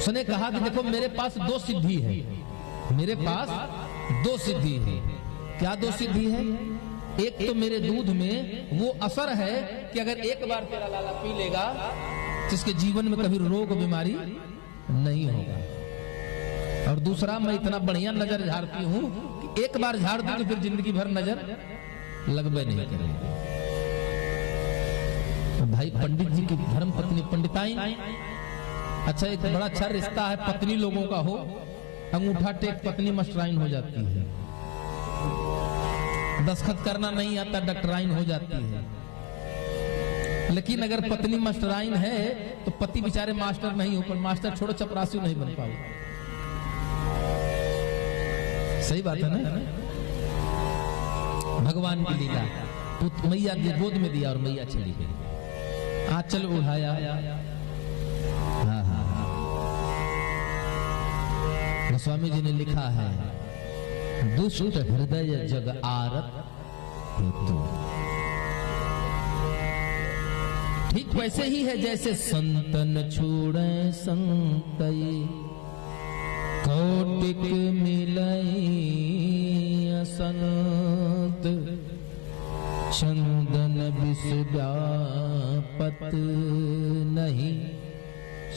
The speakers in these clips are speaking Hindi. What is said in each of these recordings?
उसने कहा कि देखो मेरे पास दो सिद्धि है, मेरे पास दो सिद्धि है। क्या दो सिद्धि है? एक तो मेरे दूध में वो असर है कि अगर एक बार तेरा लाला पी लेगा तो इसके जीवन में कभी रोग बीमारी नहीं होगा। और दूसरा, मैं इतना बढ़िया नजर झाड़ती हूं कि एक बार झाड़ दूं तो फिर जिंदगी भर नजर लगबे नहीं करेगी। तो भाई पंडित जी की धर्म पत्नी पंडिताई, अच्छा एक बड़ा अच्छा रिश्ता है पत्नी लोगों का हो, अंगूठा टेक पत्नी मास्टराइन हो जाती है, दस्तखत करना नहीं आता डॉक्टराइन हो जाती है। लेकिन अगर पत्नी मास्टराइन है तो पति बेचारे मास्टर नहीं हो, पर मास्टर छोड़ो चपरासी नहीं बन पाओ। सही बात है ना? भगवान की लीला, मैया के गोद में दिया और मैया चली गई, आंचल उठाया। हाँ हाँ, गोस्वामी जी ने लिखा है, दुष्ट हृदय जग आरत हेतु। ठीक वैसे ही है जैसे संतन छोड़े संतई, कौटिक मिलई असंत, चंदन विष व्यापत नहीं,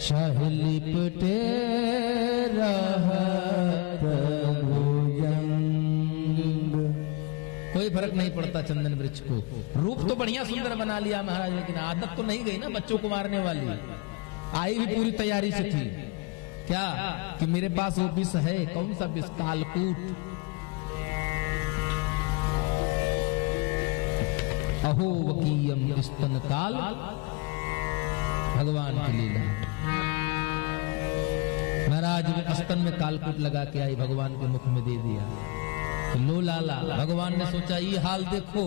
शह लिपटे रहत भुजंग। कोई फर्क नहीं पड़ता चंदन वृक्ष को। रूप तो बढ़िया सुंदर बना लिया महाराज, लेकिन आदत तो नहीं गई ना बच्चों को मारने वाली। आई भी पूरी तैयारी से थी, क्या कि मेरे पास वो विष है। कौन सा विष? कालकूट। अहो वकीयम स्तन काल, भगवान की लीला। महाराज स्तन में कालकूट लगा के आई, भगवान के मुख में दे दिया। तो लो लाला, भगवान ने सोचा ये हाल देखो,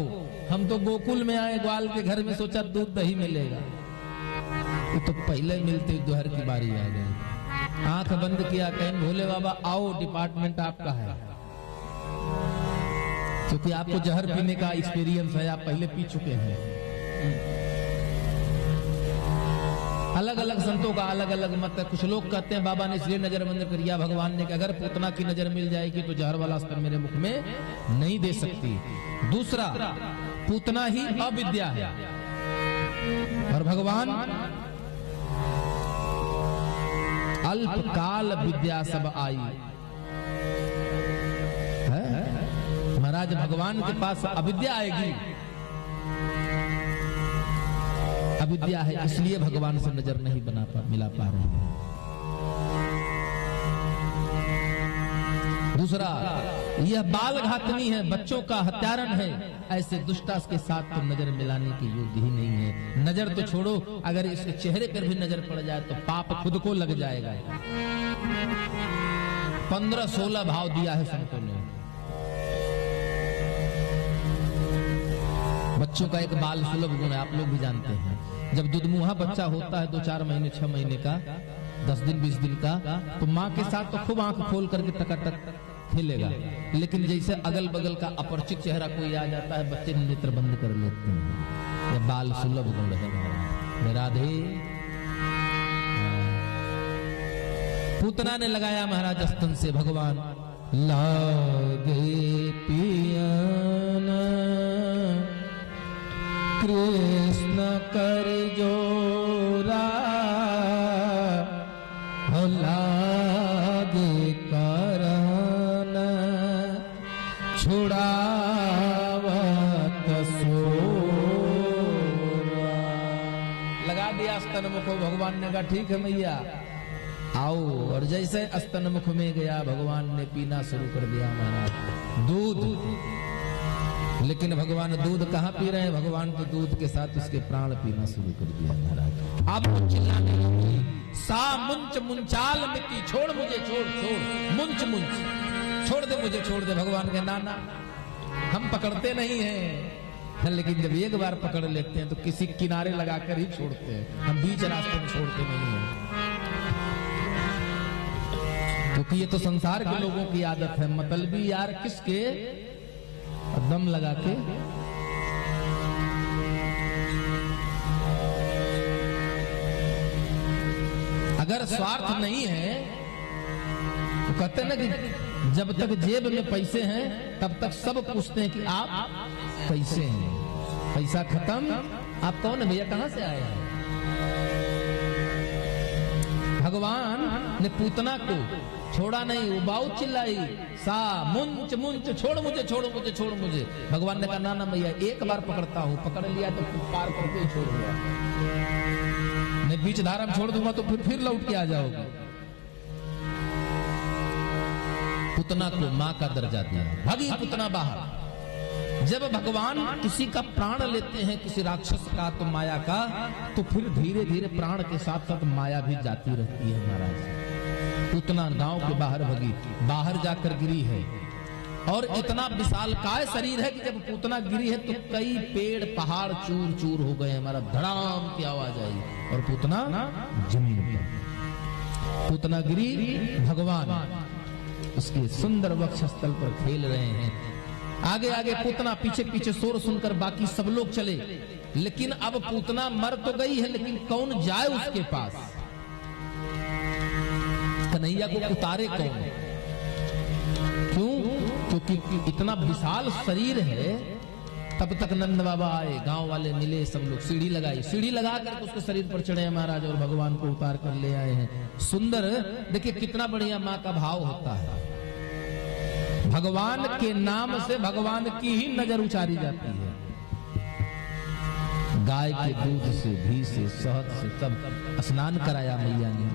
हम तो गोकुल में आए, ग्वाल के घर में, सोचा दूध दही मिलेगा। तो पहले मिलते दोहर की बारी आ गई। आंख बंद किया, कहें भोले बाबा आओ, डिपार्टमेंट आपका है, क्योंकि आपको जहर पीने का एक्सपीरियंस है, आप पहले पी चुके हैं। अलग अलग संतों का अलग अलग मत है। कुछ लोग कहते हैं बाबा ने इसलिए नजर बंद कर दिया भगवान ने कि अगर पूतना की नजर मिल जाएगी तो जहर वाला अस्त्र मेरे मुख में नहीं दे सकती। दूसरा, पूतना ही अविद्या है और भगवान अल्पकाल विद्या सब आई है। महाराज भगवान के पास अविद्या आएगी, अविद्या है, इसलिए भगवान से नजर नहीं मिला पा रहे हैं। दूसरा, यह बाल घातनी है, बच्चों का हत्यारण है, ऐसे दुष्टा के साथ तो नजर मिलाने की योग्य ही नहीं है। नजर तो छोड़ो, अगर इसके चेहरे पर भी नजर पड़ जाए तो पाप खुद को लग जाएगा। 15-16 भाव दिया है संतों ने। बच्चों का एक बाल सुलभ गुण है, आप लोग भी जानते हैं। जब दुधमुहा बच्चा होता है 2-4 महीने 6 महीने का, 10 दिन 20 दिन का, तो माँ के साथ तो खूब आंख खोल करके टकाटक खेलेगा। लेकिन जैसे अगल बगल का अपरिचित चेहरा कोई आ जाता है, बच्चे नेत्र बंद कर लेते हैं। यह बाल सुलभ गुण है। राधे पूतना ने लगाया महाराज स्तन से, भगवान लागे पियाना कृष्ण कर जोरा, लागे करन छुड़ावत सोरा। लगा दिया स्तन मुख। भगवान ने कहा ठीक है मैया आओ, और जैसे स्तन मुख में गया भगवान ने पीना शुरू कर दिया महाराज दूध। लेकिन भगवान दूध कहाँ पी रहे हैं? भगवान के दूध के साथ उसके प्राण पीना शुरू कर दिया महाराज। अब वो चिल्लाने लगी, सा मुंच मुंचाल मिट्टी, छोड़ मुझे, छोड़ छोड़, मुंच मुंच, छोड़ दे मुझे, छोड़ दे। भगवान के नाना हम पकड़ते नहीं हैं, लेकिन जब एक बार पकड़ लेते हैं तो किसी किनारे लगाकर ही छोड़ते हैं, हम बीच रास्ते में छोड़ते नहीं हैं। क्योंकि ये तो संसार के लोगों की आदत है, मतलबी यार किसके दम लगा के। अगर स्वार्थ नहीं है तो कहते हैं ना कि जब तक जेब में पैसे हैं तब तक सब पूछते हैं कि आप कैसे हैं। पैसा खत्म, आप कौन है भैया, कहां से आए हैं। भगवान ने पूतना को छोड़ा नहीं, वो बहुत चिल्लाई, सा मुंच मुंच, छोड़ मुझे छोड़ मुझे छोड़ मुझे। भगवान ने कहा ना ना भैया, एक बार पकड़ता हूं, पकड़ लिया तो पार करके ही छोड़ दिया, मैं बीच धारा में छोड़ दूंगा तो फिर लौट के आ जाओगे। पुतना को मां का दर्जा दिया, भागी पुतना बाहर। जब भगवान किसी का प्राण लेते हैं, किसी राक्षस का तो माया का, तो फिर धीरे धीरे प्राण के साथ साथ माया भी जाती रहती है महाराज। पुतना गांव के बाहर भगी, बाहर जाकर गिरी है, और इतना विशालकाय शरीर है कि जब पुतना गिरी है तो कई पेड़ पहाड़ चूर चूर हो गए। हमारा धड़ाम की आवाज आई और पुतना जमीन पर। पुतना गिरी, भगवान उसके सुंदर वक्षस्थल पर खेल रहे हैं। आगे आगे पूतना, पीछे पीछे शोर सुनकर बाकी सब लोग चले। लेकिन अब पूतना मर तो गई है, लेकिन कौन जाए उसके पास, कन्हैया को उतारे कौन। क्यों? क्योंकि इतना विशाल शरीर है। तब तक नंद बाबा आए, गांव वाले मिले, सब लोग सीढ़ी लगाई, सीढ़ी लगा कर उसके शरीर पर चढ़े महाराज और भगवान को उतार कर ले आए हैं। सुंदर, देखिए कितना बढ़िया मां का भाव होता है। भगवान के नाम से भगवान की ही नजर उचारी जाती है। गाय के दूध से, घी से, शहद से सब स्नान कराया मैया ने।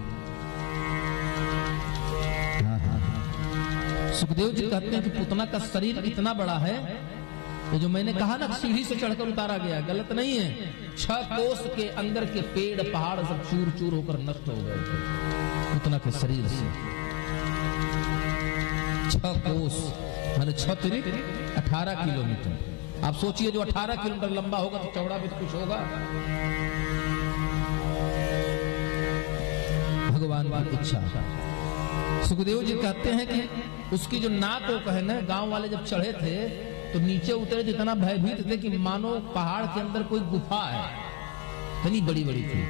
सुखदेव जी कहते हैं कि पुतना का शरीर इतना बड़ा है, तो जो मैंने कहा ना सीढ़ी से चढ़कर उतारा गया, गलत नहीं है। 6 कोस के अंदर के पेड़ पहाड़ सब चूर चूर होकर नष्ट हो गए पुतना के शरीर से। 6 कोस मैंने 6 तिरिक 18 किलोमीटर। आप सोचिए, जो 18 किलोमीटर लंबा होगा तो चौड़ा भी तो कुछ होगा। भगवान की इच्छा। सुखदेव जी कहते हैं कि उसकी जो नाक को कहे ना, गांव वाले जब चढ़े थे तो नीचे उतरे तो इतना भयभीत थे कि मानो पहाड़ के अंदर कोई गुफा है, इतनी बड़ी बड़ी थी।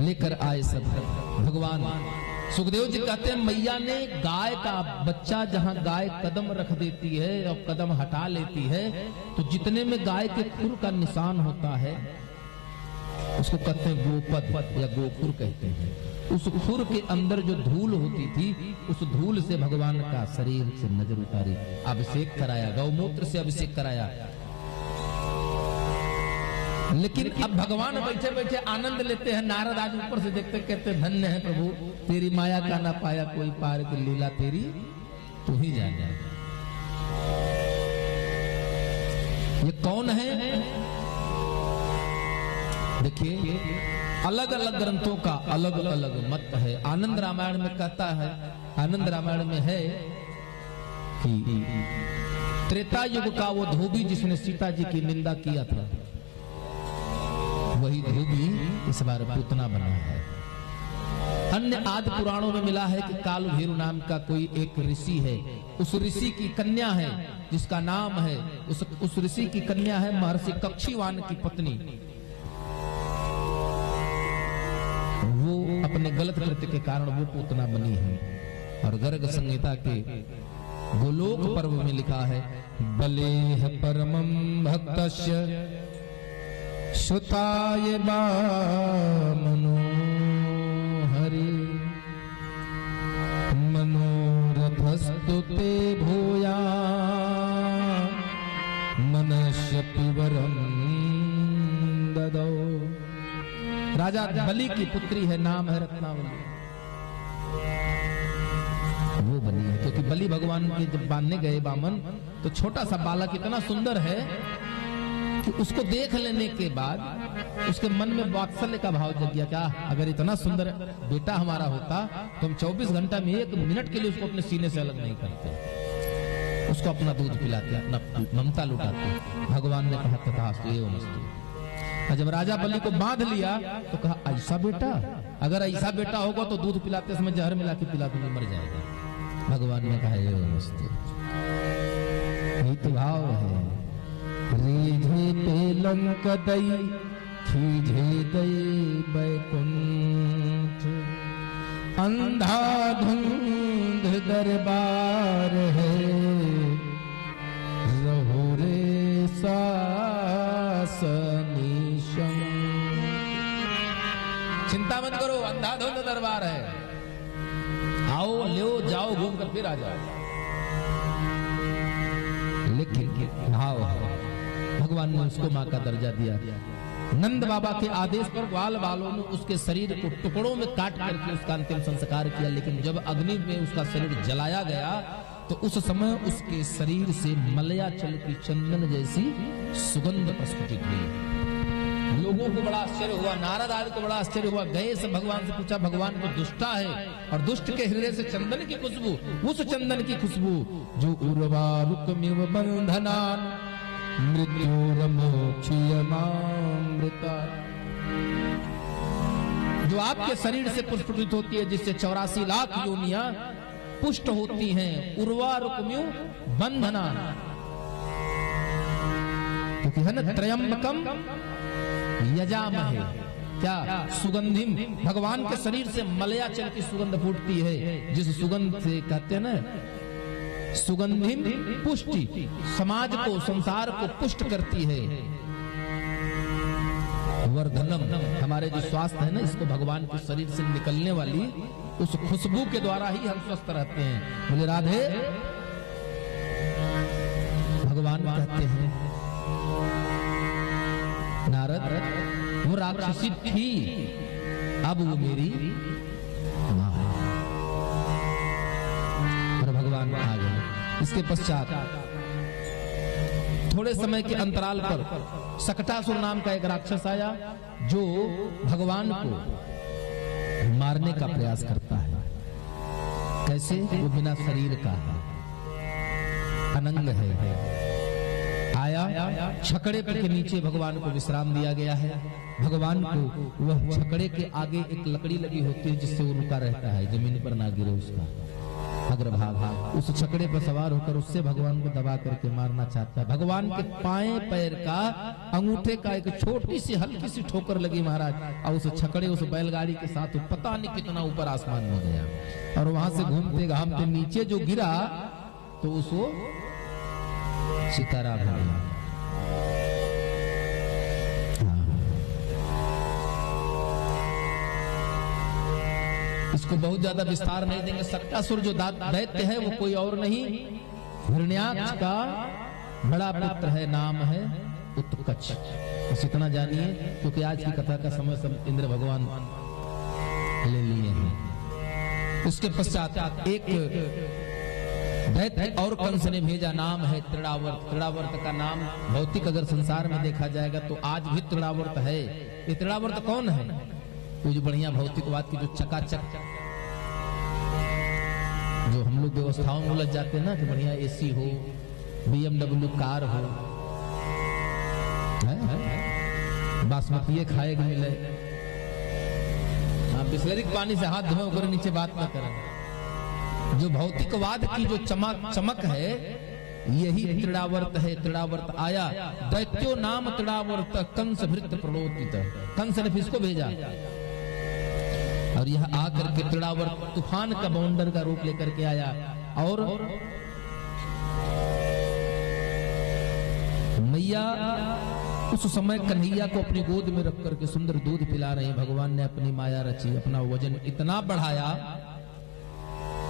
लेकर आए सब भगवान। सुखदेव जी कहते हैं मैया ने गाय का बच्चा, जहां गाय कदम रख देती है और कदम हटा लेती है, तो जितने में गाय के खुर का निशान होता है उसको कहते हैं गोपद या गोखुर कहते हैं। उस खुर के अंदर जो धूल होती थी, उस धूल से भगवान का शरीर से नजर उतारी, अभिषेक कराया, गौमूत्र से अभिषेक कराया। लेकिन अब भगवान बैठे बैठे आनंद लेते हैं। नारद आज ऊपर से देखते कहते धन्य है प्रभु, तेरी माया का ना पाया कोई पार की लीला तेरी तू ही जाने। ये कौन है? देखिए, अलग अलग ग्रंथों का अलग अलग मत है। आनंद रामायण में कहता है, आनंद रामायण में है कि त्रेता युग का वो धोबी जिसने सीता जी की निंदा किया था, वही धोबी इस बार पूतना बना है। अन्य आदि पुराणों में मिला है कि कालभैरव नाम का कोई एक ऋषि है, उस ऋषि की कन्या है जिसका नाम है, उस ऋषि की कन्या है महर्षि कक्षीवान की पत्नी। वो अपने गलत कृत्य के कारण वो पूतना बनी है। और गर्ग संहिता के गोलोक पर्व में लिखा है, बलेह परमं भक्तस्य श्रुताय बामनो हरि मनोरथस्तु ते भूया मनस्यपि वरं ददौ। राजा बलि की पुत्री है, नाम है रत्नावली। वो बनी है क्योंकि बलि भगवान के जब बांधने गए बामन, तो छोटा सा बालक इतना सुंदर है कि उसको देख लेने के बाद उसके मन में वात्सल्य का भाव जग गया। क्या अगर इतना सुंदर बेटा हमारा होता तो हम 24 घंटा में 1 मिनट के लिए उसको अपने सीने से अलग नहीं करते, उसको अपना दूध पिलाते, अपना ममता लुटाते। भगवान ने कहा तथास्तु एवमस्तु। जब राजा बलि को बांध लिया तो कहा ऐसा बेटा, अगर ऐसा बेटा होगा तो दूध पिलाते समय जहर मिला के पिला दूंगी, मर जाएगा। भगवान ने कहा एवमस्तु। यही तो भाव है। रीझे पे लंक दई खीझे दई बैकुंठ अंधाधुंध दरबार है रहो रे सासनीशम। चिंता मत करो, अंधाधुंध दरबार है, आओ लो जाओ घूम कर फिर आ जाओ। लेकिन भाव भगवान ने उसको मां का दर्जा दिया। नंद बाबा के आदेश पर ग्वाल वालों ने उसके शरीर को टुकड़ों में काट करके उसका अंतिम संस्कार किया। लेकिन जब अग्नि में उसका शरीर जलाया गया तो उस समय उसके शरीर से मलयाचल की चंदन जैसी सुगंध प्रस्फुटित हुई। लोगों को बड़ा आश्चर्य हुआ, नारद आदि को बड़ा आश्चर्य हुआ। गए से भगवान से पूछा, भगवान को दुष्टा है और दुष्ट के हृदय से चंदन की खुशबू, उस चंदन की खुशबू जो उर्वारुकमिव बंधनान मृत्युरमोक्षयमामृता, जो आपके शरीर से प्रस्फुटित होती है, जिससे 84 लाख योनियां पुष्ट होती हैं। उर्वारुकमिव बंधनान, क्योंकि है ना त्रयंबकम यजामहे, क्या सुगंधिम, भगवान के शरीर से मलयाचल की सुगंध फूटती है, जिस सुगंध से कहते हैं ना सुगंधिम पुष्टि, समाज को संसार को पुष्ट करती है। वर्धनम, हमारे जो स्वास्थ्य है ना, इसको भगवान के शरीर से निकलने वाली उस खुशबू के द्वारा ही हम स्वस्थ रहते हैं। बोले राधे, भगवान कहते हैं नारद वो राक्षसी थी, अब वो मेरी मां है। और भगवान आ गए। इसके पश्चात थोड़े समय के अंतराल पर सकटासुर नाम का एक राक्षस आया, जो भगवान को मारने का प्रयास करता है। कैसे? वो बिना शरीर का है, अनंग है। आया, छकड़े के नीचे भगवान को विश्राम दिया गया है। भगवान को वह छकड़े के आगे एक लकड़ी लगी होती है, जिससे वो रुका रहता है, जमीन पर ना गिरे उसका अग्रभाग। उस छकड़े पर सवार होकर उससे भगवान को दबा करके मारना चाहता है। भगवान के पाए पैर का अंगूठे का एक छोटी सी हल्की सी ठोकर लगी महाराज, और उस छकड़े उस बैलगाड़ी के साथ पता नहीं कितना ऊपर आसमान में गया, और वहां से घूमते घामते नीचे जो गिरा तो उसको सितारा बना। इसको बहुत ज्यादा विस्तार नहीं देंगे। सकटासुर जो दैत्य है वो कोई और नहीं, हिरण्याक्ष का बड़ा पुत्र है, नाम है उत्कच। बस इतना जानिए, क्योंकि आज की कथा का समय सब इंद्र भगवान ले लिए हैं। उसके पश्चात एक दैत्य और कंस ने भेजा, नाम है तृणावर्त। तृणावर्त का नाम भौतिक अगर संसार में देखा जाएगा तो आज भी तृणावर्त है। ये तृणावर्त कौन है? वो जो बढ़िया भौतिकवाद की जो चकाचक जो हम लोग व्यवस्थाओं में उलझ जाते हैं ना, कि बढ़िया एसी हो, BMW कार हो, बासमती खाएगा मिले, बिस्लरी पानी से हाथ धोए कर नीचे बात न करें। जो भौतिकवाद की जो चमक है, यही तृणावर्त है। तृणावर्त आया, दैत्यो नाम तृणावर्त कंस भृत्य प्रणोदित। कंस ने किसको भेजा? और यह आकर के तृणावर्त तूफान का बाउंडर का रूप लेकर के आया, और मैया उस समय कन्हैया को अपनी गोद में रख करके सुंदर दूध पिला रहे हैं। भगवान ने अपनी माया रची, अपना वजन इतना बढ़ाया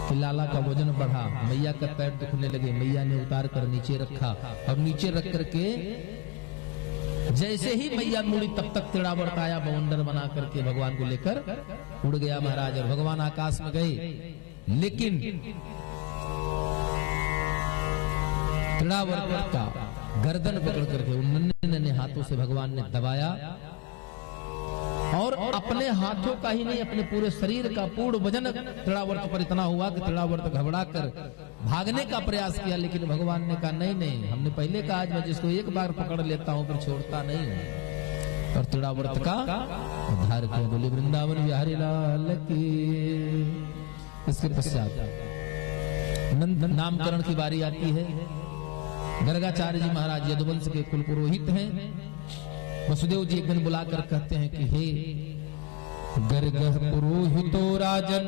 कि लाला का वजन बढ़ा, मैया का पैर दुखने लगे। मैया ने उतार कर नीचे रखा, और नीचे रख करके जैसे ही मैया मुड़ी तब तक तृणावर्त आया, बाउंडर बना करके भगवान को लेकर उड़ गया महाराज। और भगवान आकाश में गए, लेकिन तृणावर्त का गर्दन पकड़ करके उन नन्हे हाथों से भगवान ने दबाया, और अपने हाथों का ही नहीं, अपने पूरे शरीर का पूर्ण वजन तृणावर्त पर इतना हुआ कि तृणावर्त घबरा कर भागने का प्रयास किया। लेकिन भगवान ने कहा नहीं नहीं, हमने पहले कहा आज मैं जिसको एक बार पकड़ लेता हूं फिर छोड़ता नहीं हूं। और तृणावर्त का उद्धार किया। बोले वृंदावन बिहारी लाल की। इसके पश्चात नंद नामकरण की बारी आती है। गर्गाचार्य जी महाराज यदुवंश के कुल पुरोहित हैं। वसुदेव जी एक दिन बुलाकर कहते हैं कि हे गर्गः पुरोहितो राजन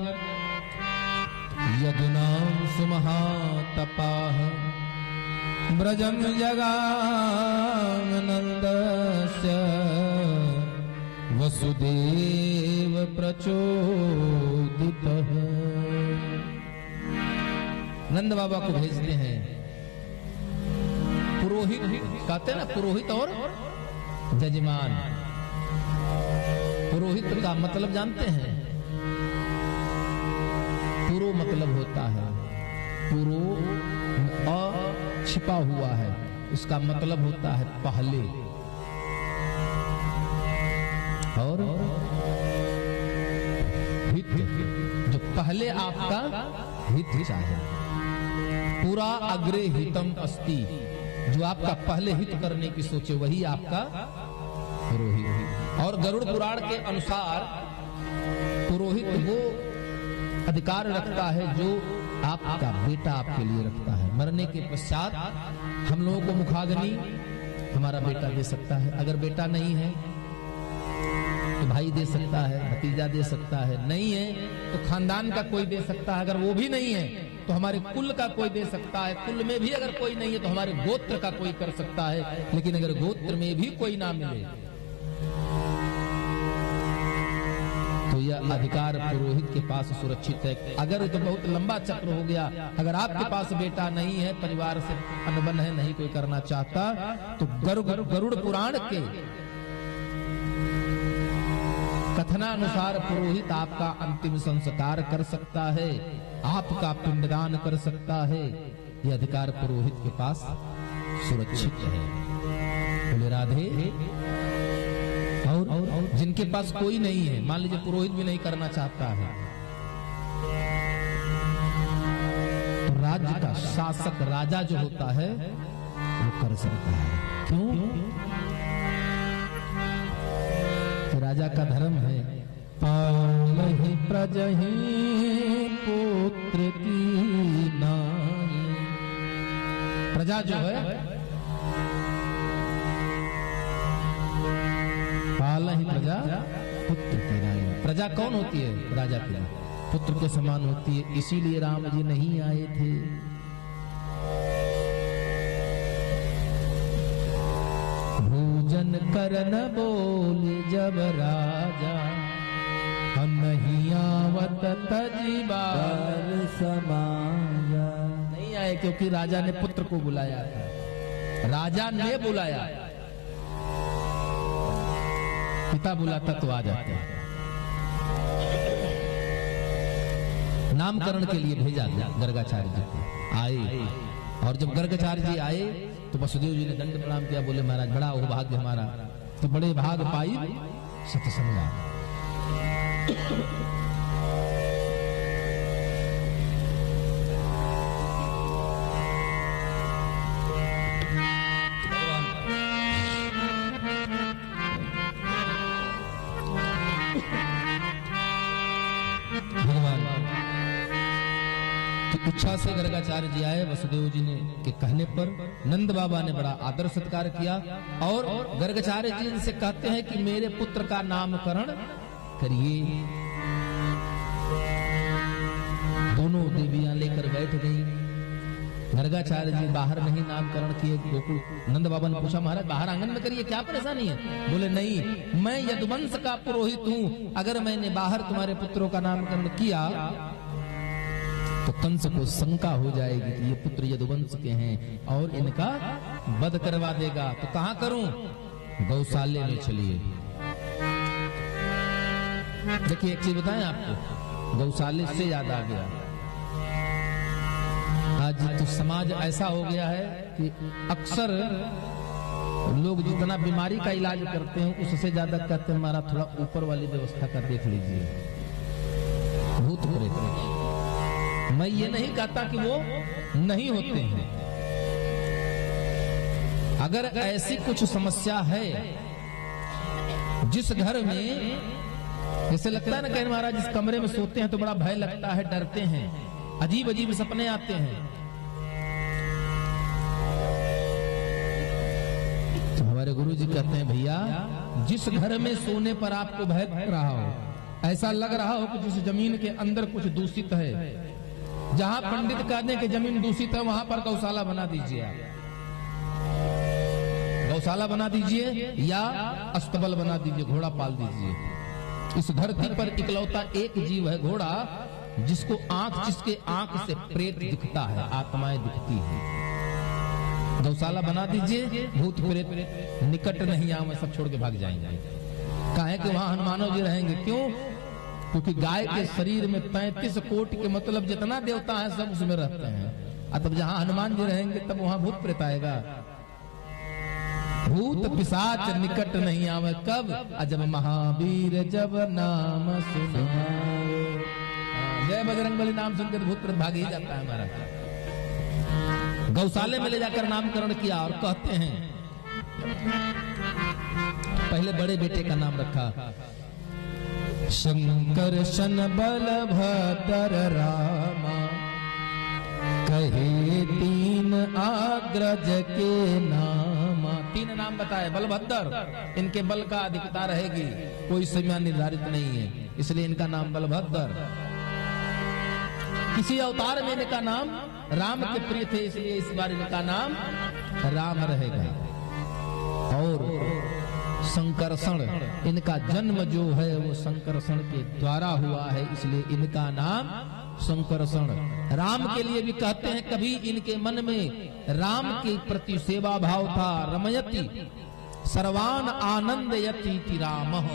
यदुनां सुमहातपाः ब्रजं जगानन्दस्य वसुदेव प्रचोदितः। नंद बाबा को भेजते हैं। पुरोहित कहते हैं ना, पुरोहित और जजमान। पुरोहित का मतलब जानते हैं? पुरो मतलब होता है, पुरो छिपा हुआ है, इसका मतलब होता है पहले। और हित, जो पहले आपका हित चाहे। पूरा अग्रे हितम अस्ति, जो आपका पहले हित करने की सोचे वही आपका पुरोहित। और गरुड़ पुराण के अनुसार पुरोहित वो अधिकार रखता है जो आपका बेटा आपके लिए रखता है। मरने के पश्चात हम लोगों को मुखाग्नि हमारा बेटा दे सकता है। अगर बेटा नहीं है तो भाई दे सकता है, भतीजा दे सकता है, नहीं है तो खानदान का कोई दे सकता है। अगर वो भी नहीं है तो हमारे कुल का कोई दे सकता है। कुल में भी अगर कोई नहीं है तो हमारे गोत्र का कोई कर सकता है। लेकिन अगर गोत्र में भी कोई ना मिले तो यह अधिकार पुरोहित के पास सुरक्षित है। अगर तो बहुत लंबा चक्र हो गया, अगर आपके पास बेटा नहीं है, परिवार से अनबन है, नहीं कोई करना चाहता, तो गरुड़ पुराण के कथनानुसार पुरोहित आपका अंतिम संस्कार कर सकता है, आपका पिंडदान कर सकता है। यह अधिकार पुरोहित के पास सुरक्षित है। बोले राधे। और जिनके पास कोई नहीं है, मान लीजिए पुरोहित भी नहीं करना चाहता है, तो राज्य का शासक राजा जो होता है वो कर सकता है। क्यों? कि राजा का धर्म है पालहि प्रजहि पुत्र की नाई। प्रजा जो है पालहि प्रजा पुत्र की नाई। प्रजा कौन होती है? राजा की पुत्र के समान होती है। इसीलिए राम जी नहीं आए थे। भोजन करन बोले जब राजा, नहीं आवत तजीबार समाजा। नहीं आए क्योंकि राजा ने पुत्र को बुलाया था। राजा ने बुलाया, पिता बुलाता तो आ जाते। नामकरण के लिए भेजा गर्गाचार्य जी को, आए। और जब गर्गाचार्य जी आए तो वसुदेव जी ने दंड प्रणाम किया। बोले महाराज बड़ा हो भाग्य हमारा, तो बड़े भाग पाई सतसंगा। इच्छा से गर्गाचार्य जी आए। वसुदेव जी ने के कहने पर नंद बाबा ने बड़ा आदर सत्कार किया। और गर्गाचार्य जी इनसे कहते हैं कि मेरे पुत्र का नामकरण करिए। दोनों देवियां लेकर बैठ गई। गर्गाचार्य जी बाहर नहीं नामकरण किए गोकुल। नंद बाबा ने पूछा महाराज बाहर आंगन में करिए, क्या परेशानी है? बोले नहीं, मैं यदुवंश का पुरोहित हूँ। अगर मैंने बाहर तुम्हारे पुत्रों का नामकरण किया तो कंस को शंका हो जाएगी कि ये पुत्र यदुवंश के हैं और इनका वध करवा देगा। तो कहां करूं? गौशाले में चलिए। देखिए एक चीज बताएं आपको, गौशाले से याद आ गया, आज तो समाज ऐसा हो गया है कि अक्सर लोग जितना बीमारी का इलाज करते हैं उससे ज्यादा कहते हैं हमारा थोड़ा ऊपर वाली व्यवस्था का देख लीजिए। भूत प्रेत। मैं ये नहीं कहता कि वो नहीं होते हैं। अगर ऐसी कुछ समस्या है जिस घर में, जैसे लगता है ना कहीं महाराज जिस कमरे में सोते हैं तो बड़ा भय लगता है, डरते हैं, अजीब अजीब सपने आते हैं, तो हमारे हमारे गुरु जी कहते हैं भैया, जिस घर में सोने पर आपको भय लग रहा हो, ऐसा लग रहा हो कि जिस जमीन के अंदर कुछ दूषित है, जहां पंडित कहते कि जमीन दूषित है वहां पर गौशाला बना दीजिए, आप गौशाला बना दीजिए या अस्तबल बना दीजिए, घोड़ा पाल दीजिए। इस धरती पर इकलौता एक जीव है घोड़ा, जिसको जिसके आंख से प्रेत दिखता है, आत्माएं दिखती है। गौशाला बना दीजिए, भूत प्रेत निकट नहीं आवे, सब छोड़ के भाग जाएंगे। काहे कि वहां हनुमानों जी रहेंगे। क्यों? क्योंकि गाय के शरीर में 35 कोटि के मतलब जितना देवता है सब उसमें रहते हैं। तब जहां हनुमान जी रहेंगे तब वहां भूत प्रेत आएगा। भूत पिशाच निकट नहीं आवे कब? जब महावीर जब नाम सुनावे। जय बजरंगबली नाम सुनकर भूत प्रेत भाग ही जाता है हमारा। गौशाले में ले जाकर नामकरण किया और कहते हैं, पहले बड़े बेटे का नाम रखा शंकर शन बलभद्र रामा, कहे तीन अग्रज के नाम। तीन नाम बताए बलभद्र, इनके बल का अधिकता रहेगी, कोई सीमा निर्धारित नहीं है, इसलिए इनका नाम बलभद्र। किसी अवतार में इनका नाम राम के प्रिय थे, इसलिए इस बार इनका नाम राम रहेगा। और संकर्षण, इनका जन्म जो है वो संकर्षण के द्वारा हुआ है, इसलिए इनका नाम संकर्षण। राम के लिए भी कहते हैं, कभी इनके मन में राम के प्रति सेवा भाव था। रमयति सर्वान आनंदयति रामः,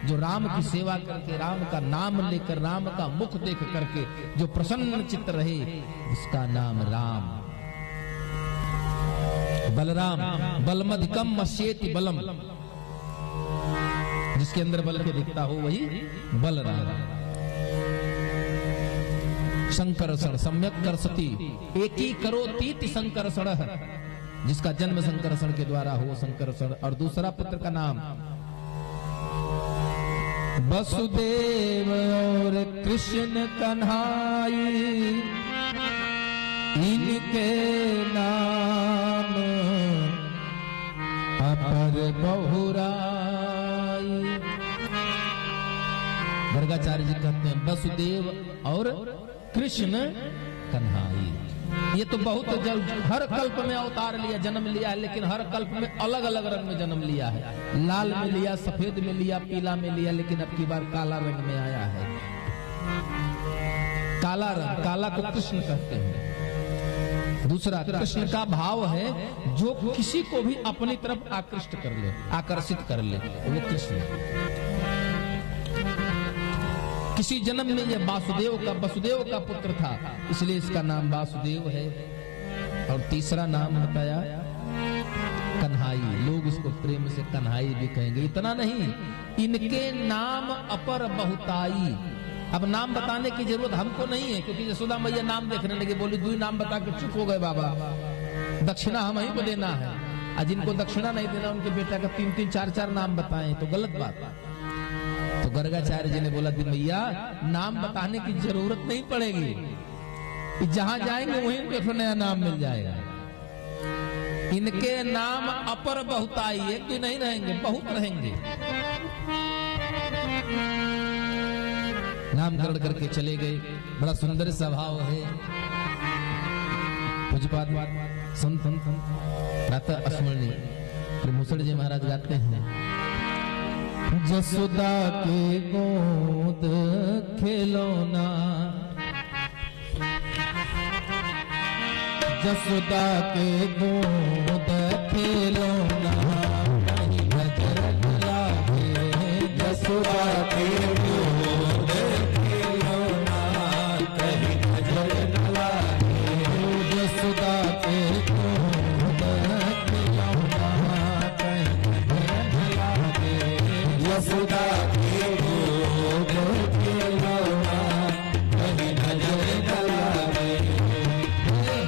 जो राम की सेवा करके, राम का नाम लेकर, राम का मुख देख करके जो प्रसन्न चित्त रहे, उसका नाम राम। बलराम, बलमधिकम मस्येति बलम, जिसके अंदर बल के दिखता हो वही बलराम। संकर्षण, सम्यक कर्षति, एकी करोतीति संकर्षण, जिसका जन्म संकर्षण के द्वारा हो संकर्षण। और दूसरा पुत्र का नाम वसुदेव और कृष्ण कन्हाई, इनके नाम अपर बहुराई। गर्गाचार्य जी कहते हैं वसुदेव और कृष्ण कन्हाई। ये तो बहुत हर कल्प में अवतार लिया, जन्म लिया है, लेकिन हर कल्प में अलग अलग रंग में जन्म लिया है। लाल में लिया, सफेद में लिया, पीला में लिया, लेकिन अब की बार काला रंग में आया है। काला रंग, काला को कृष्ण कहते हैं। दूसरा कृष्ण का भाव है जो किसी को भी अपनी तरफ आकृष्ट कर ले, आकर्षित कर ले, वो कृष्ण। किसी जन्म में यह वसुदेव का पुत्र था, इसलिए इसका नाम वासुदेव है। और तीसरा नाम बताया कन्हाई, लोग इसको प्रेम से कन्हाई भी कहेंगे। इतना नहीं, इनके नाम अपर बहुताई। अब नाम बताने की जरूरत हमको नहीं है, क्योंकि यशोदा मैया नाम देखने लगे, बोली 2 नाम बता के चुप हो गए बाबा, दक्षिणा हम ही को देना है। और जिनको दक्षिणा नहीं देना उनके बेटा का 3-3, 4-4 नाम बताएं तो गलत बात। तो गर्गाचार्य जी ने बोला, मैया नाम बताने की जरूरत नहीं पड़ेगी, जहां जाएंगे वहीं पे नया नाम मिल जाएगा। इनके नाम अपर बहुताई, एक भी नहीं रहेंगे, बहुत रहेंगे। नामकरण करके चले गए। बड़ा सुंदर स्वभाव है। पूज्यपाद संत प्रातः स्मरणीय मुसड़ जी महाराज गाते हैं, जसोदा के गोद खिलौना, जसोदा के गोद खिलौना, कहीं नजर न लागे। जसोदा के गोद खिलौना, कहीं नजर न लागे। जसोदा के गोद खिलौना, कहीं नजर न लागे। यशोदा के गोद खिलौना, कहीं नजर न लागे।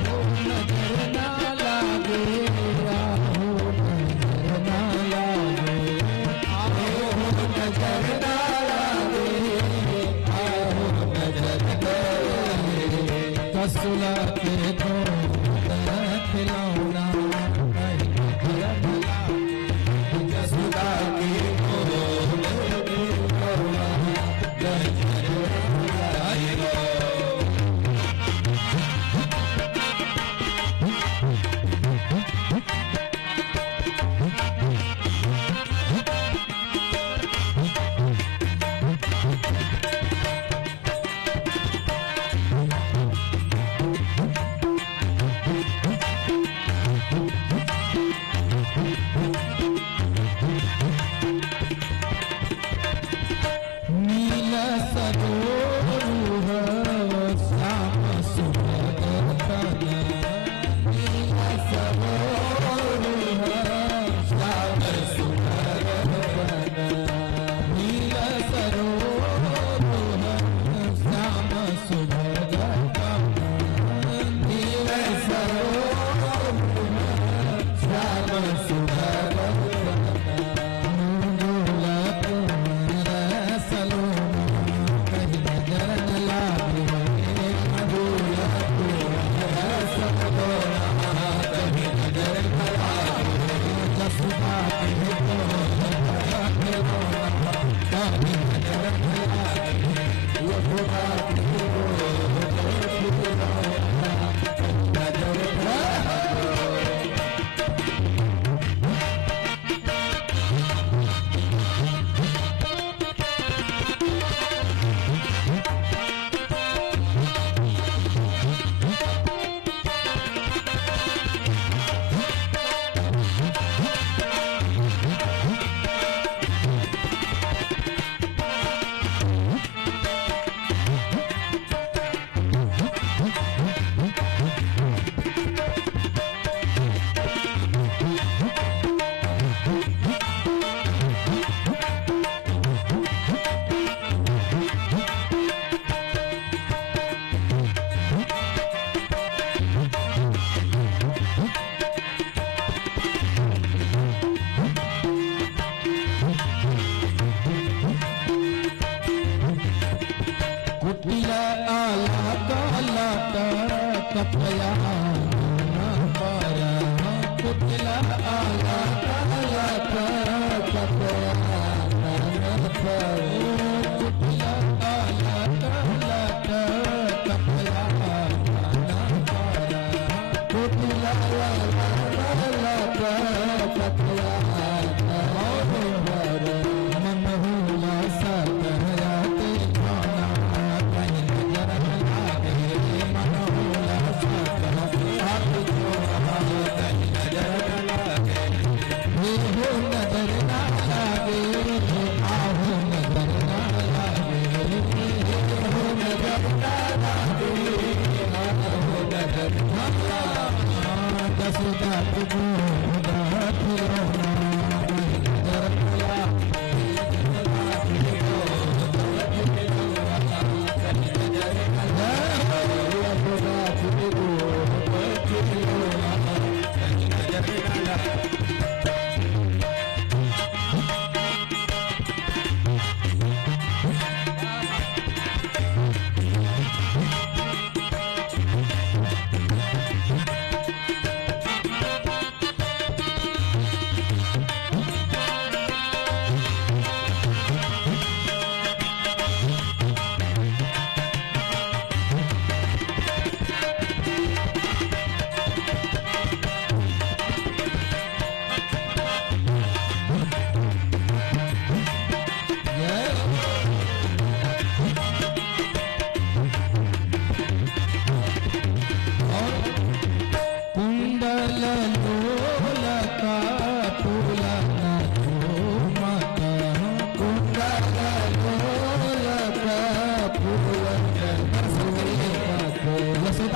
हो नजर न लागे, आहो नजर न लागे, आहो नजर न लागे, आहो नजर न लागे। कसुला के गोद खिलौना, कहीं नजर न लागे। कपया पर कुटिला आला काला कपया पर कुटिला आला काला कपया पर कुटिला आला काला कपया पर मन हुआ सतया ते खाना कहीं नजर लागे मन हुआ सतया हाथ जोड़ा कहीं नजर लागे हो नजर ना लागे आहू नजर ना लागे हो नजर ना लागे आहू नजर ना लागे जसोदा तुझो दात रोना कहीं नजर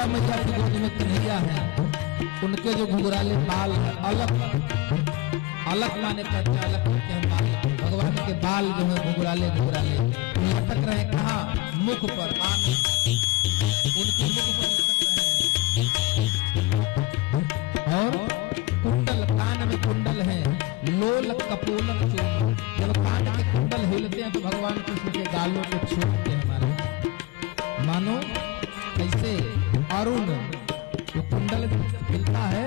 मैया की गोद में कन्हैया है, उनके जो घुंघराले बाल है अलग अलग माने कहते हैं, अलग कहते हैं बाल। भगवान के बाल जो है घुंघराले घुंघराले लटक रहे कहाँ? मुख पर, उनके मुख पर लटक रहे हैं। और कुंडल, कान में कुंडल है, लोल कपोलक चूम। जब कान के कुंडल हिलते हैं तो भगवान कृष्ण के गालों को छूते हैं हमारे। मानो कैसे अरुण जो कुंडल हिलता है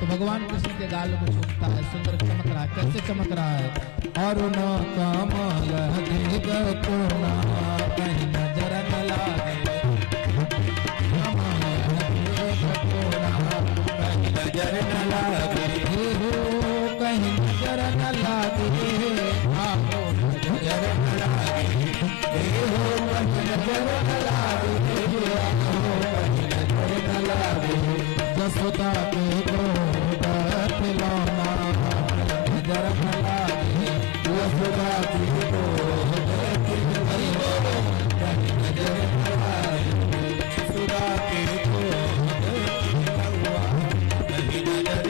तो भगवान कृष्ण के गाल को छूता है, सुंदर चमक रहा है। कैसे चमक रहा है? अरुण कमल देग कोना कहीं नजर न लागे, कमल देग कोना कहीं नजर न लागे, हो कहीं नजर न लागे, आओ नजर न लागे, हो कहीं नजर न लागे, जसोदा के गोद खिलौना नजर न लागे, यशोदा के गोद खिलौना नजर न लागे, यशोदा के गोद खिलौना नजर न लागे।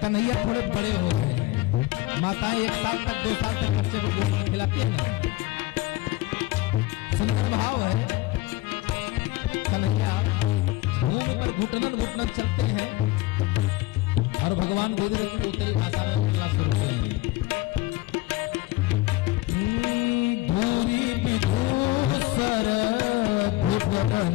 कन्हैया थोड़े बड़े हो गए, माताएं 1 साल तक 2 साल तक बच्चे को गोद में खिलाती है ना। सुंदर भाव है। कन्हैया भूमि पर घुटनन घुटनन चलते हैं और भगवान धीरे धीरे उत्तरी भाषा में बोलना शुरू करेंगे। भूरी विधूसर घुटनन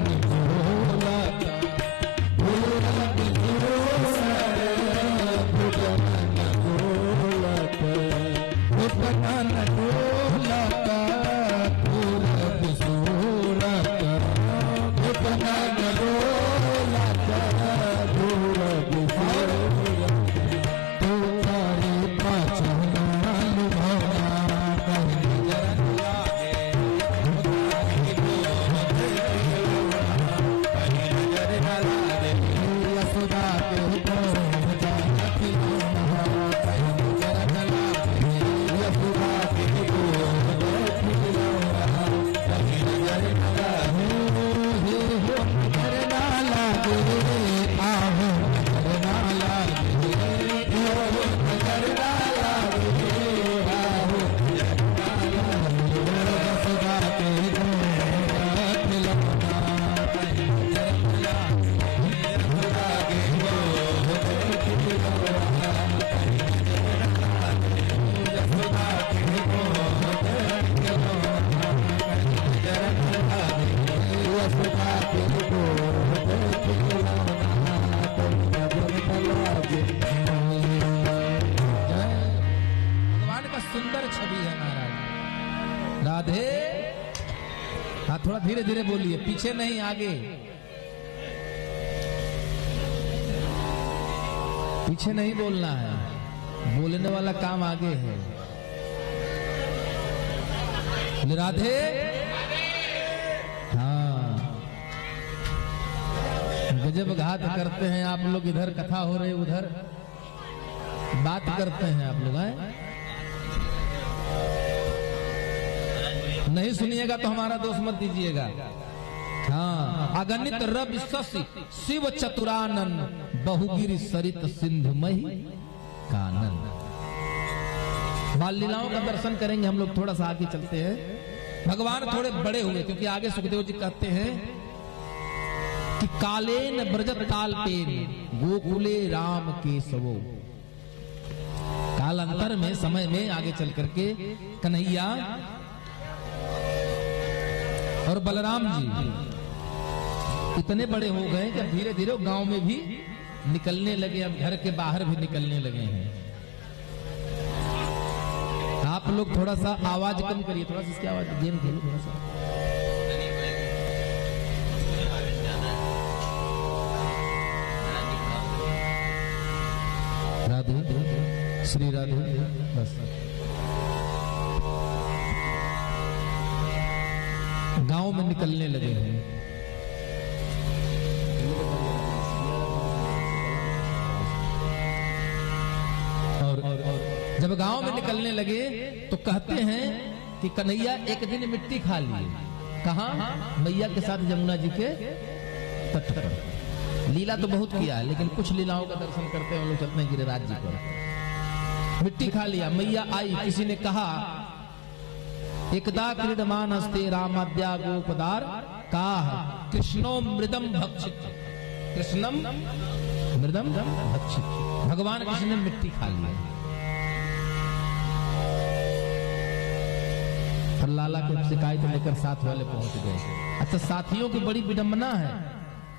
धीरे धीरे बोलिए, पीछे नहीं आगे, पीछे नहीं बोलना है, बोलने वाला काम आगे है। राधे, हाँ, गजब घात करते हैं आप लोग, इधर कथा हो रही उधर बात करते हैं आप लोग। नहीं सुनिएगा तो हमारा दोष मत दीजिएगा। हाँ, अगणित रवि शशि शिव चतुरानन बहुगिरि सरित सिंधुमयी कानन। बाल लीलाओं का दर्शन करेंगे हम लोग। थोड़ा सा आगे चलते हैं। भगवान थोड़े बड़े हुए, क्योंकि आगे सुखदेव जी कहते हैं कि कालेन ब्रजत तालपेन गोकुले राम केशवो। कालांतर में, समय में आगे चल करके कन्हैया और बलराम जी इतने बड़े हो गए कि धीरे धीरे गांव में भी निकलने लगे, अब घर के बाहर भी निकलने लगे हैं। आप लोग थोड़ा सा आवाज कम करिए, थोड़ा सा इसकी आवाज गेम खेलो थोड़ा सा। राधे, श्री राधे, बस। गांव में निकलने लगे हैं। और जब गांव में निकलने लगे तो कहते हैं कि कन्हैया एक दिन मिट्टी खा लिए। कहां? मैया के साथ यमुना जी के तट पर। लीला तो बहुत किया है, लेकिन कुछ लीलाओं का दर्शन करते हैं हम लोग। चलते हैं गिरिराज जी पर। मिट्टी खा लिया, मैया आई, किसी ने कहा एकदा क्रीडमान हस्ते रामाद्या गोपदार काह कृष्णो मृदम भक्षित। कृष्णम मृदम भक्षित। भगवान कृष्ण ने मिट्टी खा लिया। और लाला को शिकायत लेकर साथ वाले पहुंच गए। अच्छा, साथियों की बड़ी विडंबना है,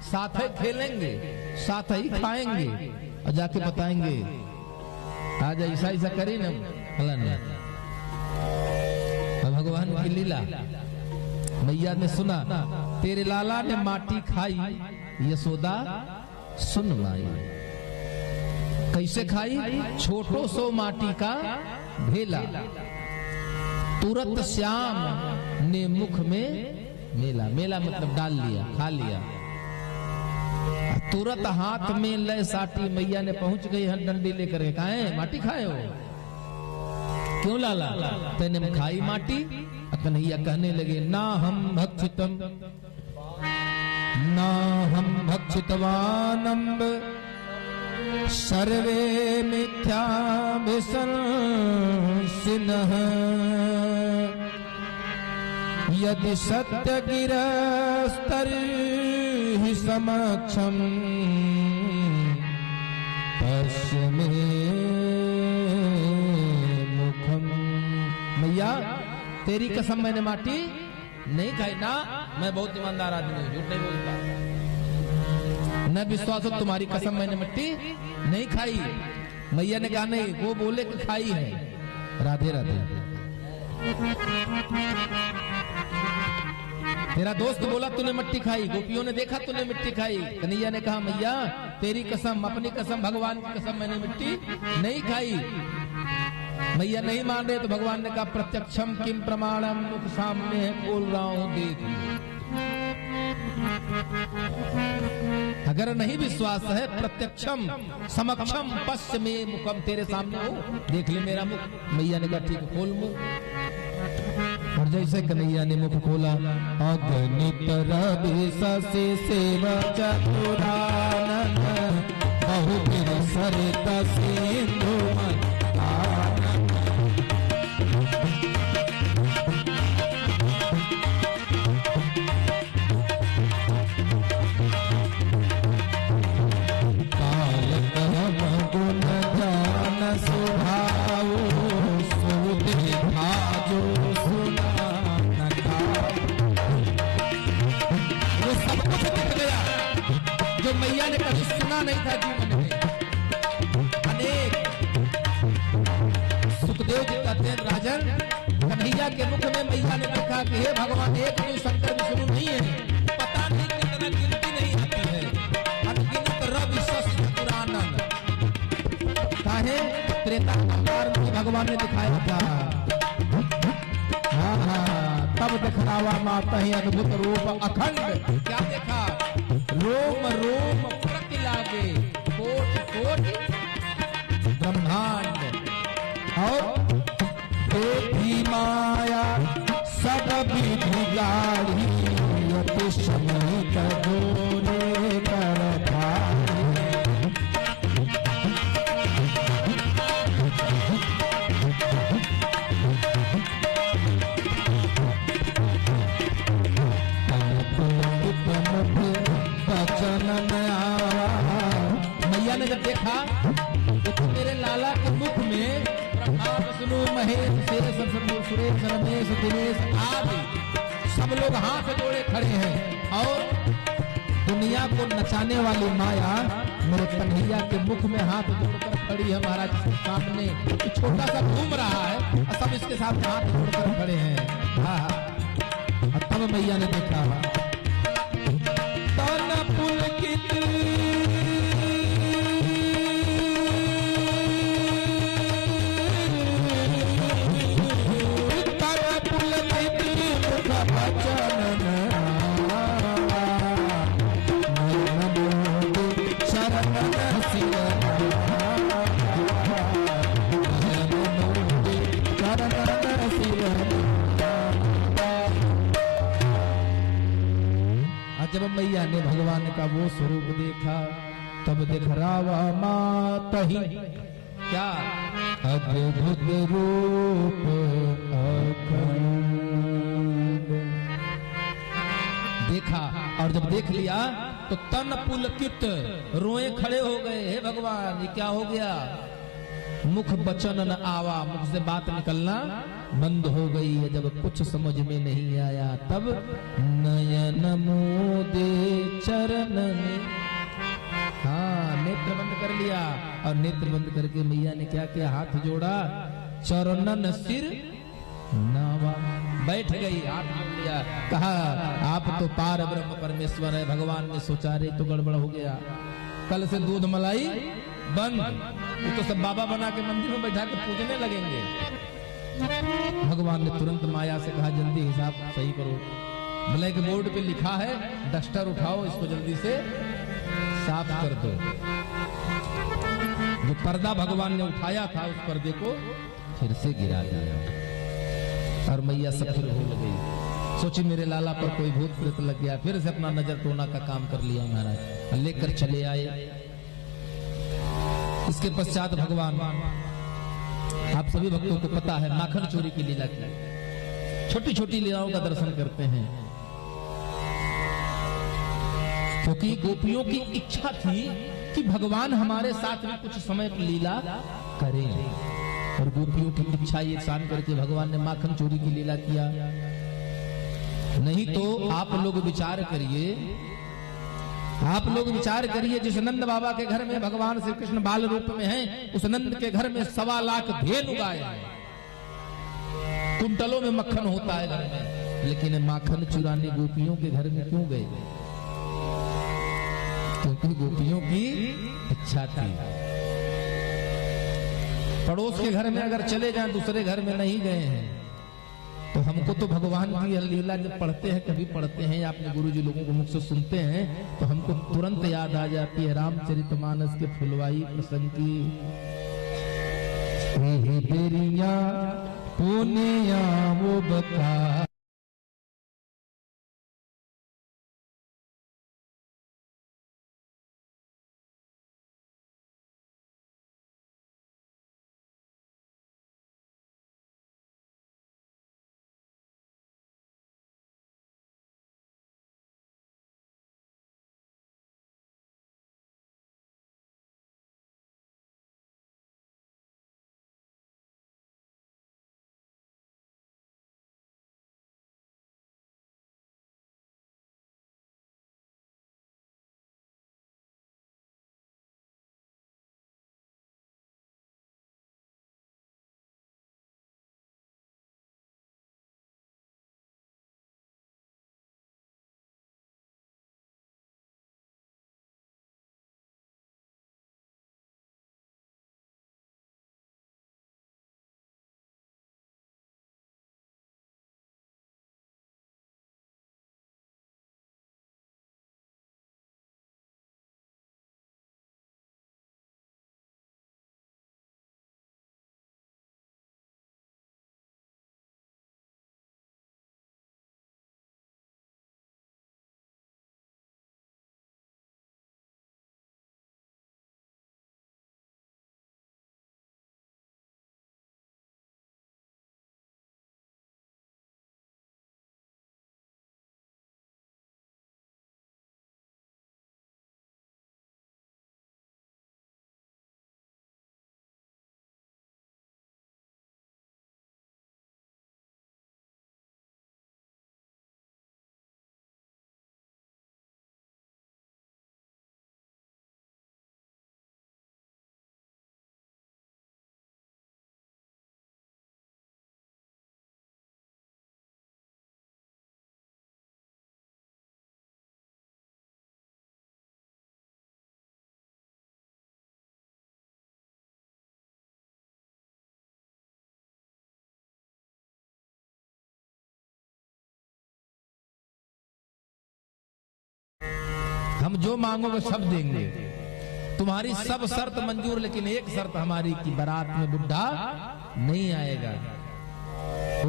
साथ ही खेलेंगे, साथ ही खाएंगे और जाके बताएंगे आज ऐसा ऐसा करी ना फलन। भगवान की लीला। मैया ने सुना, तेरे लाला ने माटी खाई, यशोदा सुन माई। कैसे खाई? छोटो सो माटी का भेला, तुरंत श्याम ने मुख में मेला। मेला मतलब डाल लिया, खा लिया। तुरंत हाथ में लय साटी मैया ने पहुंच गई है डंडी लेकर के। कहा माटी खाए हो? क्यों लाला? तेने खाई माटी? कन्हैया कहने लगे ना हम भक्षितम ना हम भक्षितवानम्ब सर्वे मिथ्या विसंसिनः यदि सत्य गिरस्तर्हि समक्षम पश्य मे मुखम। मैया तेरी कसम मैंने माटी नहीं खाई ना। मैं बहुत ईमानदार आदमी हूँ, झूठ नहीं बोलता। न विश्वास हो तुम्हारी कसम, मैंने मिट्टी नहीं खाई। मैया ने कहा नहीं, वो बोले कि खाई है। राधे राधे। तेरा दोस्त बोला तूने मिट्टी खाई, गोपियों ने देखा तूने मिट्टी खाई। कन्हैया ने कहा मैया तेरी कसम, अपनी कसम, भगवान की कसम, मैंने मिट्टी नहीं खाई। मैया नहीं मान रहे तो भगवान ने कहा प्रत्यक्षम किम प्रमाणम, मुख सामने है, बोल रहा हूं देख। अगर नहीं विश्वास है, प्रत्यक्षम समक्षम पश्य में मुखम, तेरे सामने हो, देख ले मेरा मुख। मैया ने कहा ठीक है, खोल मुख। और जैसे कन्हैया ने मुख खोला, अगणित रवि शशि शिव चतुरानन बहुगिरि सरित सिंधुमयी कानन। काल कर्म गुण ध्यान स्वभाव सुदेखा जो सुना न था। वो सब कुछ दिख गया जो मैया ने कभी सुना नहीं था जीवन में। अनेक सुखदेव जी कहते हैं राजन, कन्हैया के मुख में मैया ने देखा कि हे भगवान, एक तो शंकर विष्णु नहीं है, है त्रेता अवतार में भगवान ने दिखाया था। हाँ हाँ, तब दिखलावा माता ही अद्भुत रूप अखंड। क्या देखा? रोम रोम प्रति लागे कोट कोट ब्रह्मांड। और देखी माया सब विधि गाड़ी अति समय कबूले कर भाई। मैया ने जब देखा तो मेरे लाला के मुख में ब्रह्मा विष्णु महेश शेष सुरेश रमेश दिनेश आदि सब लोग हाथ जोड़े खड़े हैं। और दुनिया को नचाने वाली माया मेरे कन्हैया के मुख में हाथ जोड़कर खड़ी है महाराज सामने। छोटा सा घूम रहा है और सब इसके साथ हाथ जोड़कर खड़े हैं। हाँ, तब मैया ने देखा तन पुलकित जब मैया ने भगवान का वो स्वरूप देखा तब दिखरावा माता ही क्या अद्भुत रूप अखंड। देखा और जब देख लिया तो तन पुलकित रोए खड़े हो गए। हे भगवान ये क्या हो गया? मुख बचन न आवा, मुख से बात निकलना बंद हो गई है। जब कुछ समझ में नहीं आया तब नयन मोदे चरण में, हाँ नेत्र बंद कर लिया। और नेत्र बंद करके मैया ने क्या किया? हाथ जोड़ा, चरणन सिर नावा, बैठ गई, हाथ जोड़ लिया। कहा आप तो पार ब्रह्म परमेश्वर है। भगवान ने सोचा रे तो गड़बड़ हो गया, कल से दूध मलाई बंद, ये तो सब बाबा बना के मंदिर में बैठा के पूजने लगेंगे। भगवान ने तुरंत माया से कहा जल्दी हिसाब सही करो। ब्लैक बोर्ड पे लिखा है, डस्टर उठाओ, इसको जल्दी से साफ कर दो। जो पर्दा भगवान ने उठाया था उस पर्दे को फिर से गिरा दिया। और मैया सब फिर भूल गई। सोची मेरे लाला पर कोई भूत प्रेत लग गया। फिर से अपना नजर टोना का काम कर लिया महाराज, लेकर चले आए। इसके पश्चात भगवान, आप सभी भक्तों को पता है माखन चोरी की लीला की, छोटी छोटी लीलाओं का दर्शन करते हैं। क्योंकि गोपियों की इच्छा थी कि भगवान हमारे साथ में कुछ समय की लीला करें। और गोपियों की इच्छा ये शान करके भगवान ने माखन चोरी की लीला किया। नहीं तो आप लोग विचार करिए, आप लोग विचार करिए, जिस नंद बाबा के घर में भगवान श्री कृष्ण बाल रूप में हैं, उस नंद के घर में 1.25 लाख धेनु गाय हैं, कुंटलों में मक्खन होता है घर में। लेकिन माखन चुराने गोपियों के घर में क्यों गए? क्योंकि गोपियों की इच्छा थी। पड़ोस के घर में अगर चले जाएं, दूसरे घर में नहीं गए हैं, तो हमको तो भगवान की लीला जब पढ़ते हैं, कभी पढ़ते हैं या अपने गुरुजी लोगों को मुख से सुनते हैं, तो हमको तुरंत याद आ जाती है रामचरितमानस के फुलवाई प्रसंग की। पुनिया वो बता हम जो मांगोगे सब देंगे, तुम्हारी सब शर्त मंजूर, लेकिन एक शर्त हमारी कि बारात में बुढ़ा नहीं आएगा।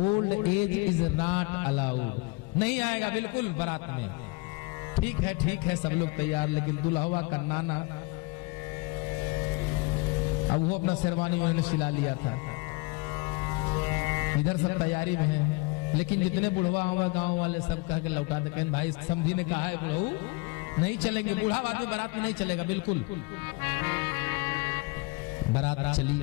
Old age is not allowed, नहीं आएगा बिल्कुल बारात में। ठीक है सब लोग तैयार, लेकिन दुल्हवा का नाना, अब वो अपना शेरवानी उन्होंने सिला लिया था, इधर सब तैयारी में है, लेकिन जितने बुढ़वा हुआ गांव वाले सब कह के लौटा दे। कहें भाई समझी ने कहा है बुढ़ऊ नहीं चलेंगे, बूढ़ा आदमी बारात में नहीं चलेगा बिल्कुल। बारात चली,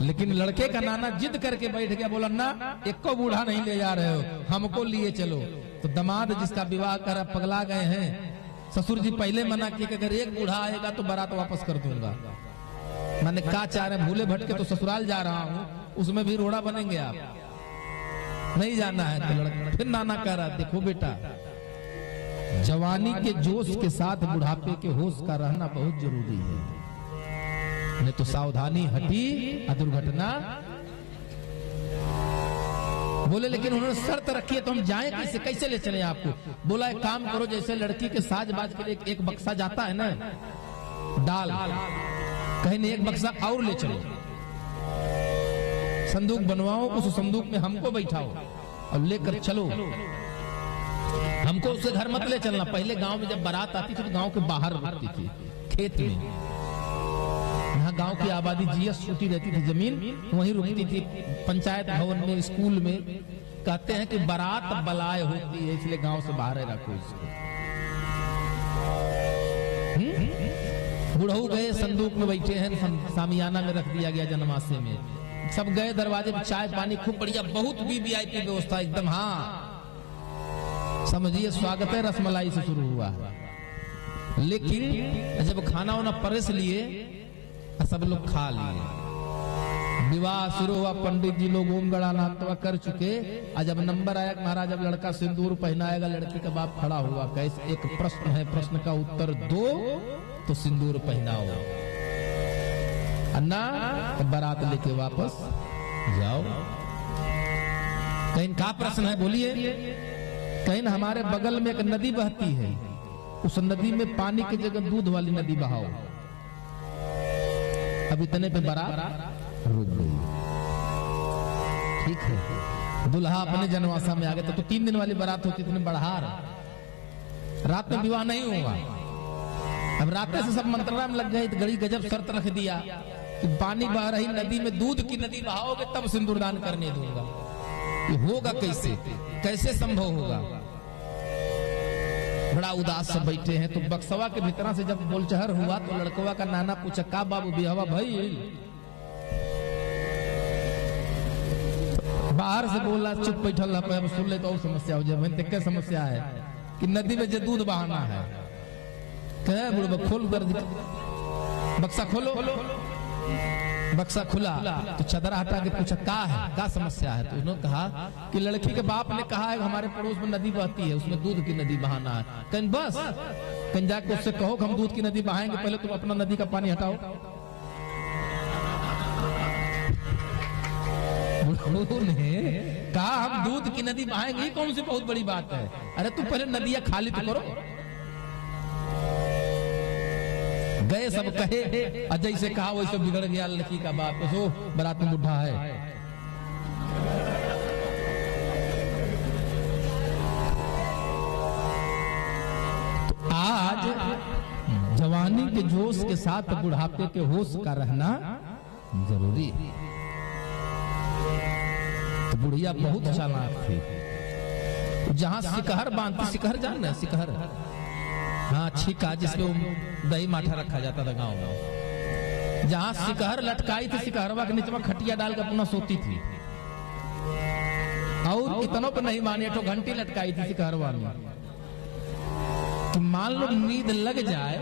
लेकिन लड़के का नाना जिद करके बैठ गया, बोला ना एक को बूढ़ा नहीं ले जा रहे हो, हमको लिए चलो। तो दामाद जिसका विवाह कर पगला गए हैं, ससुर जी पहले मना किए कि अगर एक बूढ़ा आएगा तो बारात वापस कर दूंगा। मैंने कहा चाह रहे भूले भटके तो ससुराल जा रहा हूँ, उसमें भी रोड़ा बनेंगे आप, नहीं जाना है। तो लड़का फिर नाना कह रहा, देखो बेटा जवानी के जोश के साथ बुढ़ापे के होश का रहना बहुत जरूरी है, नहीं तो सावधानी हटी दुर्घटना। बोले लेकिन उन्होंने शर्त रखी है तो हम जाएं कैसे, कैसे ले चले आपको? बोला एक काम करो, जैसे लड़की के साजबाज के लिए एक बक्सा जाता है ना डाल, कहीं ने एक बक्सा और ले चलो, संदूक बनवाओ, उस संदूक में हमको बैठाओ और लेकर चलो, हमको उससे घर मत ले चलना। पहले गांव में जब बारात आती थी तो गांव के बाहर रुकती थी, खेत में, यहाँ गांव की आबादी जीएस छूटी रहती थी, जमीन वहीं रुकती थी, पंचायत भवन में, स्कूल में। कहते हैं कि बारात बलाय होती है, इसलिए गांव से बाहर रखो इसको। बुढ़ऊ गए, संदूक में बैठे हैं, सामियाना में रख दिया गया जनमासे में, सब गए, दरवाजे में चाय पानी खूब बढ़िया, बहुत वीवीआईपी व्यवस्था एकदम। हाँ समझिए स्वागत है रसमलाई से शुरू हुआ, लेकिन जब खाना वाना परस लिए सब लोग खा लिए, विवाह शुरू हुआ, पंडित जी लोग ओम गणानात्वा कर चुके। और जब नंबर आया महाराज जब लड़का सिंदूर पहनाएगा, लड़की का बाप खड़ा हुआ, कैसे एक प्रश्न है, प्रश्न का उत्तर दो तो सिंदूर पहनाओ, अन्ना बारात लेके वापस जाओ। कहीं का प्रश्न है बोलिए? कहीं हमारे बगल में एक नदी बहती है, उस नदी में पानी की जगह दूध वाली नदी बहाओ। अब इतने पे बारात रुक गई। ठीक है, दुल्हा अपने जनवासा में आ गए। तो 3 दिन वाली बारात होती, इतने बढ़ार, रात में विवाह नहीं हुआ। अब रात से सब मंत्रणा में लग गए, गड़ी गजब शर्त रख दिया कि पानी बह रही नदी में दूध की नदी बहाओगे तब सिंदूरदान करने दूंगा। ये होगा कैसे, कैसे संभव होगा? बड़ा उदास सब बैठे हैं। तो बक्सवा के भीतर से जब बोलचहर हुआ तो लड़कवा का नाना पूछा, का बाबू बिहवा भाई? बाहर से बोला, चुप बैठल अब सुन ले तो और समस्या हो जाए। क्या समस्या है? कि नदी में जो दूध बहाना है। कहे बुढ़बा खोल कर बक्सा खोलो, बक्सा खुला तो चदरा हटा के पूछा का है, का समस्या है? तो उन्होंने कहा कि लड़की के बाप ने कहा है हमारे पड़ोस में नदी बहती है, उसमें दूध की नदी बहाना है। कहीं बस कहीं जाके उससे कहो हम दूध की नदी बहाएंगे, पहले तुम अपना नदी का पानी हटाओ। उन्होंने कहा हम दूध की नदी बहाएंगे, ये कौन सी बहुत बड़ी बात है? अरे तुम पहले नदियां खाली तो करो। गए सब कहे, अजय से कहा वैसे बिगड़ गया लड़की का बाप, सो बारात में बुढ़ा है। तो आज जवानी के जोश के साथ बुढ़ापे के होश का रहना जरूरी है। तो बुढ़िया बहुत चालाक थी, जहां सिकहर बांधती, सिकहर जान रहे सिकहर, हाँ छिका जिसमें दही माठा रखा जाता था गांव में, जहां सिकहर लटकाई थी, सिकहरवा के नीचे में खटिया डाल कर पुनः सोती थी। और इतनों पर नहीं माने, तो घंटी लटकाई थी सिकहरवा में कि मान लो नींद लग जाए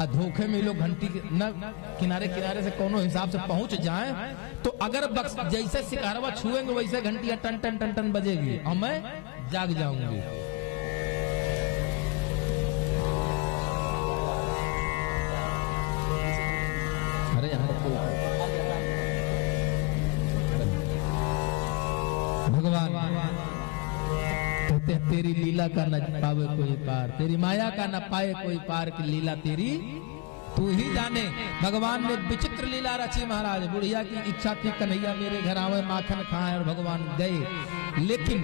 और धोखे में लोग घंटी न किनारे किनारे से कोनो हिसाब से पहुंच जाए, तो अगर जैसे सिकहरवा छुएंगे वैसे घंटिया टन टन टन टन बजेगी और मैं जाग जाऊंगी। अरे भगवान कहते हैं तेरी लीला का न पावे कोई पार, तेरी माया का न पाए कोई पार की लीला तेरी तू ही जाने। भगवान ने विचित्र लीला रची महाराज। बुढ़िया की इच्छा थी कन्हैया मेरे घर आवे माखन खाए, और भगवान गए। लेकिन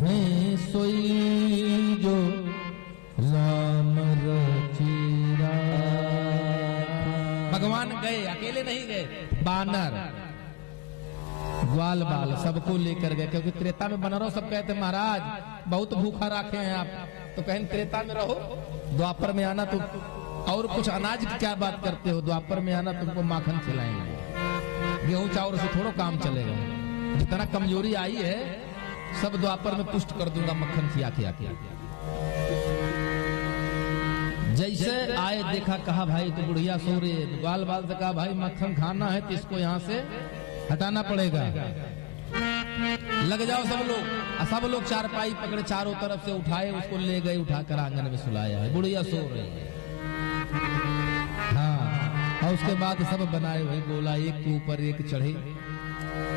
है सोई जो राम रचिरा। भगवान गए, अकेले नहीं गए, बानर ग्वाल बाल सबको लेकर गए, क्योंकि त्रेता में बना रहो। सब कहते महाराज बहुत भूखा रखे हैं आप, तो कहें त्रेता में रहो, द्वापर में आना तो और कुछ अनाज की क्या बात करते हो, द्वापर में आना तुमको माखन खिलाएंगे, गेहूं चावल से थोड़ा काम चलेगा। जितना कमजोरी आई है सब द्वापर में पुष्ट कर दूंगा मक्खन खिया खिया के। जैसे आए देखा, कहा भाई तो बुढ़िया सो रही है। ग्वाल बाल से कहा भाई मक्खन खाना है तो इसको यहाँ से हटाना पड़ेगा, लग जाओ सब लोग। सब लोग चारपाई पकड़े, चारों तरफ से उठाए, उसको ले गए, उठाकर आंगन में सुलाया है। बुढ़िया सो रही है। हाँ, और उसके बाद सब बनाए हुए गोला एक के ऊपर एक चढ़े,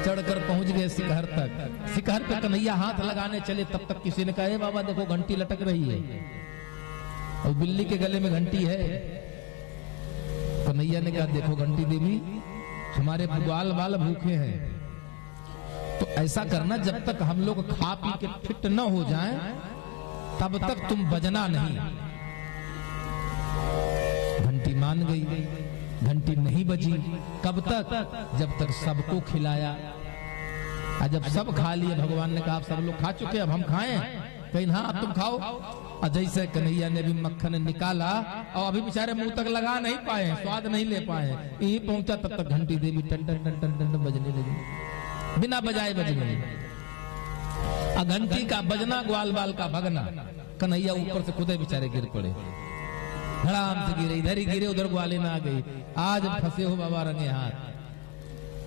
चढ़कर पहुंच गए शिखर तक। शिखर पे कन्हैया हाथ लगाने चले, तब तक किसी ने कहा बाबा देखो घंटी लटक रही है, और बिल्ली के गले में घंटी है। कन्हैया ने कहा देखो घंटी देवी, हमारे ग्वाल बाल भूखे हैं, तो ऐसा करना जब तक हम लोग खा पी के फिट न हो जाएं, तब तक तुम बजना नहीं। घंटी मान गई, घंटी नहीं बजी। कब तक? जब तक सबको खिलाया। और जब सब खा लिए, भगवान ने कहा आप सब लोग खा चुके, अब हम खाएं? कहीं हाँ अब तुम खाओ। और जैसे कन्हैया ने भी मक्खन निकाला, और अभी बेचारे मुंह तक लगा नहीं पाए, स्वाद नहीं ले पाए, यही पहुंचा तब तक घंटी देवी टन टन टन टन टन बजने लगी, बिना बजाए बजने लगी। और घंटी का बजना, ग्वाल बाल का भगना। कन्हैया ऊपर से खुदे बेचारे गिर पड़े, धड़ाम से गिरे, इधर ही गिरे उधर ग्वाले ना आ गई। आज फंसे हो बाबा रंगे हाथ,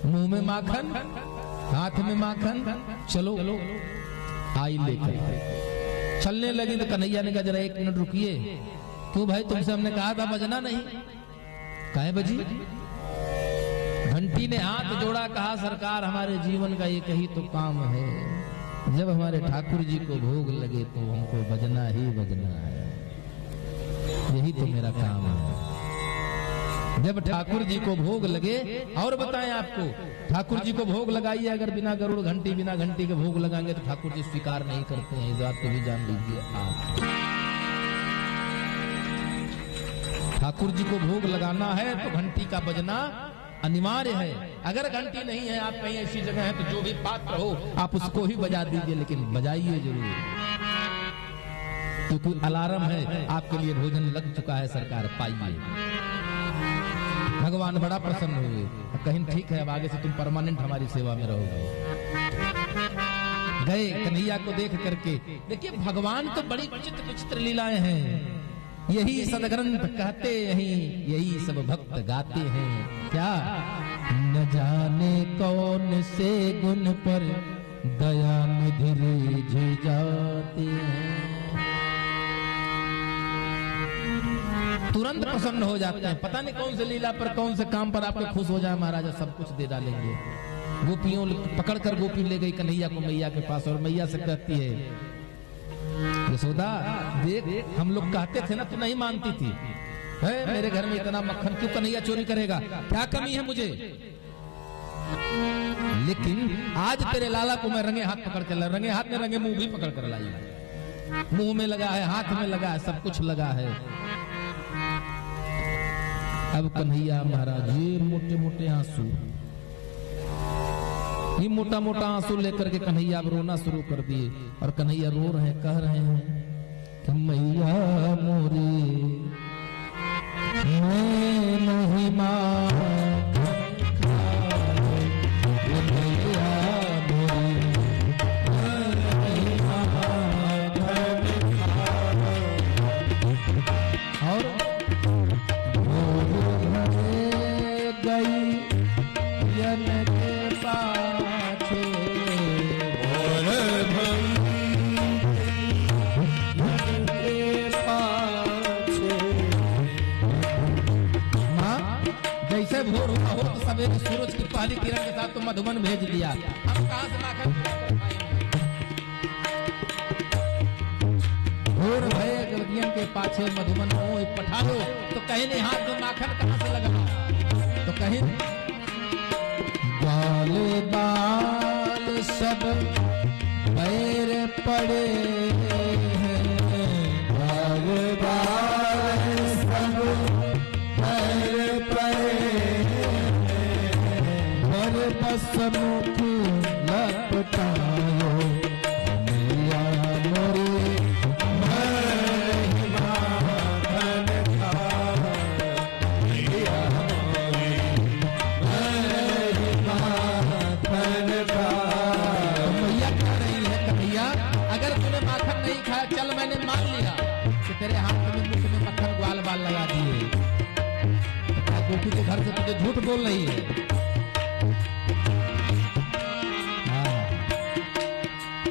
मुंह में माखन, हाथ में माखन, चलो आई लेकर चलने लगी। तो कन्हैया ने कहा जरा एक मिनट रुकिए, क्यों भाई तुमसे हमने कहा था बजना नहीं, काहे बजी? घंटी ने हाथ जोड़ा, कहा सरकार हमारे जीवन का एक ही तो काम है, जब हमारे ठाकुर जी को भोग लगे तो हमको बजना ही बजना है, यही तो मेरा काम है। जब ठाकुर जी को भोग लगे, और बताएं आपको, ठाकुर जी को भोग लगाइए, अगर बिना गरुड़ घंटी बिना घंटी के भोग लगाएंगे तो ठाकुर जी स्वीकार नहीं करते हैं, इस बात को भी जान लीजिए आप। ठाकुर जी को भोग लगाना है तो घंटी का बजना अनिवार्य है। अगर घंटी नहीं है, आप कहीं ऐसी जगह है तो जो भी पात्र हो आप उसको ही बजा दीजिए, लेकिन बजाइए जरूर, क्योंकि अलार्म है आपके लिए भोजन लग चुका है, सरकार पाइए। भगवान बड़ा प्रसन्न हुए, कहीं ठीक है अब आगे से तुम परमानेंट हमारी सेवा में रहोगे। गए कन्हैया को देख करके। देखिए भगवान तो बड़ी विचित्र विचित्र लीलाएं हैं, यही सदग्रंथ कहते हैं, यही सब भक्त गाते हैं। क्या न जाने कौन से गुण पर दया निधि रिझ जाते हैं, तुरंत प्रसन्न हो जाते हैं। पता नहीं कौन से लीला पर, कौन से काम पर आपके खुश हो जाए महाराजा, सब कुछ दे डालेंगे। गोपियों पकड़कर गोपी ले गई कन्हैया को मैया के पास, और मैया से कहती है यशोदा देख, हम लोग कहते थे ना, तू नहीं मानती थी, है मेरे घर में इतना मक्खन क्यों कन्हैया चोरी करेगा, क्या कमी है मुझे, लेकिन आज तेरे लाला को मैं रंगे हाथ पकड़ कर, रंगे हाथ में रंगे मुंह भी पकड़ कर लाई, मुंह में लगा है, हाथ में लगा है, सब कुछ लगा है। अब कन्हैया महाराज ये मोटे मोटे आंसू, ये मोटा मोटा आंसू लेकर के कन्हैया अब रोना शुरू कर दिए। और कन्हैया रो रहे हैं, कह रहे हैं कि मैया मोरे मैं नहीं सवेरे सूरज की पहली किरण के साथ तो मधुबन भेज दिया, हम कहां से माखन घोर भय गलतियन के पाछे मधुबन मोह पठारो, तो कहीं नहीं हाथ में माखन कहां से लगा, तो कहीं बाल बाल सब पैर पड़े हैं, बाल बाल सब पैर पड़े हैं, बस मुख लपटायो मैया मोरे महिमा धन का, मैया मोरे महिमा धन का। मैया कह रही है कन्हैया, अगर तूने माखन नहीं खाया, चल मैंने मान लिया कि तेरे हाथ में मुख में मक्खन ग्वाल बाल लगा दिए, गोपी के घर से तुझे झूठ बोल रही है।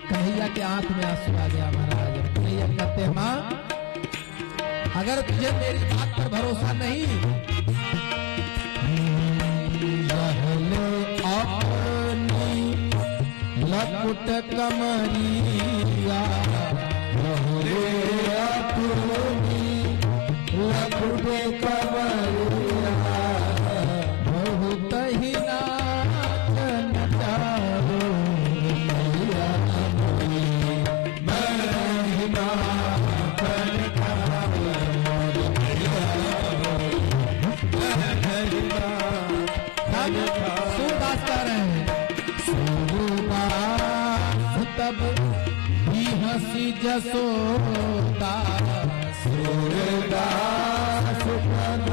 कन्हैया के आंख में आंसू आ गया महाराज। कन्हैया कहते हैं माँ, अगर तुझे मेरी बात पर भरोसा नहीं, अपनी लकुट कमरिया, लकुट कमरिया, बहुत ही नाचन चारो मैया मोरी महिमा धन का, सूरदास कह रहे हैं, सूरदास तब भी हंसी जसोदा, सूरदास तब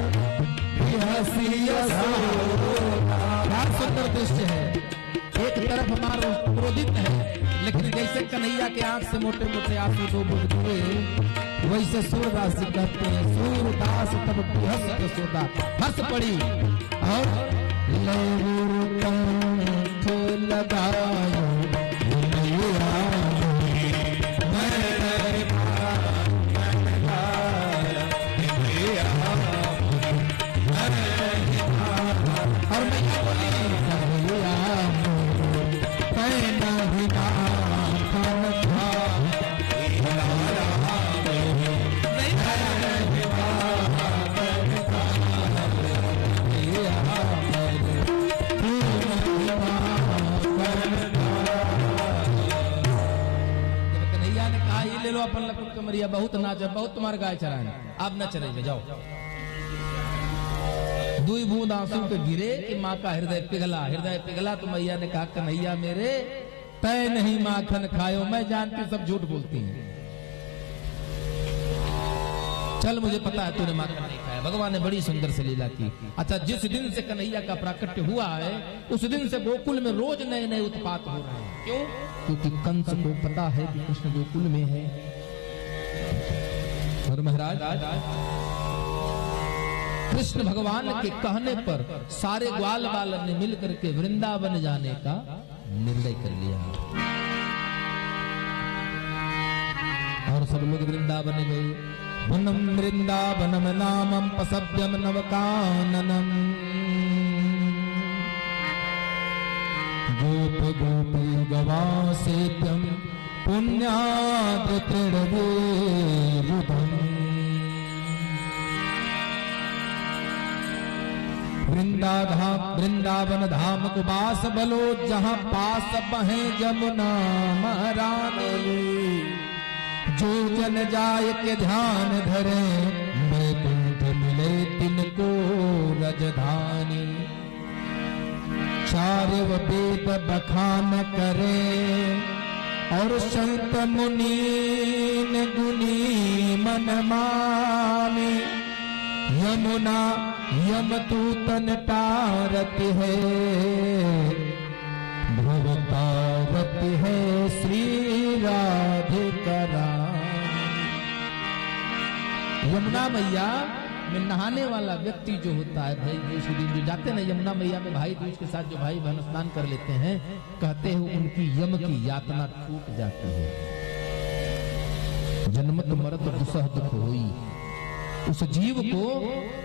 भी हंसी जसोदा। क्या सुंदर दृश्य है, एक तरफ हमारा क्रोधित है, लेकिन जैसे कन्हैया के आंख से मोटे मोटे आंसू दो बूंद गिरे, वैसे सूरदास जी कहते हैं, सूरदास तब भी हंस जसोदा, हंस पड़ी और लहू कंठ लगायो मैया और मैया बोली अपन लकुट कमरिया, बहुत नाच, बहुत तुम्हारे गाय चराए, अब न चरेंगे, जाओ। दुई बूंद आंसू के गिरे कि माँ का हृदय पिघला, हृदय पिघला तो मैया ने कहा, कन्हैया मेरे तय नहीं माखन खायो, मैं जानती सब झूठ बोलती हैं, चल मुझे पता है तूने माखन नहीं खाया। भगवान ने बड़ी सुंदर से लीला की। अच्छा, जिस दिन से कन्हैया का प्राकट्य हुआ है, उस दिन से गोकुल में रोज नए नए उत्पात हो रहे हैं। क्यों? क्योंकि कंस को पता है कि कृष्ण गोकुल में है। और महाराज कृष्ण भगवान के कहने पर सारे ग्वाल बालन ने मिलकर के वृंदावन जाने का निर्णय कर लिया और सब लोग वृंदावन गए। वनम वृंदावनम नामम पसभ्यम नवकाननम, गोप गोपी गवासेभ्यम पुण्याद्रितृणवेरुधम। वृंदावन धाम को बास बलो, जहाँ पास बहे जमुना महारानी। जो जन जाय के ध्यान धरे, वैकुंठ मिले तिनको रजधानी। चार्य वेद बखान करे, और संत मुनि गुनी मन माने। यमुना यमदूतन तारती है, भव तारती है श्री राधिका। यमुना मैया में नहाने वाला व्यक्ति जो होता है, भाई दूज दिन जो जाते हैं यमुना मैया में, भाई दूज के साथ जो भाई बहन स्नान कर लेते हैं, कहते हैं उनकी यम की यातना टूट जाती है। जन्मत मरत दुसह दुख होई, उस जीव को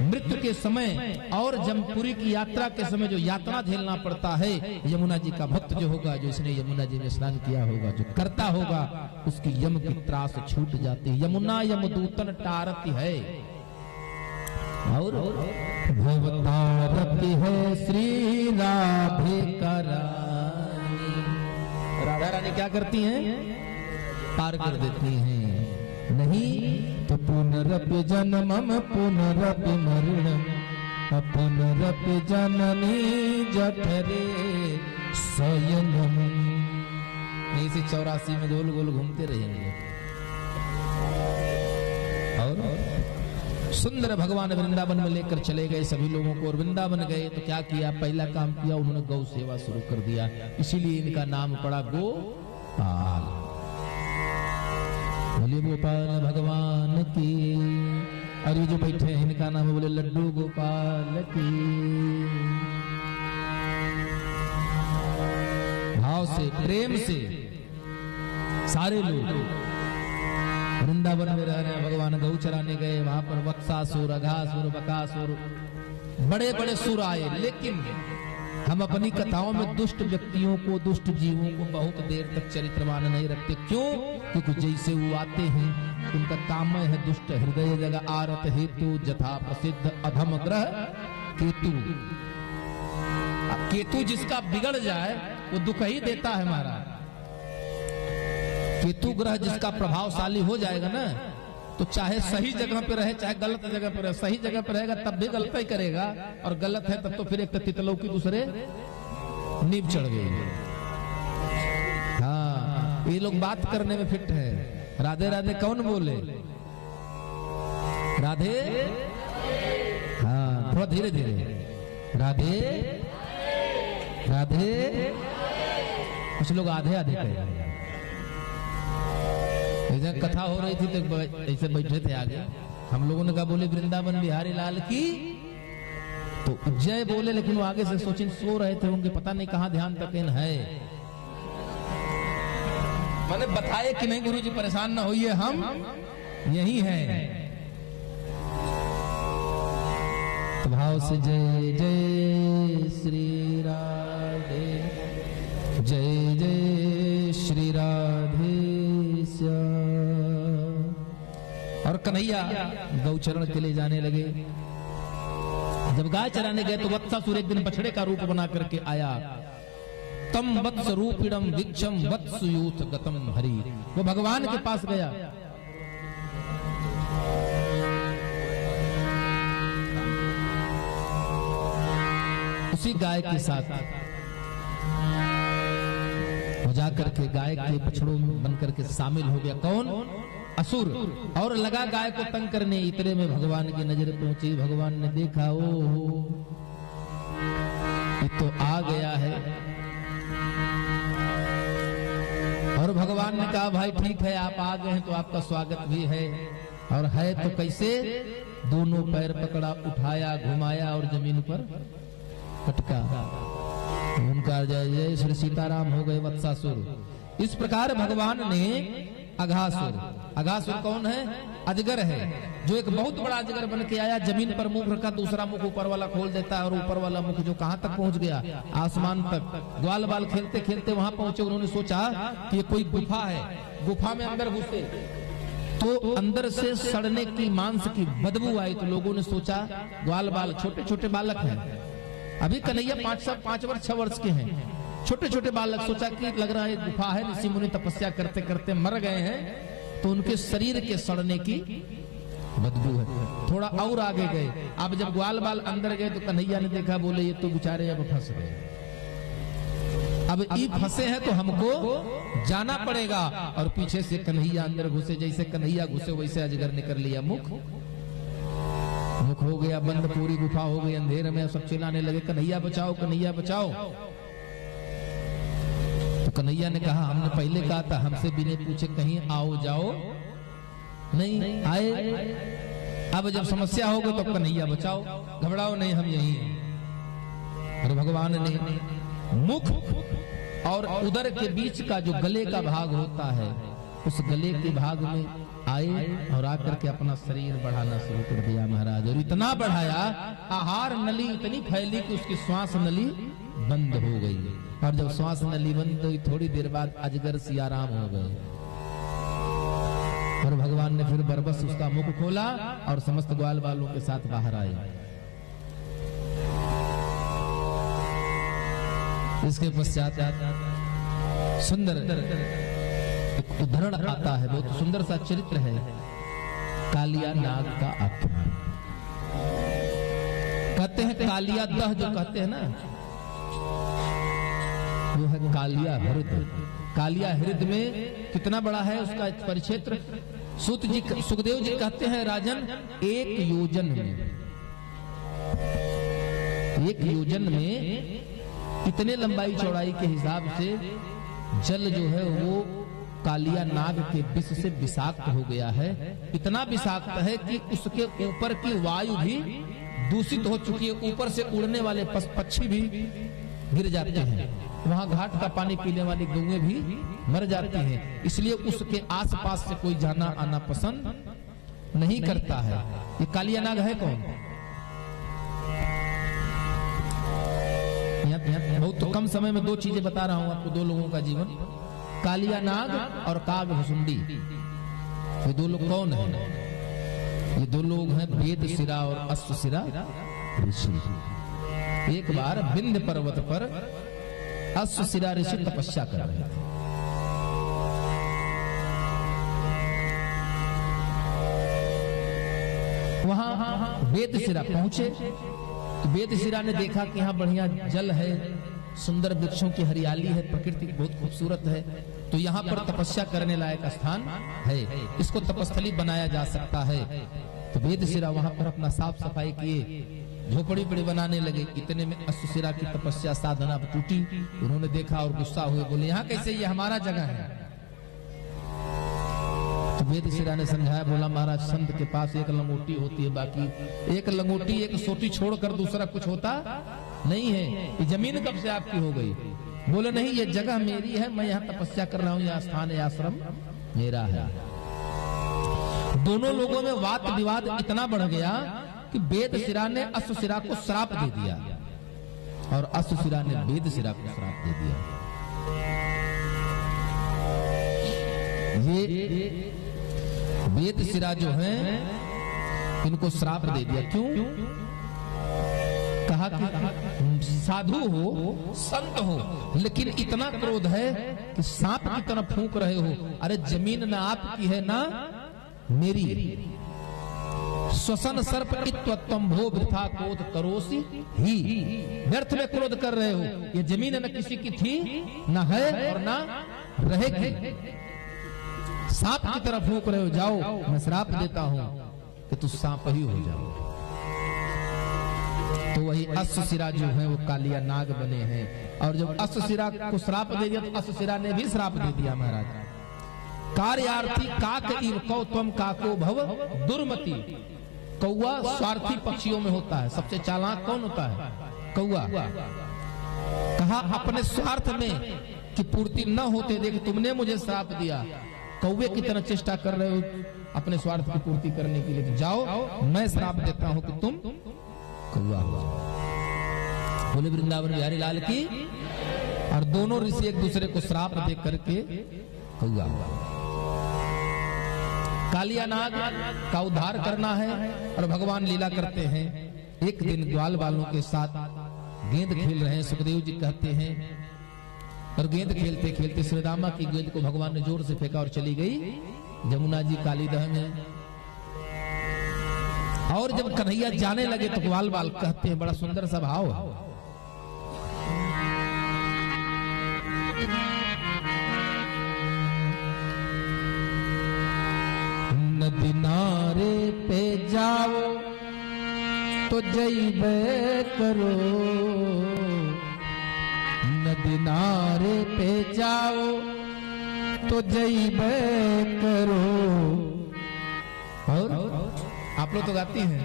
मृत्यु के समय और जमपुरी की यात्रा के समय जो यातना झेलना पड़ता है, यमुना जी का भक्त जो होगा, जो इसने यमुना जी में स्नान किया होगा, जो करता होगा, उसकी यम की त्रास छूट जाती है। यमुना यमदूतन टारती है और भवतारती है श्री राधे रानी। राधा रानी क्या करती हैं? पार कर देती हैं। नहीं तो पुनरपि जन्मम पुनरपि मरणम पुनरपि जननी जठरे शयनम। इसी 84 में गोल गोल घूमते रहेंगे। और सुंदर भगवान वृंदावन में लेकर चले गए सभी लोगों को, और वृंदावन गए तो क्या किया? पहला काम किया, उन्होंने गौ सेवा शुरू कर दिया। इसीलिए इनका नाम पड़ा गोपाल। बोले गोपाल भगवान की। और ये जो बैठे हैं इनका नाम है, बोले लड्डू गोपाल की। भाव से, प्रेम से सारे लोग वृंदावन में रह रहे हैं। भगवान गौ चराने गए, वहां पर वत्सासुर, अघासुर, बकासुर, बड़े बड़े सुर आए। लेकिन हम अपनी कथाओं में दुष्ट व्यक्तियों को, दुष्ट जीवों को बहुत देर तक चरित्रमान नहीं रखते। क्यों? क्योंकि जैसे वो आते हैं उनका काम है दुष्ट हृदय जगह आरत हेतु जथा प्रसिद्ध अधम ग्रह केतु। केतु जिसका बिगड़ जाए वो दुख ही देता है हमारा। केतु ग्रह जिसका प्रभावशाली हो जाएगा ना, तो चाहे सही जगह पे रहे चाहे गलत जगह पे रहे, सही जगह पे रहेगा तब भी गलत ही करेगा, और गलत है तब तो फिर एक तितलौ की दूसरे नींव चढ़ गई। हाँ, ये लोग बात करने में फिट है। राधे राधे कौन बोले? राधे, हाँ थोड़ा धीरे धीरे। राधे राधे। कुछ लोग आधे आधे कह रहे हैं। कथा हो रही थी तो ऐसे बैठे थे आगे, हम लोगों ने कहा बोले वृंदावन बिहारी लाल की, तो जय बोले, लेकिन वो आगे से सोचिन सो रहे थे होंगे, पता नहीं कहां ध्यान तकन है। मैंने बताया कि नहीं गुरुजी परेशान ना होइए, हम यही हैं। तो भाव से जय जय श्री राधे, जय जय श्री राधे। और कन्हैया गौचरण के लिए जाने लगे। जब गाय चराने गए तो वत्सासुर एक दिन बछड़े का रूप बना करके आया। तम वत्स रूपिणम विक्षम वत्सयूथ गतम हरि। वो भगवान के पास गया। उसी गाय के साथ वो जाकर के गाय के बछड़ों में बनकर के शामिल हो गया। कौन? असुर। और लगा गाय को तंग करने। इतने में भगवान की नजर पहुंची। भगवान ने देखा, ओहो ये तो आ गया है। और भगवान ने कहा भाई ठीक है, आप आ गए हैं तो आपका स्वागत भी है। और है तो कैसे? दोनों पैर पकड़ा, उठाया, घुमाया और जमीन पर पटका। उनका जय जय श्री सीताराम हो गए वत्सासुर। इस प्रकार भगवान ने अघासुर, अघासुर कौन है? अजगर है, जो एक बहुत बड़ा अजगर बन के आया। जमीन पर मुख रखा, दूसरा मुख ऊपर वाला खोल देता है, और ऊपर वाला मुख जो कहां तक पहुंच गया? आसमान तक। ग्वाल बाल खेलते खेलते वहां पहुंचे। उन्होंने सोचा कि ये कोई गुफा है, गुफा में अंदर घुसे तो अंदर से सड़ने की, मांस की बदबू आई। तो लोगों ने सोचा ग्वाल बाल, छोटे छोटे बालक हैं, अभी कन्हैया 5 वर्ष 6 वर्ष के हैं, छोटे छोटे बालक, सोचा कि लग रहा है गुफा है, ऋषि मुनि तपस्या करते करते मर गए हैं, तो उनके शरीर के सड़ने की बदबू है। थोड़ा और आगे गए। अब जब ग्वाल बाल अंदर गए तो कन्हैया ने देखा, बोले ये तो बेचारे अब फंस गए, अब ये फंसे हैं तो हमको जाना पड़ेगा। और पीछे से कन्हैया अंदर घुसे। जैसे कन्हैया घुसे वैसे अजगर ने कर लिया मुख, मुख हो गया बंद, पूरी गुफा हो गई अंधेरे में। सब चिल्लाने लगे कन्हैया बचाओ, कन्हैया बचाओ। तो कन्हैया ने कहा हमने पहले कहा था हमसे बिना पूछे कहीं आओ जाओ नहीं आए। अब जब समस्या हो गई तो कन्हैया बचाओ, घबराओ नहीं, हम यही हैं। और भगवान ने मुख और उदर के बीच का जो गले का भाग होता है, उस गले के भाग में आए और आकर के अपना शरीर बढ़ाना शुरू कर दिया महाराज। और इतना बढ़ाया, आहार नली इतनी फैली कि उसकी श्वास नली बंद हो गई। और जब श्वास नली बंद हुई, थोड़ी देर बाद अजगर सियाराम हो गए। और भगवान ने फिर बरबस उसका मुख खोला और समस्त ग्वाल बालों के साथ बाहर आए। इसके पश्चात सुंदर उदाहरण आता है, बहुत सुंदर सा चरित्र है कालिया नाग का आख्यान। कहते हैं कालिया दह, जो कहते हैं ना, वो है कालिया हृदय। कालिया हृदय में कितना बड़ा है उसका परिक्षेत्र? सुखदेव जी कहते हैं राजन, 1 योजन में, 1 योजन में इतने लंबाई चौड़ाई के हिसाब से जल जो है वो कालिया नाग के विष से विषाक्त हो गया है। इतना विषाक्त है कि उसके ऊपर की वायु भी दूषित हो चुकी है। ऊपर से उड़ने वाले पक्षी भी गिर जाते हैं, वहां घाट का पानी पीने वाली गौएं भी मर जाती हैं। इसलिए उसके आसपास से कोई जाना आना पसंद नहीं करता है। ये कालिया नाग है कौन? बहुत तो कम समय में 2 चीजें बता रहा हूं आपको, 2 लोगों का जीवन, कालिया नाग और काग भुसुंडी। ये 2 लोग कौन हैं? ये 2 लोग हैं वेद शिरा और अश्वशिरा ऋषि। एक बार विंध्य पर्वत पर अश्वशिरा ऋषि तपस्या कर रहे थे। वहां वेदशिरा पहुंचे तो वेदशिरा ने देखा कि यहाँ बढ़िया जल है, सुंदर वृक्षों की हरियाली है, प्रकृति बहुत खूबसूरत है, तो यहाँ पर तपस्या करने लायक स्थान है, इसको तपस्थली बनाया जा सकता है। तो वेदशिरा वहां पर अपना साफ सफाई किए, झोपड़ी पड़ी बनाने लगे। इतने में अश्वशिरा की तपस्या साधना टूटी। उन्होंने देखा और गुस्सा हुए, बोले यहाँ कैसे, ये हमारा जगह है। तो वेदशिरा ने समझाया, बोला महाराज संत के पास एक लंगोटी होती है, बाकी एक लंगोटी एक सोटी छोड़कर दूसरा कुछ होता नहीं है। ये जमीन कब से आपकी हो गई? बोले नहीं, ये जगह मेरी है, मैं यहाँ तपस्या कर रहा हूँ, यह स्थान है, आश्रम मेरा है। दोनों लोगों में वाद विवाद इतना बढ़ गया कि वेदशिरा ने अश्वशिरा को श्राप दे दिया और अश्वशिरा ने वेदशिरा को श्राप दे दिया। ये वेदशिरा जो है इनको श्राप दे दिया। क्यों? कहा कि साधु हो, संत हो, लेकिन इतना क्रोध है कि सांप की तरह फूंक रहे हो। अरे जमीन ना आपकी है ना मेरी। श्वसन सर्प इत्वत्तम भो वृथा क्रोध करोसि ही। व्यर्थ में क्रोध कर रहे हो। ये जमीन न किसी की थी, न है और न रहेगी। सांप की तरफ फूंक रहे हो, जाओ मैं श्राप देता हूं कि तू सांप ही हो जाओ। तो वही अश्वशिरा जो है वो कालिया नाग बने हैं। और जब अश्वशिरा को श्राप दे दिया तो अश्वशिरा ने भी श्राप दे दिया महाराज। कार्यार्थी काक इव कौ त्वम काको भव दुर्मति। कौआ स्वार्थी पक्षियों में होता है, सबसे चालाक कौन होता है? कौआ। कहा अपने स्वार्थ में कि पूर्ति न होते देख तुमने मुझे श्राप दिया। कौवे की तरह चेष्टा कर रहे हो अपने स्वार्थ की पूर्ति करने के लिए, तो जाओ मैं श्राप देता हूं कि तुम कौवा हो जाओ। बोले वृंदावन बिहारी लाल की। और दोनों ऋषि एक दूसरे को श्राप दे करके कौवा हुआ। कालिया नाग का उद्धार करना है और भगवान लीला करते हैं। एक दिन ग्वाल बालों के साथ गेंद खेल रहे हैं। सुखदेव जी कहते हैं, और गेंद खेलते खेलते श्रीरामा की गेंद को भगवान ने जोर से फेंका और चली गई जमुना जी कालीदह में। और जब कन्हैया जाने लगे तो ग्वाल बाल कहते हैं, बड़ा सुंदर सा भाव है, किनारे पे जाओ तो जइबे करो, नदी नारे पे जाओ तो जइबे करो। और आप लोग तो गाती हैं,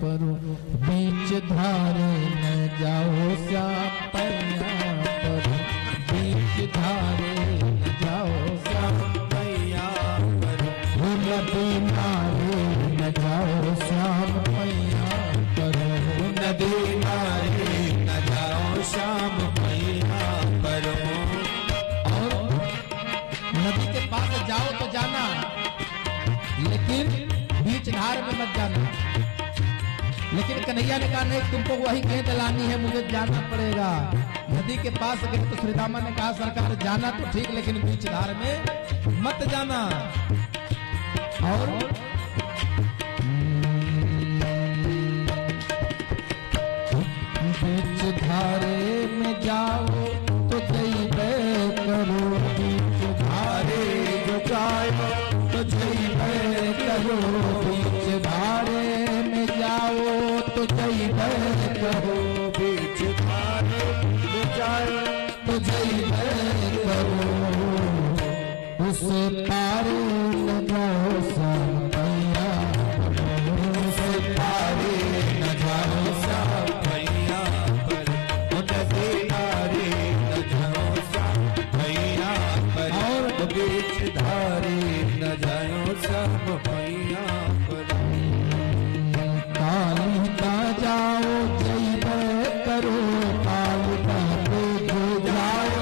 परो बीच धारे न जाओ श्याम पैया, परो बीच धारे नारे न जाओ श्याम पैया करो, नदी नारे न जाओ श्याम पैया करो। और नदी के पास जाओ तो जाना, लेकिन बीच धार में मत जाना। लेकिन कन्हैया ने कहा नहीं, तुमको वही गेंद लानी है, मुझे जाना पड़ेगा। नदी के पास गए तो श्री रामा ने कहा सरकार जाना तो ठीक, लेकिन बीच धार में मत जाना। और बीच धारे में जाओ तो जइबे करो, बीच धारे जो जाओ तो जइबे करो, बीच धारे में जाओ तो जइबे करो, बीच धारे में जाओ तो जइबे करो। उस पार न जाओ श्याम पैया करो, उस पार न जाओ श्याम पैया पर, नदी नारे न जाओ श्याम पैया पर, और बीच धारे न जाओ श्याम पैया पर। कालिका जाओ जइबे करो, कालिका पे जो जाओ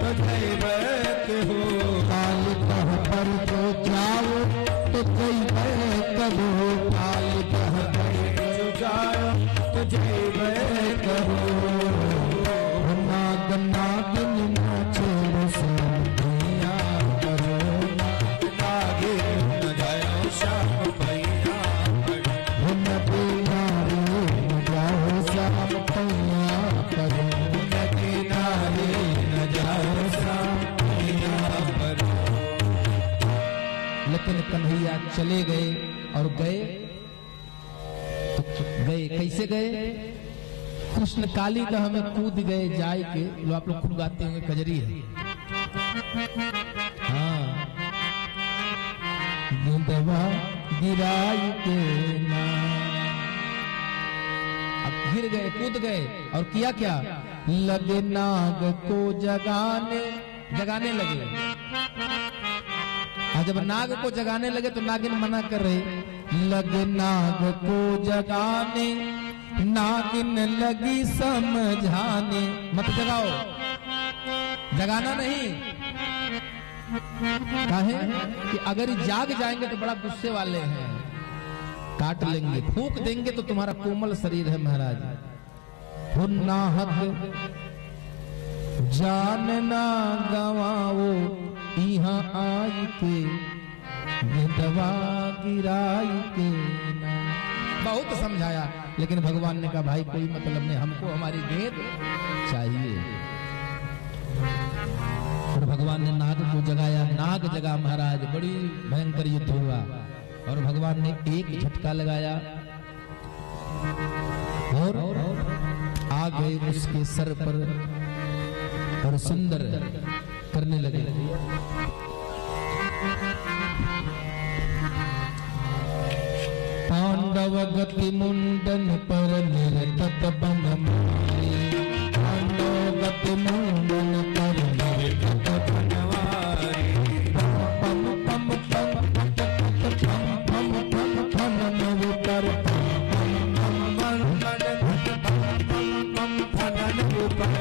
तो जइबे करो, कालिका पर जो जाओ तो जइबे करो, कालिका पर जो जाओ तो जइबे करो। नाग नागिन नाचे श्याम पैया करो, नागे न जाओ श्याम पैया पर, नदी नारे न जाओ श्याम पैया करो, नदी नारे न जाओ श्याम पैया पर। लेकिन कन्हैया चले गए। और गए तो गए कैसे गए? कृष्ण काली का हमें कूद गए जाय के, जो आप लोग खूब गाते होंगे, कजरी है। हाँ, गिंदवा गिराई के ना, अब गिर गए, कूद गए। और किया क्या? लगे नाग को जगाने लगे। जब नाग को जगाने लगे तो नागिन मना कर रही, लगे नाग को जगाने, नागिन लगी समझाने। मत जगाओ, जगाना नहीं। काहे कि अगर जाग जाएंगे तो बड़ा गुस्से वाले हैं, काट लेंगे, फूंक देंगे तो तुम्हारा कोमल शरीर है महाराज। हो नाहक जान ना गवाओ, यहाँ आई के गिंदवा गिराई के ना। बहुत समझाया, लेकिन भगवान ने कहा भाई कोई मतलब नहीं, हमको हमारी गेंद चाहिए। और भगवान ने नाग को जगाया, नाग जगा महाराज, बड़ी भयंकर युद्ध हुआ। और भगवान ने एक झटका लगाया और आ गए उसके सर पर और सुंदर करने लगे। पांडव गति मुंडन पर निरतत बन मारे, पांडव गति मुंडन पर निरतत बन मारे। पम पम पम पम पम पम पम नव कर पम पम पम पम पम नव पर।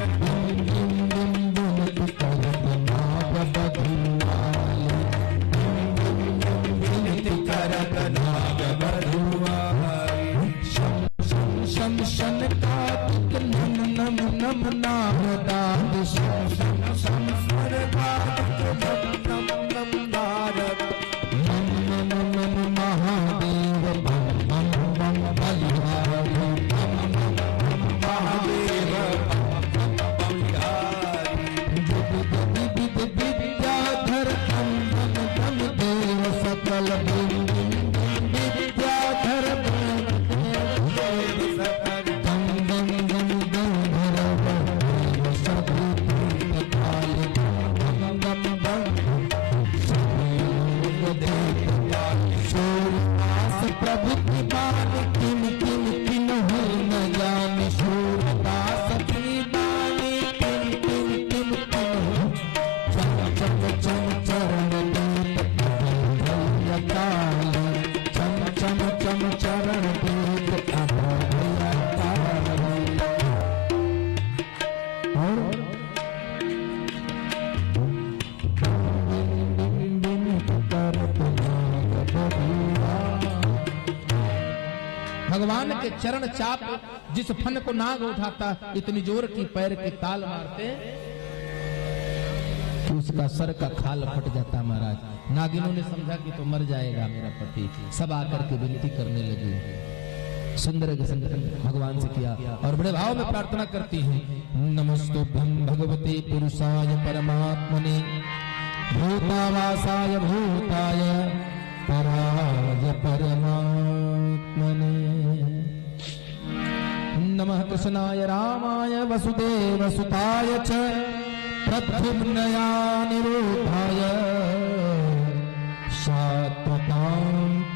शम शन का नम नम नम नाम दाद शम भगवान के चरण चाप जिस फन को नाग उठाता, इतनी जोर की पैर की ताल मारते कि उसका सर का खाल फट जाता। महाराज नागिनों ने समझा कि तो मर जाएगा मेरा पति, सब आकर के विनती करने लगी। सुंदर के संदर्भ भगवान से किया और बड़े भाव में प्रार्थना करती हैं, नमस्तुभ्यं भगवते पुरुषाय परमात्मने भूतावासाय भूताय पराय परमात्मने नमः कृष्णाय रामाय वसुदेव सुताय च प्रद्युम्नया निरूपाय शाश्वतां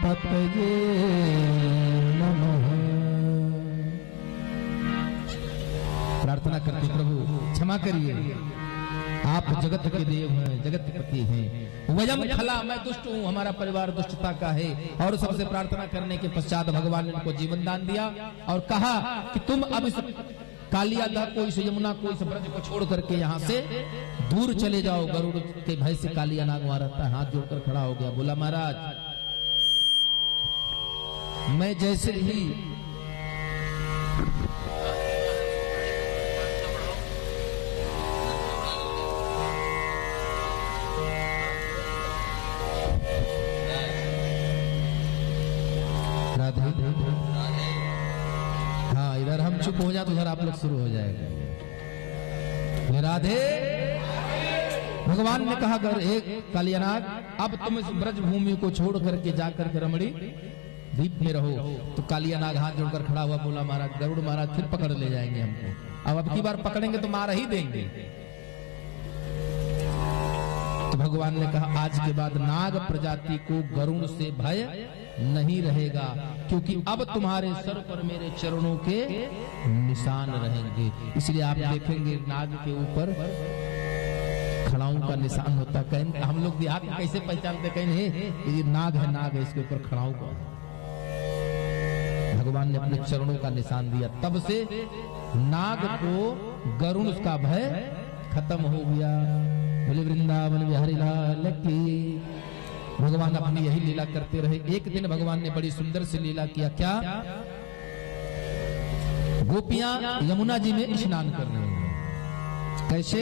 पतये नमः। प्रार्थना करते प्रभु क्षमा करिए, आप जगत के देव हैं, जगत पति हैं। वयम खला, मैं दुष्ट हूँ, हमारा परिवार दुष्टता का है। और सबसे प्रार्थना करने के पश्चात भगवान ने उनको जीवन दान दिया और कहा कि तुम अब इस कालियादा को, इस यमुना को, इस ब्रज को छोड़ करके यहाँ से दूर चले जाओ। गरुड़ के भय से कालिया नाग वहां रहता है, हाथ जोड़कर खड़ा हो गया, बोला महाराज मैं जैसे ही हाँ, इधर हम चुप हो जाए तो उधर आप लोग शुरू हो जाएगा। राधे भगवान ने कहा कर एक कालियानाग, अब तुम इस ब्रज भूमि को छोड़ करके जाकर के रमणी द्वीप में रहो। तो कालियानाग हाथ जोड़कर खड़ा हुआ, बोला महाराज गरुड़ महाराज फिर पकड़ ले जाएंगे हमको, अब की बार पकड़ेंगे तो मार ही देंगे। तो भगवान ने कहा आज के बाद नाग प्रजाति को गरुड़ से भय नहीं रहेगा, क्योंकि अब तुम्हारे सर पर मेरे चरणों के निशान रहेंगे। इसलिए आप देखेंगे नाग के ऊपर खड़ाऊ का निशान होता। कहीं हम लोग देहात में कैसे पहचानते, कहीं ये नाग है, नाग है, इसके ऊपर खड़ाऊ का। भगवान ने अपने चरणों का निशान दिया, तब से नाग को गरुड़ का भय खत्म हो गया। बोले वृंदावन बिहारी लाल की। भगवान अपनी यही लीला करते रहे। एक दिन भगवान ने बड़ी सुंदर सी लीला किया। क्या? गोपियां यमुना जी में स्नान कर रही हैं। कैसे?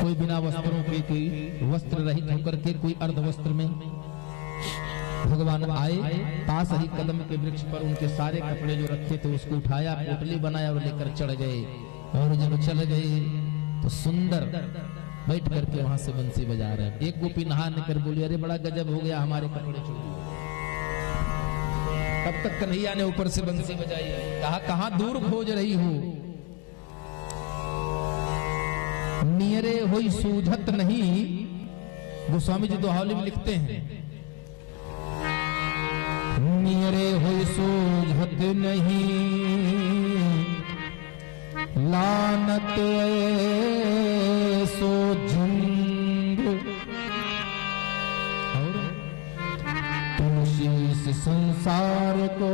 कोई बिना वस्त्रों के, कोई वस्त्र रहित होकर के, कोई अर्ध वस्त्र में। भगवान आए, पास ही कदम के वृक्ष पर उनके सारे कपड़े जो रखे थे उसको उठाया, पोटली बनाया और लेकर चढ़ गए। और जब चल गए तो सुंदर बैठ करके वहां से बंसी बजा रहे हैं। एक गोपी नहा निकल बोली, अरे बड़ा गजब हो गया, हमारे कपड़े छूट गए। तब तक कन्हैया ने ऊपर से बंसी बजाई, कहा कहां दूर खोज रही हो, नियरे हुई सूझत नहीं। गोस्वामी जी दोहावली में लिखते हैं, नियरे हुई सूझत नहीं, लानत सो झुंड। और तुलसी इस संसार को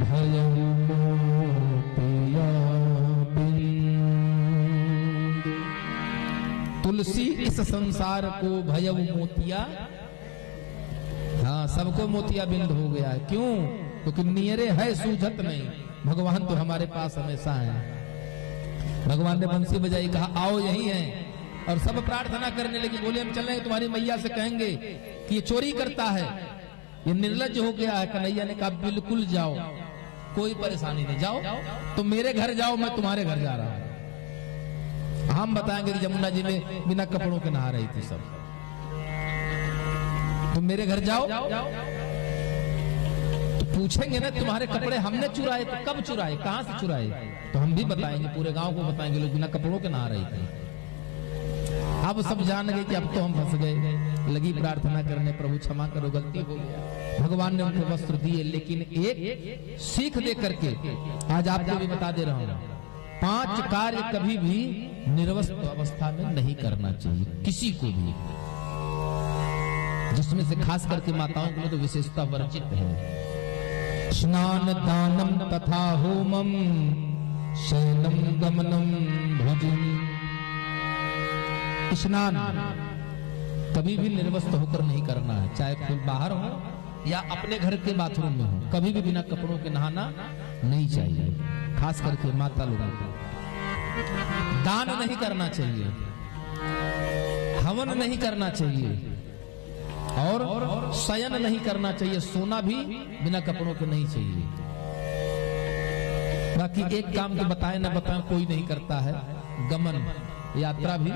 भय मोतिया बिंद। तुलसी इस संसार को भय मोतिया, हाँ सबको मोतिया बिंद हो गया है। क्यों? क्योंकि नियरे है सूझत नहीं। भगवान तो हमारे पास हमेशा है। भगवान ने बंसी बजाई, कहा आओ यही हैं। और सब प्रार्थना करने लगी। बोले हम चलेंगे, तुम्हारी मैया से कहेंगे कि ये चोरी करता है, ये निर्लज्ज हो गया है। कन्हैया ने कहा बिल्कुल जाओ, कोई परेशानी नहीं, जाओ तुम मेरे घर जाओ, मैं तुम्हारे घर जा रहा हूं। हम बताएंगे कि यमुना जी में बिना कपड़ों के नहा रही थी सब, तुम मेरे घर जाओ। तो पूछेंगे ना तुम्हारे कपड़े हमने चुराए, तो कब चुराए, कहां से चुराए? तो हम भी बताएंगे, पूरे गांव को बताएंगे लोग बिना कपड़ों के नहा रही थी। अब सब जान गए कि अब तो हम फंस गए। लगी प्रार्थना करने, प्रभु क्षमा करो, गलती हो गया। भगवान ने उनको वस्त्र दिए, लेकिन एक सीख दे करके आज आपको भी बता दे रहा हूं, 5 कार्य कभी भी निर्वस्त्र अवस्था में नहीं करना चाहिए किसी को भी, जिसमें से खास करके माताओं के लिए तो विशेषता वर्जित है। स्नान दानम तथा होमम शयनम गमनम भोजन। स्नान कभी भी निर्वस्त्र होकर नहीं करना है, चाहे कोई बाहर हो या अपने घर के बाथरूम में हो, कभी भी बिना कपड़ों के नहाना नहीं चाहिए। खास करके माता लोगों को दान नहीं करना चाहिए, हवन नहीं करना चाहिए और शयन नहीं करना चाहिए। सोना भी बिना कपड़ों के नहीं चाहिए। बाकी एक काम के बताए ना बताए कोई नहीं करता है, गमन यात्रा भी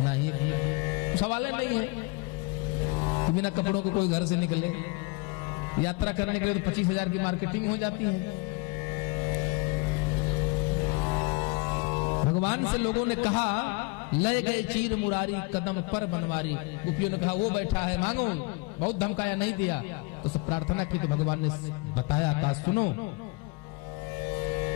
नहीं, सवाल नहीं है कि बिना कपड़ों के कोई घर से निकले। यात्रा करने के लिए तो 25,000 की मार्केटिंग हो जाती है। भगवान से लोगों ने कहा लय गए चीर मुरारी कदम पर बनवारी। गोपियों ने कहा वो बैठा है मांगो, बहुत धमकाया नहीं दिया, तो सब प्रार्थना की तो भगवान ने बताया था सुनो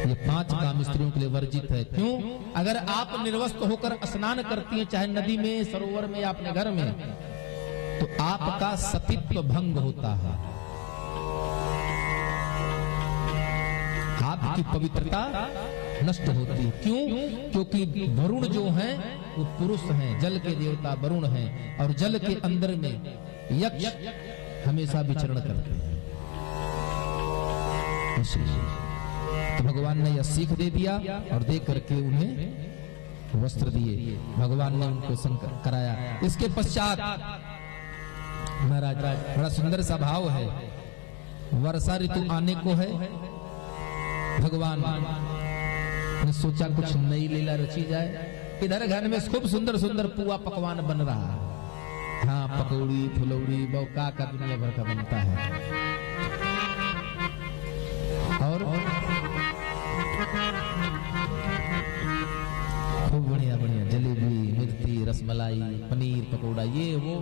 ये 5 काम स्त्रियों के लिए वर्जित है। क्यों? अगर आप निर्वस्त्र होकर स्नान करती हैं चाहे नदी में, सरोवर में या अपने घर में, तो आपका सतीत्व भंग होता है, आपकी पवित्रता नष्ट होती है। क्यों? क्योंकि वरुण जो हैं वो पुरुष हैं, जल के देवता वरुण हैं, और जल के अंदर में यक्ष हमेशा विचरण करते हैं। तो भगवान ने यह सीख दे दिया और दे करके उन्हें वस्त्र दिए। भगवान ने उनको संकर कराया। इसके पश्चात महाराज बड़ा सुंदर सा भाव है। वर्षा ऋतु आने को है, भगवान ने सोचा कुछ नई लीला रची जाए। इधर घर में खूब सुंदर सुंदर पुआ पकवान बन रहा है। हाँ, पकौड़ी फुलौड़ी बौका का दुनिया भर का बनता है। और खूब बढ़िया बढ़िया जलेबी, मिर्ची, रसमलाई, पनीर पकौड़ा, ये वो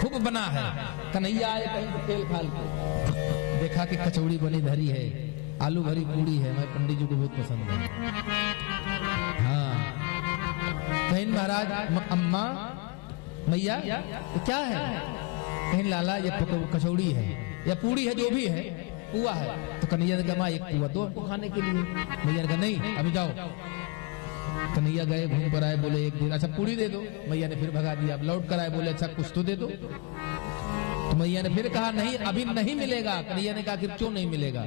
खूब बना है। कन्हैया आए कहीं से खेल खाल के देखा कि कचौड़ी बनी धरी है, आलू भरी पूड़ी है, मैं पंडित जी को बहुत पसंद है। हाँ, कहीं महाराज अम्मा मैया तो क्या है, कहीं लाला ये कचौड़ी है या पूड़ी है, जो भी है पुआ है। तो कन्हैया ने कहा एक पुआ दो हमको खाने के लिए। मैया ने कहा नहीं अभी जाओ। कन्हैया गए, घूम कर आए, बोले एक दिन अच्छा पूड़ी दे दो। मैया ने फिर भगा दिया। अब लौट कर आए, बोले अच्छा कुछ तो दे दो। तो मैया ने फिर कहा नहीं अभी नहीं मिलेगा। कन्हैया ने कहा आखिर क्यों नहीं मिलेगा?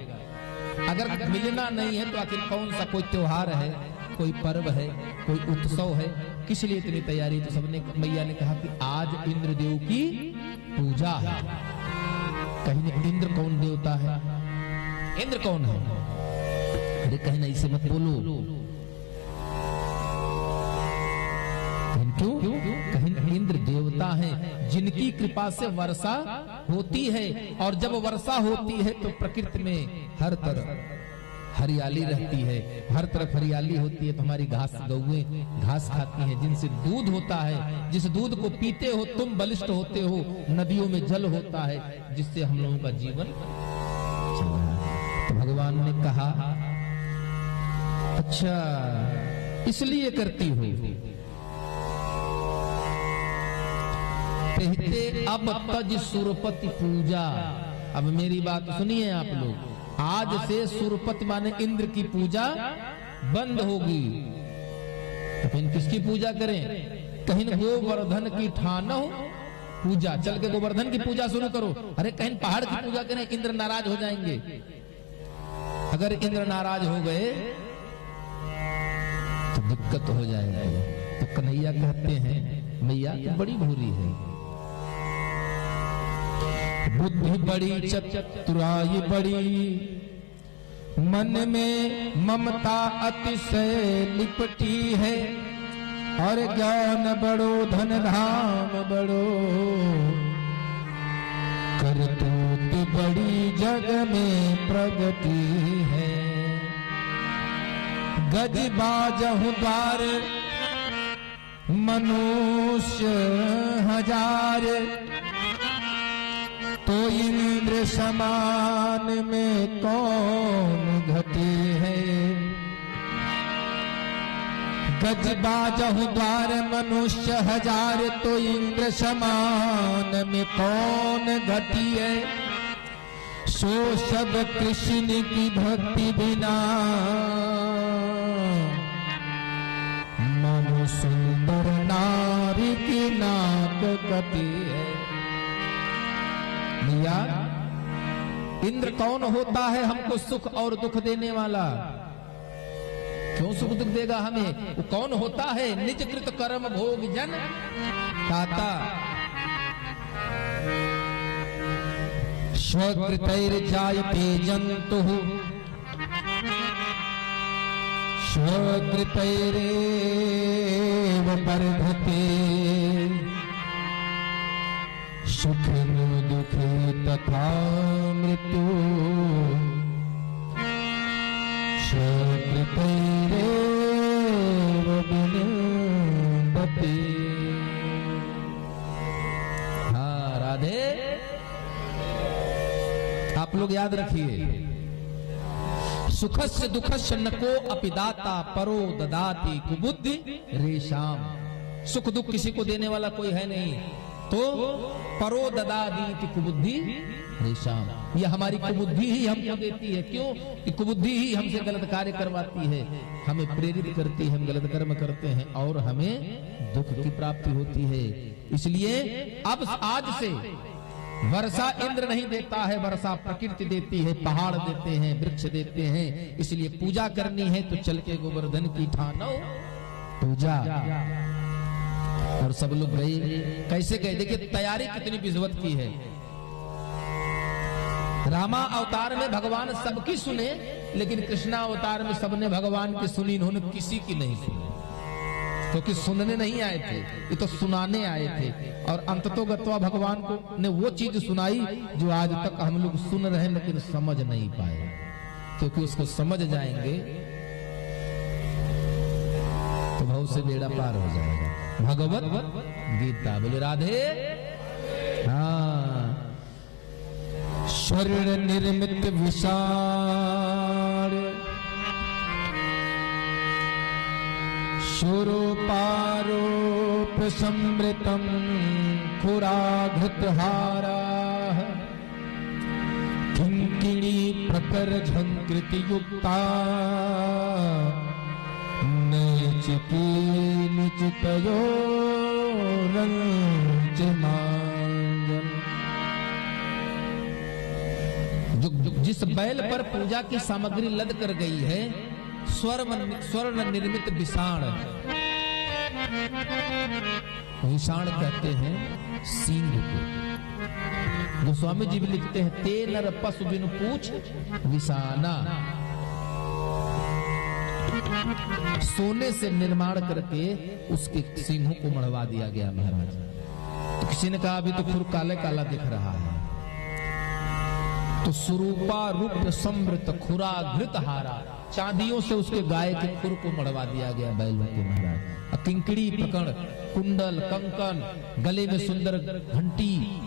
अगर मिलना नहीं है तो आखिर कौन सा कोई त्योहार है, कोई पर्व है, कोई उत्सव है, किस लिए इतनी तैयारी? तो सबने मैया ने कहा कि आज इंद्रदेव की पूजा है। कहीं इंद्र कौन देवता है? इंद्र कौन है? अरे कहीं नहीं से मत बोलो। क्यों? कहीं इंद्र देवता हैं जिनकी कृपा से वर्षा होती है, और जब वर्षा होती है तो प्रकृति में हर तरफ हरियाली रहती है। हर तरफ हरियाली होती है तो हमारी गौएं घास खाती हैं, जिनसे दूध होता है। जिस दूध को पीते हो तुम बलिष्ठ होते हो। नदियों में जल होता है जिससे हम लोगों का जीवन चल रहा है। तो भगवान ने कहा अच्छा इसलिए करती हो, कहते अब तज सुरपति पूजा। अब मेरी बात सुनिए आप लोग, आज से सुरपति माने इंद्र की पूजा बंद होगी। तो फिर किसकी पूजा करें? कहीं गोवर्धन की ठानो पूजा, चल के गोवर्धन की पूजा शुरू करो। अरे कहीं पहाड़ की पूजा करें, इंद्र नाराज हो जाएंगे। अगर इंद्र नाराज हो गए तो दिक्कत हो जाएगी। तो कन्हैया कहते हैं मैया तो बड़ी भूरी है, बुद्धि बड़ी चतुराई बड़ी, मन में ममता अतिशय लिपटी है, और ज्ञान बड़ो धन धाम बड़ो, करतूत बड़ी जग में प्रगति है। गज बाजहु द्वार मनुष्य हजार, तो इंद्र समान में कौन घटी है। गज बाजहु द्वार मनुष्य हजार, तो इंद्र समान में कौन घटी है। सो सब कृष्ण की भक्ति बिना, मनु सुंदर नारी की नाक कटी है। भैया इंद्र कौन होता है हमको सुख और दुख देने वाला? क्यों सुख दुख देगा हमें? वो कौन होता है? निज कृत कर्म भोग जन दाता। स्वकृतैर्जायते जन्तुः स्वकृतैरेव वर्धते सुखं दुःखे तथा मृत्यु स्वकृतैरेव विनन्दते। हाँ राधे, आप लोग याद रखिए, सुखस्य दुखस्य नको अपिदाता परो ददाति कुबुद्धि रेशाम। सुख दुख किसी को देने वाला कोई है नहीं, तो परो ददाति कुबुद्धि रेशाम, यह हमारी कुबुद्धि ही हमको देती है। क्यों? कि कुबुद्धि ही हमसे गलत कार्य करवाती है, हमें प्रेरित करती है, हम गलत कर्म करते हैं और हमें दुख की प्राप्ति होती है। इसलिए अब आज से वर्षा इंद्र नहीं देता है, वर्षा प्रकृति देती है, पहाड़ देते हैं, वृक्ष देते हैं। इसलिए पूजा करनी है तो चल के गोवर्धन की ठानो पूजा। और सब लोग गए, कैसे गए? देखिए तैयारी कितनी विजवत की है। रामा अवतार में भगवान सबकी सुने, लेकिन कृष्णा अवतार में सबने भगवान की सुनी, इन्होंने किसी की नहीं सुनी, क्योंकि सुनने नहीं आए थे, ये तो सुनाने आए थे। और अंततोगत्वा भगवान को ने वो चीज सुनाई जो आज तक हम लोग सुन रहे हैं लेकिन समझ नहीं पाए, क्योंकि उसको समझ जाएंगे तो बहुत से बेड़ा पार हो जाएगा। भगवत गीता। बोले राधे। हाँ, स्वर्ण निर्मित विशाल शूरोपारोप समृतम खुराघृतहारा किंकिणी प्रकर झंकृति युक्ता नैचिकी निचितयो रंचमांगल। जिस बैल पर पूजा की सामग्री लद कर गई है, स्वर्ण निर्मित विषाण, विषाण कहते हैं सींग को। गोस्वामी जी भी लिखते हैं, ते नर पशु बिनु पूछ विषाना। सोने से निर्माण करके उसके सिंहों को मढ़वा दिया गया महाराज। तो किसी ने कहा अभी तो खुर काले काला दिख रहा है, तो सुरूपा रूप समृत खुरा घृत हारा, चांदियों से उसके गाय के खुर को मढ़वा दिया गया बैलों के महाराज। किंकड़ी पकड़, कुंडल, कंकन, गले में सुंदर घंटी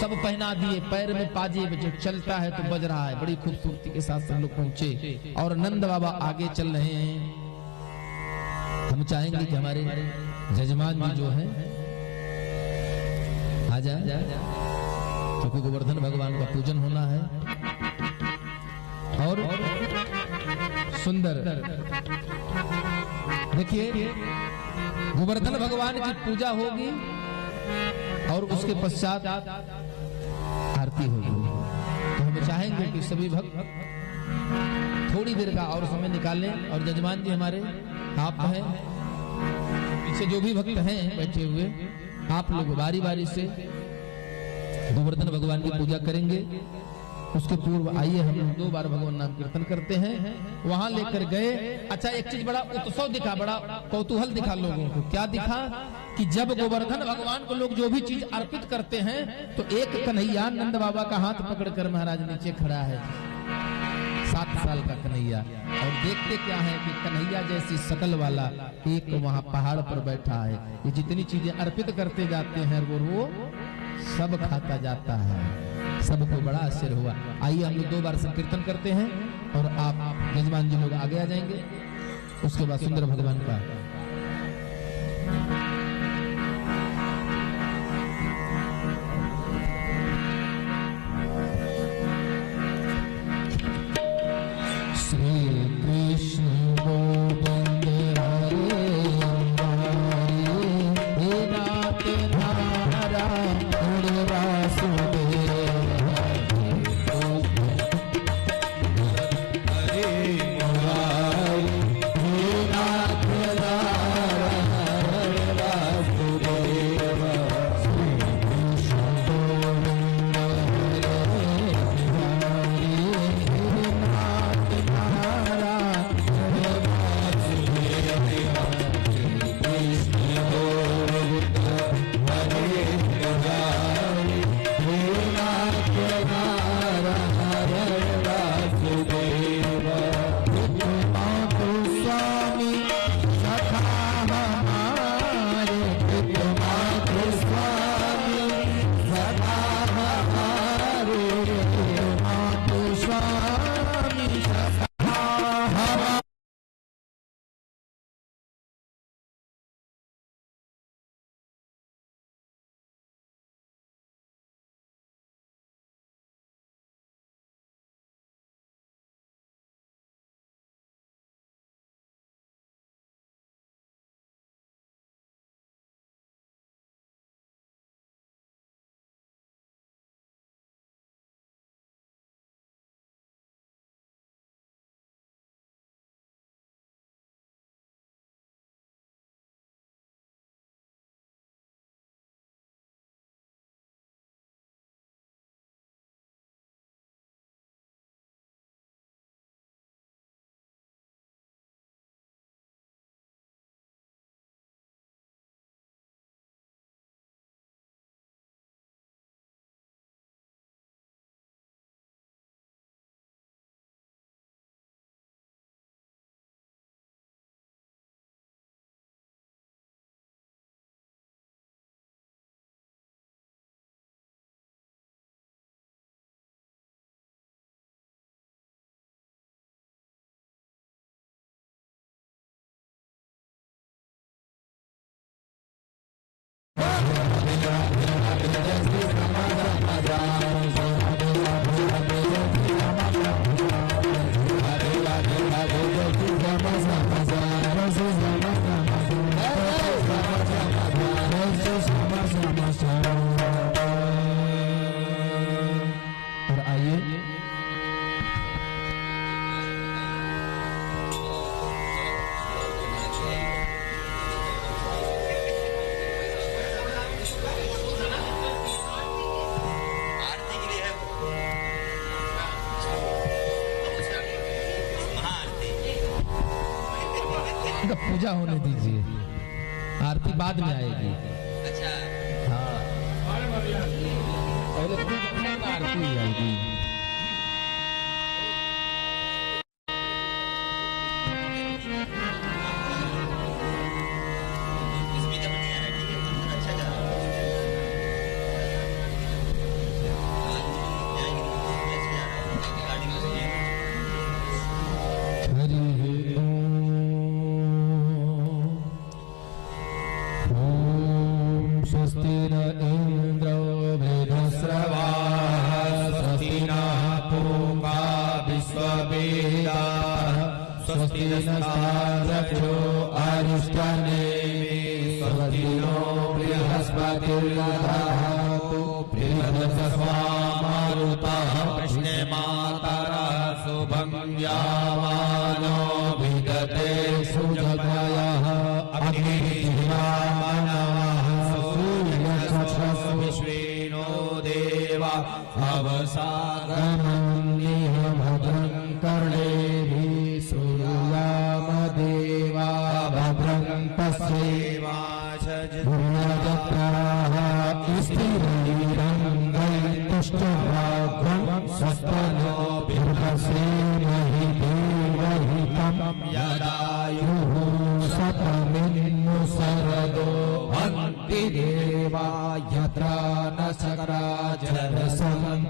सब पहना दिए, पैर में पाजे, जो चलता है तो बज रहा है। बड़ी खूबसूरती के साथ सब लोग पहुंचे और नंद बाबा आगे चल रहे हैं। हम चाहेंगे कि हमारे जजमान जी जो है आ जाए, क्योंकि गोवर्धन भगवान का पूजन होना है। और सुंदर देखिए, गोवर्धन भगवान की पूजा होगी और उसके पश्चात आरती होगी। तो हम चाहेंगे कि सभी भक्त थोड़ी देर का और समय निकालें। और जजमान जी हमारे आप हैं, पीछे जो भी भक्त हैं बैठे हुए, आप लोग बारी बारी से गोवर्धन भगवान की पूजा करेंगे। उसके पूर्व आइए हम लोग 2 बार भगवान नाम कीर्तन करते हैं। वहां लेकर गए। अच्छा, एक चीज बड़ा उत्सव दिखा, बड़ा कौतूहल दिखा लोगों को। क्या दिखा? कि जब गोवर्धन भगवान को लोग जो भी चीज अर्पित करते हैं, तो एक कन्हैया नंद बाबा का हाथ पकड़कर महाराज नीचे खड़ा है, 7 साल का कन्हैया। और देखते क्या है कि कन्हैया जैसी शकल वाला एक वहां पहाड़ पर बैठा है। ये जितनी चीजें अर्पित करते जाते हैं वो सब खाता जाता है। सबको बड़ा आश्चर्य हुआ। आइए हम लोग 2 बार संकीर्तन करते हैं और आप यजमान जी लोग आगे आ जाएंगे। उसके बाद सुंदर भगवान का श्री कृष्ण गोविंद हरे हरे नाथ नारायण वासुदेव और आइए इनका पूजा होने दीजिए, आरती बाद में आएगी। हाँ, पहले पूजा आरती आएगी। स्वस्ति न इंद्रो वृद्धस्रवाः स्वस्ति नः पूर्वा विश्ववेदाः स्वस्ति नस्तार्क्ष्यो अरिष्टनेमिः स्वस्ति नो बृहस्पतिर्दधातु बृहस्पतिर्मारुतः कृष्णमातरः शुभं यावानो विदते सुजगयः अग्निः विश्वेनो देवा अवसागमन्येह भद्रं कर्णेभिः श्रूयामदेवा भद्रं पश्येमाशजत्राः स्थिरैरङ्गैस्तुष्टवाघ्रं स्वस्तनो बिर्भसेमहि देवहितं यदायुः शतमिन्नु शरदो भन्ति देवा यत्रा न शकरा जनसन्तनूनाम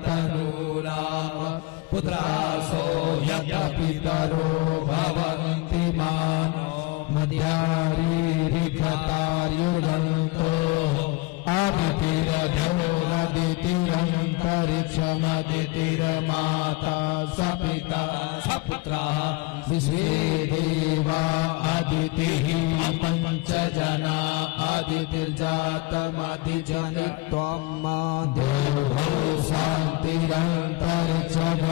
पुत्रासो यज्ञपितरो भवन्ति मानो मध्यारीरिखतार्युर्गन्तो आदितिरधोरदितिरन्तरिक्षमदितिरमाता सपिता सपुत्रः विश्वे देवा अदितिः पञ्च जना अदितिर्जातमधिजनित्वं मा देवो शान्तिरन्तरिक्षं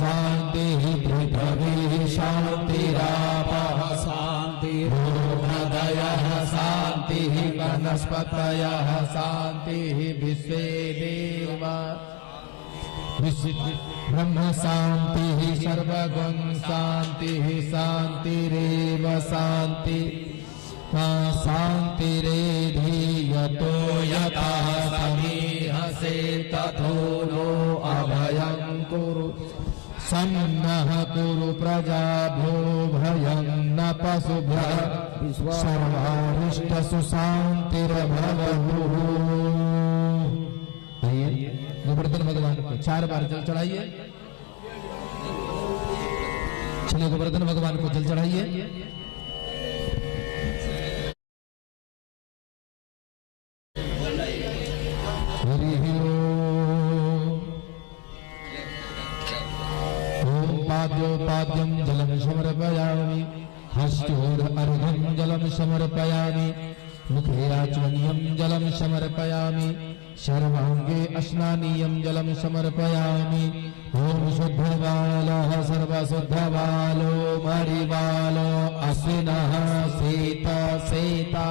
शान्तिः पृथिवीः शान्तिरापः शान्तिर्भूमदयः शान्तिः वनस्पतयः शान्तिः विश्वे देवा ब्रह्म शान्तिः सर्वगं शान्तिः शान्तिरेव शान्ति शान्तिरेधि यतो यथा समीहसे तथो नो अभयं कुरु सन्नः कुरु प्रजाभ्यो भयं न पशुभ्यः सर्वारिष्टसु शान्तिर्भवतु। गोवर्धन भगवान को 4 बार जल चढ़ाइए। चलिए गोवर्धन भगवान को जल चढ़ाइए। ओम पाद्योपाद्यं जलं समर्पयामि हस्तोर्घं जलं समर्पयामि मुखे आचमनीयं जलं समर्पयामि सर्वांगे अस्नानीयं जलं समर्पयामि। ओम शुद्धबालः सर्वशुद्धबालो मरिबालो अश्विनः सीता सीता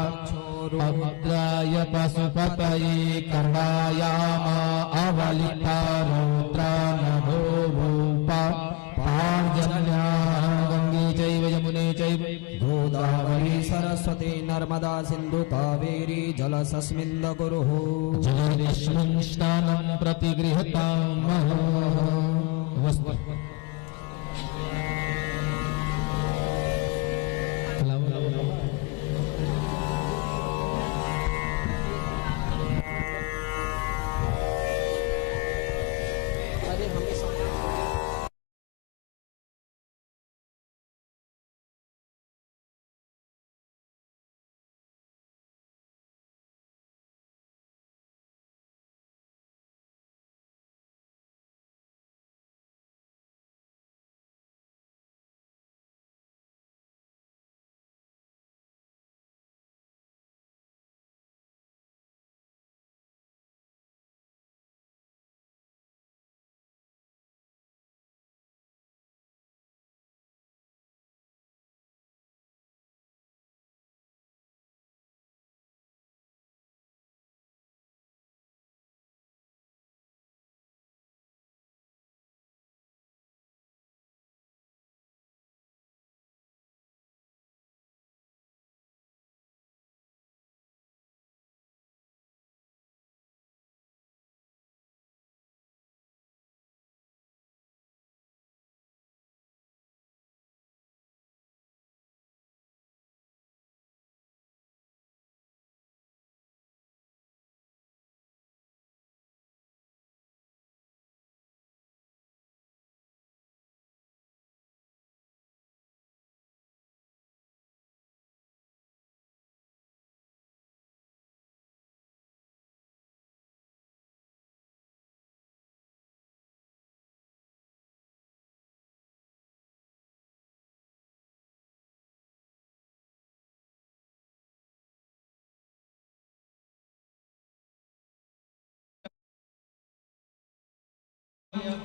अद्राय पशुपतये कर्णायामा अवलिता रौद्रा नभो भूपा पार्जन्याः गंगे चैव यमुने चैव गोदावरी सरस्वती नर्मदा सिंधु कावेरी जलसस्मिन् कुरुः जलेष्मिन् स्नानं प्रतिगृह्णामः वस्तु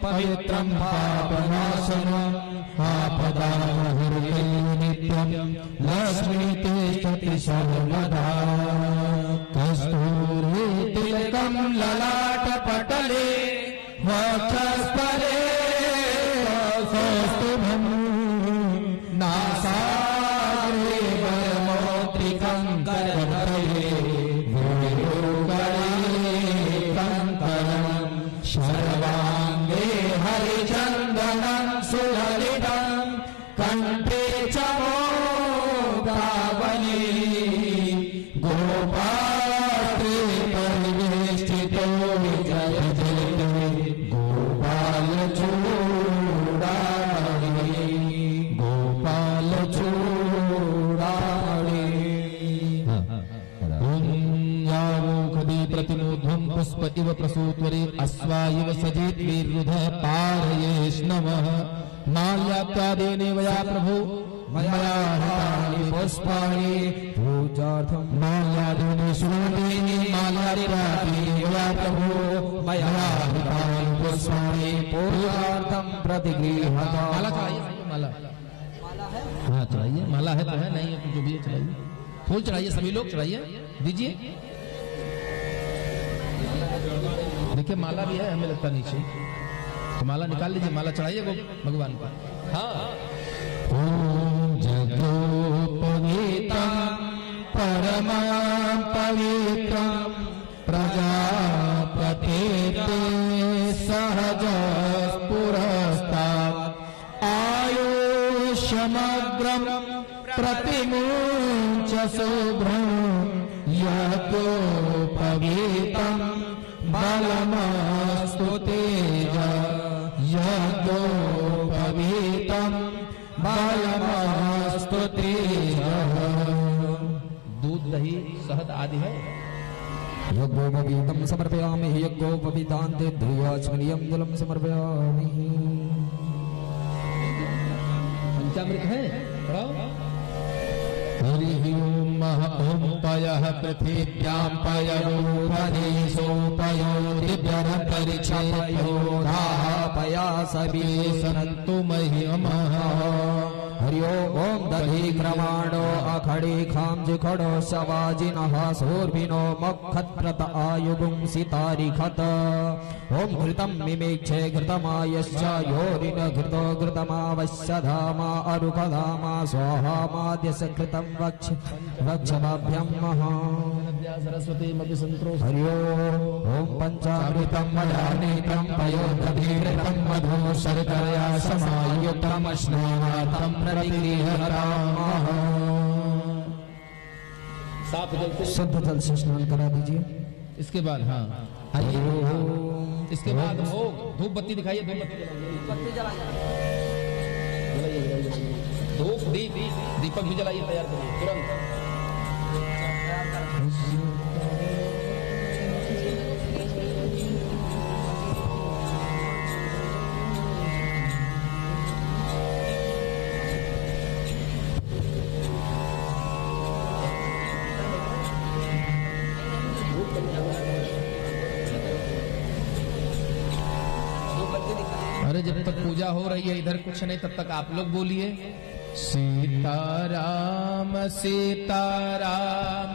पवित्रं पापनाशनम् आपदामहर्ते नित्यं लक्ष्मी तिष्ठति सर्वदा कस्तूरी तिलकं ललाटपटले वक्षस्परे कौस्तुभं नासाग्रे वरमौक्तिकं करतले सर्वांगे हरिचंदनं सुललितं कंठे च मोदावली गोपात्रे परिवेष्टितो विजयते गोपालचूडामणि प्रतिमोध्वं पुष्प इव प्रसूत्वरे अश्वाइव सजेत वीरुध पारयेष्णवः माल्यात्यादेने वया प्रभु मया हतानि पुष्पाणि पूजार्थं माल्यादेने श्रुणोति माल्यात्यादेने वया प्रभु मया हतानि पुष्पाणि पूजार्थं प्रतिगृह्यताम्। माला चढ़ाइए, माला हाँ चढ़ाइए, माला है तो है, नहीं है तो जो भी है चढ़ाइए, फूल चढ़ाइए, सभी लोग चढ़ाइए, दीजिए। देखिए माला भी है, हमें लगता नीचे, तो माला निकाल लीजिए, माला चढ़ाइए भगवान को। हाँ जगोपवीतं परमं पवित्रं प्रजापतेते सहज पुरस्तात् आयुष्यमग्रं प्रतिमुञ्च शुभ्रं यज्ञोपवीतं बलमस्तु तेज यज्ञोपवीतं बलमस्तु तेज। दूध दही शहद आदि है। यज्ञोपवीतं समर्पयामि यज्ञोपवीतान्ते ध्रुवाचमनीयं जलं समर्पयामि। पंचामृत है पढ़ाओ। हरिः ओम ओम पयः पृथिव्यां पयोपदेशो पयो दिव्यरन्तरिक्षपयो धाः पया सवे सनन्तु मह्यमः। हरि ओम दधि क्रमाणो अखडे खांजिखडो शवाजिनः सोर्भिनो मखत्प्रत आयुगुं सितारिखत। ओम घृतं मिमेक्षे घृतमायश्च योरिन घृतो घृतमावश्य धामा अरुकधामा स्वाहामाद्यस्य घृतं वक्षभाभ्यं महा। सरस्वतीमपि संतोष। हरि ओम पंचामृतं मया नेत्रं पयोदधिघृतं मधु शर्करया समायुक्तं स्नानार्थं प्रतिगृह्यतामः। साफ जल से शुद्ध जल से स्नान करा दीजिए। इसके बाद हाँ आइए, इसके बाद भोग धूप बत्ती दिखाइए, धूप बत्ती जलाइए, धूप दीप दीपक भी जलाइए, तैयार करिए तुरंत। अरे जब तक पूजा हो रही है इधर कुछ नहीं, तब तक आप लोग बोलिए सीताराम सीताराम।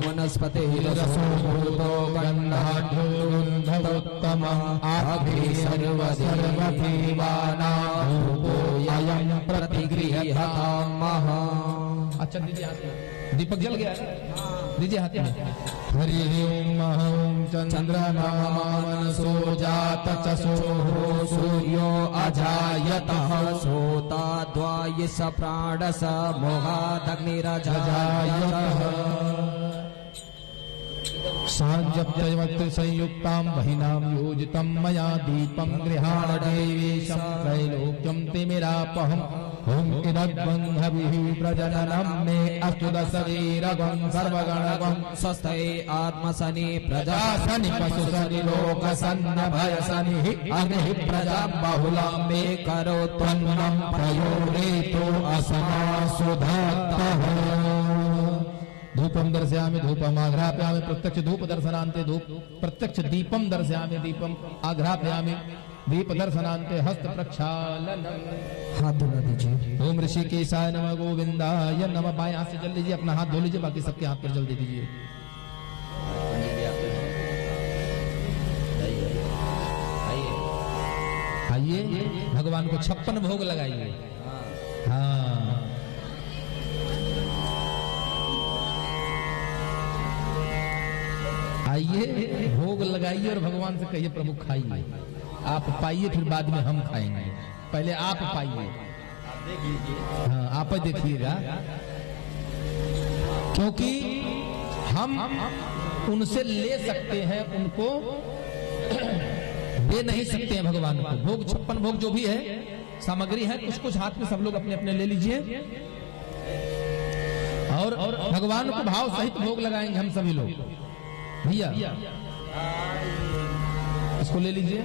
वनस्पते रसो भूतो गन्धाढ्योत्तम आग्रे सर्वदेवानां भूतो ययं प्रतिगृह्यतामः। अच्छा दीजिए हाथ में, दीपक जल गया है, दीजिए हाथ में। हरि ओम चंद्रमामनसो जात चक्षुः सूर्यो अजायतः सोता द्वायस प्राणस मोहादग्निरजायतः। सांजप्तवत् संयुक्तां बहिनां योजितं मया दीपं गृहाण देवेशं त्रैलोक्यं तिमिरापहम् ॐ इदग्वं हविः प्रजननं मे अस्तु दशवीरगं सर्वगणगं स्वस्ते आत्मसनि प्रजासनि पशुसनि लोकसन्नभयसनिः अग्निः प्रजां बहुलां मे करोत्वन्नं प्रयोरेतो असमासुधात्तः धूपम दर्शयामि धूपम आघ्रापयामि प्रत्यक्ष धूप दर्शनान्ते धूप प्रत्यक्ष दीपम दर्शयामि दीपम आघ्रापयामि दीप दर्शनान्ते हस्त प्रक्षालन। हाथ धुला दीजिए। ओम ऋषिकेशाय नमः गोविंदाय नमः। बाएं हाथ से जल लीजिए, अपना हाथ धो लीजिए, बाकी सबके हाथ पर जल दे दीजिए। आइए भगवान को 56 भोग लगाइए। हाँ आइए भोग लगाइए और भगवान से कहिए प्रभु खाइए। आप पाइए फिर बाद में हम खाएंगे, पहले आप पाइए। हाँ आप देखिएगा, क्योंकि हम उनसे ले सकते हैं, उनको दे नहीं सकते हैं भगवान को। भोग 56 भोग जो भी है सामग्री है, कुछ कुछ हाथ में सब लोग अपने अपने ले लीजिए और भगवान को भाव सहित भोग लगाएंगे हम सभी लोग। भैया इसको ले लीजिए,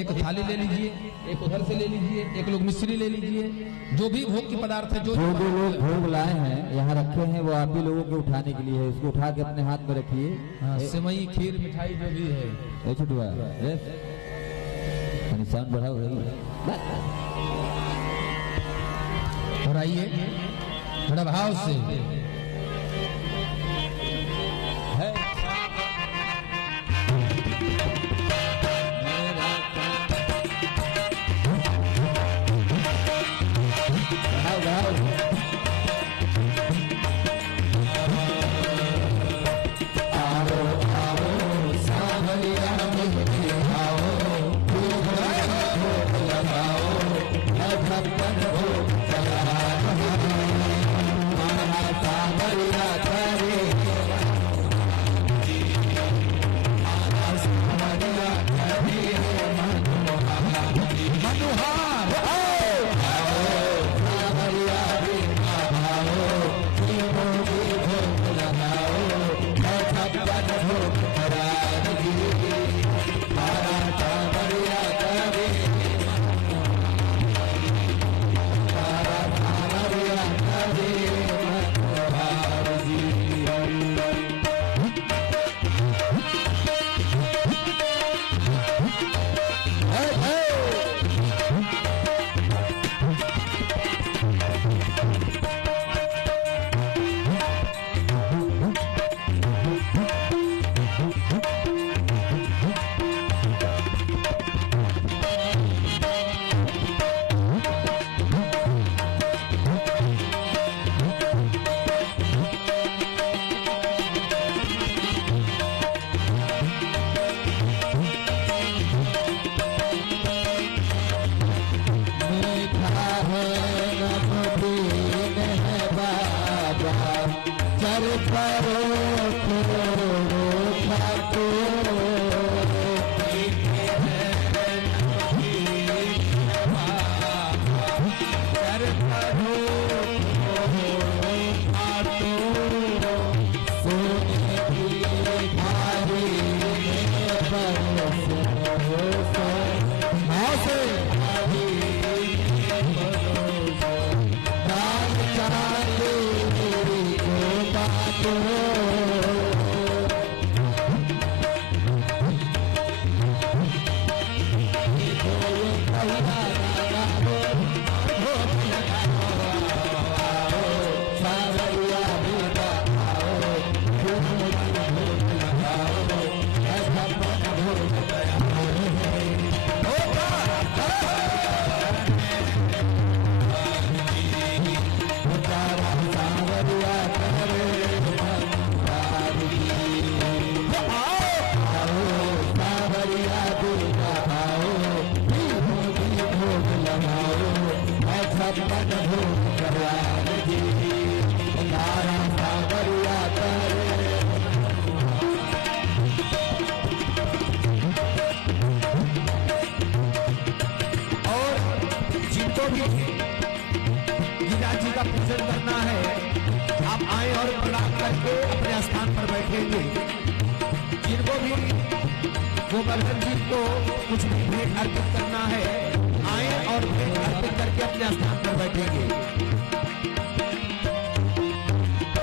एक थाली ले लीजिए, एक उधर से ले लीजिए, एक लोग मिश्री ले लीजिए। जो भी भोग के पदार्थ है, जो लोग भोग लाए हैं यहाँ रखे हैं, वो आप ही लोगों के उठाने के लिए है। उसको उठा के अपने हाथ में रखिए। हाँ, सेवई खीर मिठाई जो भी है। छुटवा निशान बढ़ाओ भाई। और आइए बड़ा भाव से महासा जिनको भी गिरिराज जी का पूजन करना है, आप आए और प्रणाम करके अपने स्थान पर बैठेंगे। जिनको भी गोवर्धन जी को कुछ भी भेंट अर्पित करना है, आए और भेंट अर्पित करके अपने स्थान पर बैठेंगे।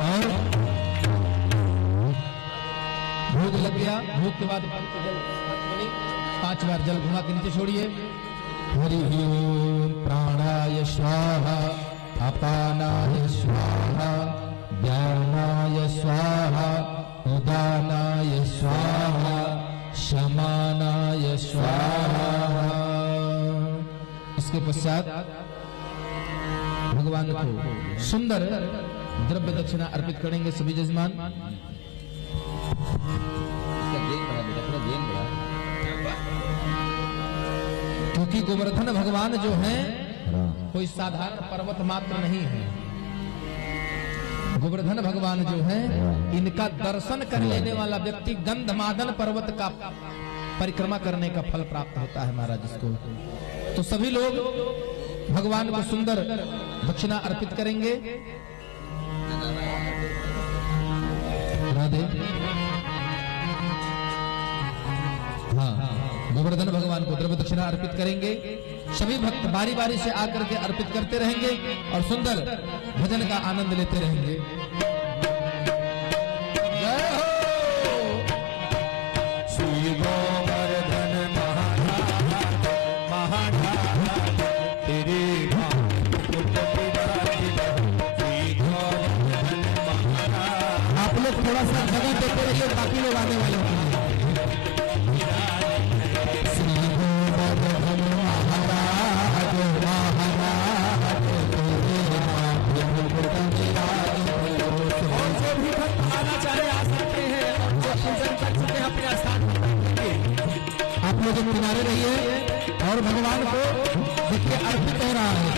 और भोग लग गया। भोग के बाद 5 बार जल घुमा के नीचे छोड़िए। हरि ओम प्राणाय स्वाहा, अपानाय स्वाहा, व्यानाय स्वाहा, उदानाय स्वाहा, शमानाय स्वाहा। इसके पश्चात भगवान को सुंदर द्रव्य दक्षिणा अर्पित करेंगे सभी जजमान। क्योंकि गोवर्धन भगवान जो हैं कोई साधारण पर्वत मात्र नहीं है। गोवर्धन भगवान जो हैं, इनका दर्शन कर लेने वाला व्यक्ति गंधमादन पर्वत का परिक्रमा करने का फल प्राप्त होता है महाराज इसको। तो सभी लोग भगवान को सुंदर दक्षिणा अर्पित करेंगे। राधे। हाँ, गोवर्धन भगवान को द्रव्य दक्षिणा अर्पित करेंगे। सभी भक्त बारी बारी से आकर के अर्पित करते रहेंगे और सुंदर भजन का आनंद लेते रहेंगे। जय हो श्री गोवर्धन महाराज, महाराज तेरे आप लोग थोड़ा सा जगह देते रहिए, बाकी लोग आने वाले हैं। आप लोग किनारे रहिए और भगवान को देखिए अर्पित हो रहा है।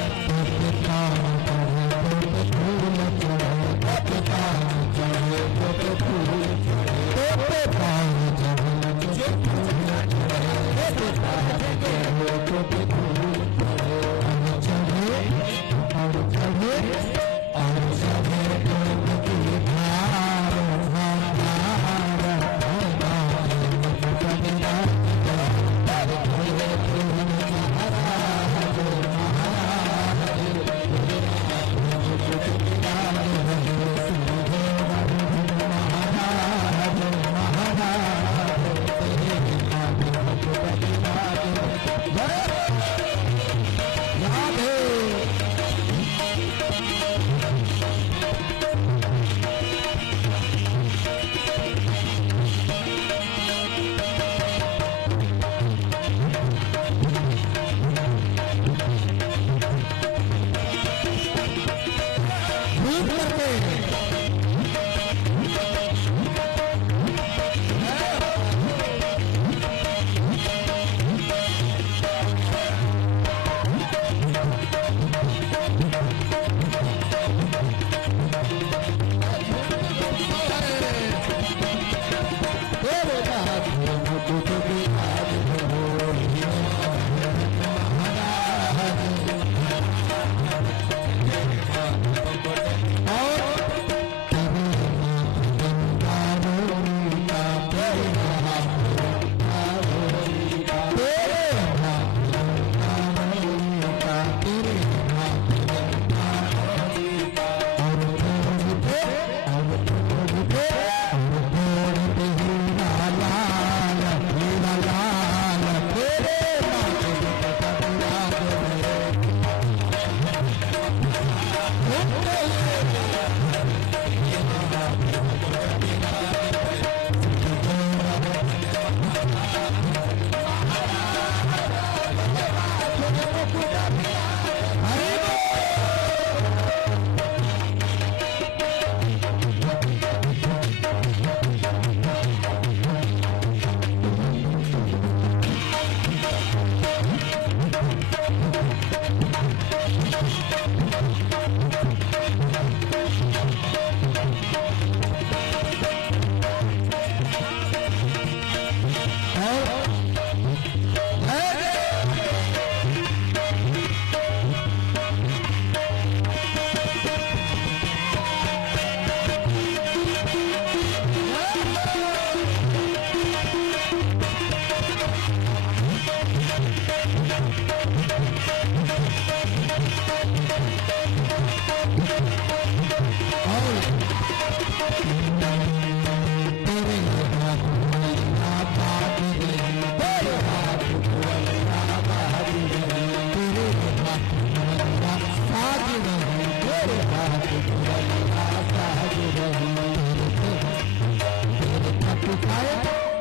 पुकारे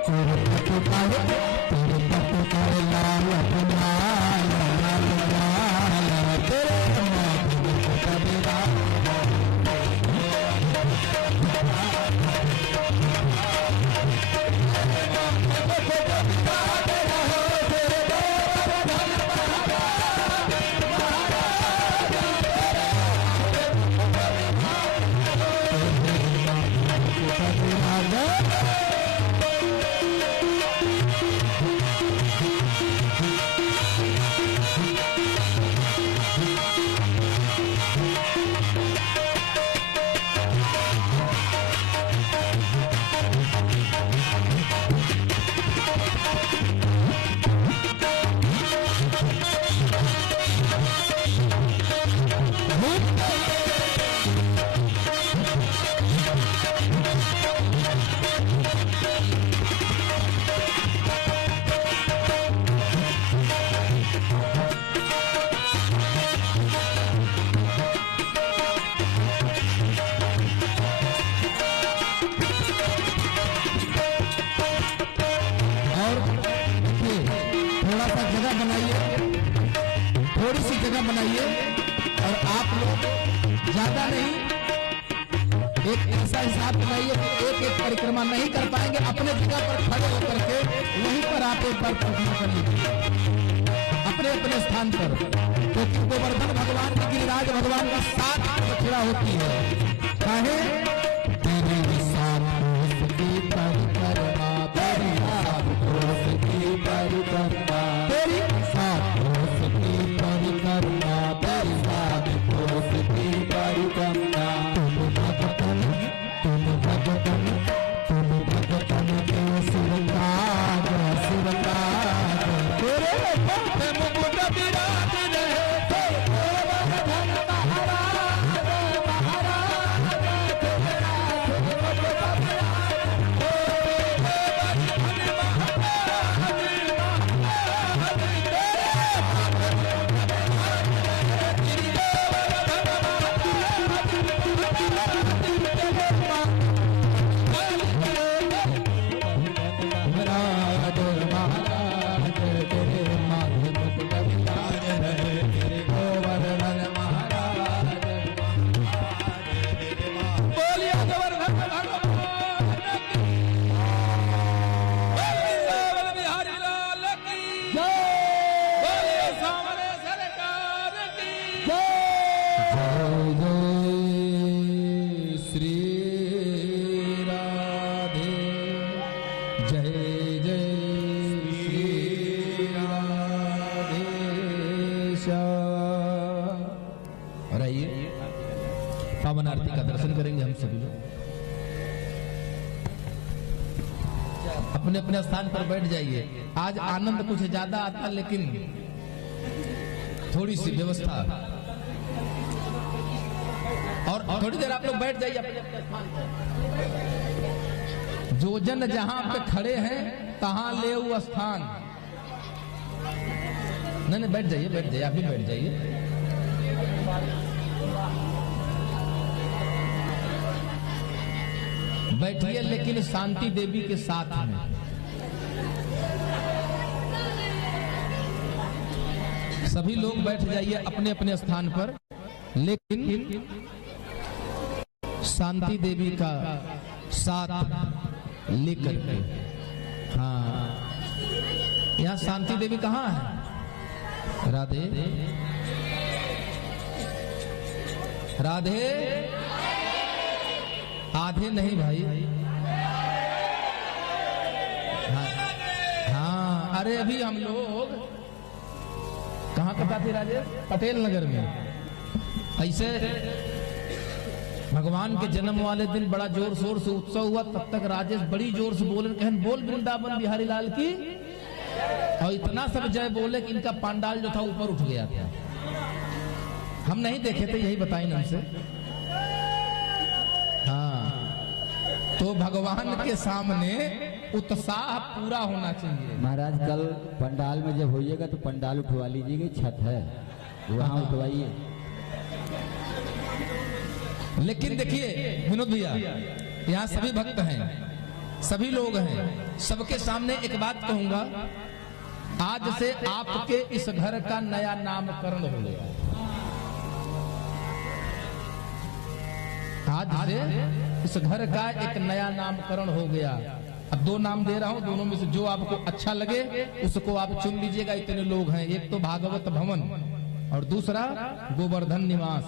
तेरे पद पुकारे तेरे पद पुकारे लाल लाल लाल लाल तेरे माधुर्य को कबीरा थोड़ी सी जगह बनाइए और आप लोग ज्यादा नहीं, एक ऐसा हिसाब बनाइए कि एक एक परिक्रमा नहीं कर पाएंगे, अपने जगह पर खड़े होकर के वहीं पर आप एक बार परिक्रमा कर लीजिए अपने अपने स्थान पर। क्योंकि गोवर्धन भगवान की, गिरिराज भगवान का साथ बछड़ा होती है। चाहे तेरे साथ उसकी परिक्रमा, तेरी साथ उसकी परिक्रमा, तेरी साथ उसकी परिक्रमा, तेरी साथ उसकी परिक्रमा। तुम भगतन के सिरताज सिरताज तेरे पे मुकुट विराज रहे गोवर्धन महाराज महाराज पावन आरती का दर्शन करेंगे हम सभी लोग। अपने अपने स्थान पर बैठ जाइए। आज आनंद कुछ ज्यादा आता, लेकिन थोड़ी सी व्यवस्था, और थोड़ी देर आप लोग बैठ जाइए अपने अपने स्थान पर। जो जन जहां पे खड़े हैं तहां ले वो स्थान। नहीं बैठ जाइए, बैठ जाइए, आप भी बैठ जाइए। बैठिए लेकिन शांति देवी के साथ में। सभी लोग बैठ जाइए अपने अपने स्थान पर, लेकिन शांति देवी का साथ लेकर के। हाँ, यहाँ शांति देवी कहाँ है? राधे राधे। आधे नहीं भाई। हाँ, अरे अभी हम लोग कहाँ कथा थी राजेश? पटेल नगर में। ऐसे भगवान के जन्म वाले दिन बड़ा जोर शोर से उत्सव हुआ, तब तक राजेश बड़ी जोर से बोले, कहन बोल वृंदावन बिहारी लाल की। और इतना सब जय बोले कि इनका पांडाल जो था ऊपर उठ गया था। हम नहीं देखे थे, यही बताएं हमसे। हाँ, तो भगवान के सामने उत्साह पूरा होना चाहिए। महाराज कल पंडाल में जब होइएगा तो पंडाल उठवा लीजिएगा, छत है वहां उठवाइए। लेकिन देखिए विनोद भैया, यहाँ सभी भक्त हैं, सभी लोग हैं, सबके सामने एक बात कहूंगा, आज से आपके इस घर का नया नामकरण हो गया। आज से इस घर का एक नया नामकरण हो गया। अब 2 नाम दे रहा हूं, दोनों में से जो आपको अच्छा लगे उसको आप चुन लीजिएगा। इतने लोग हैं, एक तो भागवत भवन और दूसरा गोवर्धन निवास।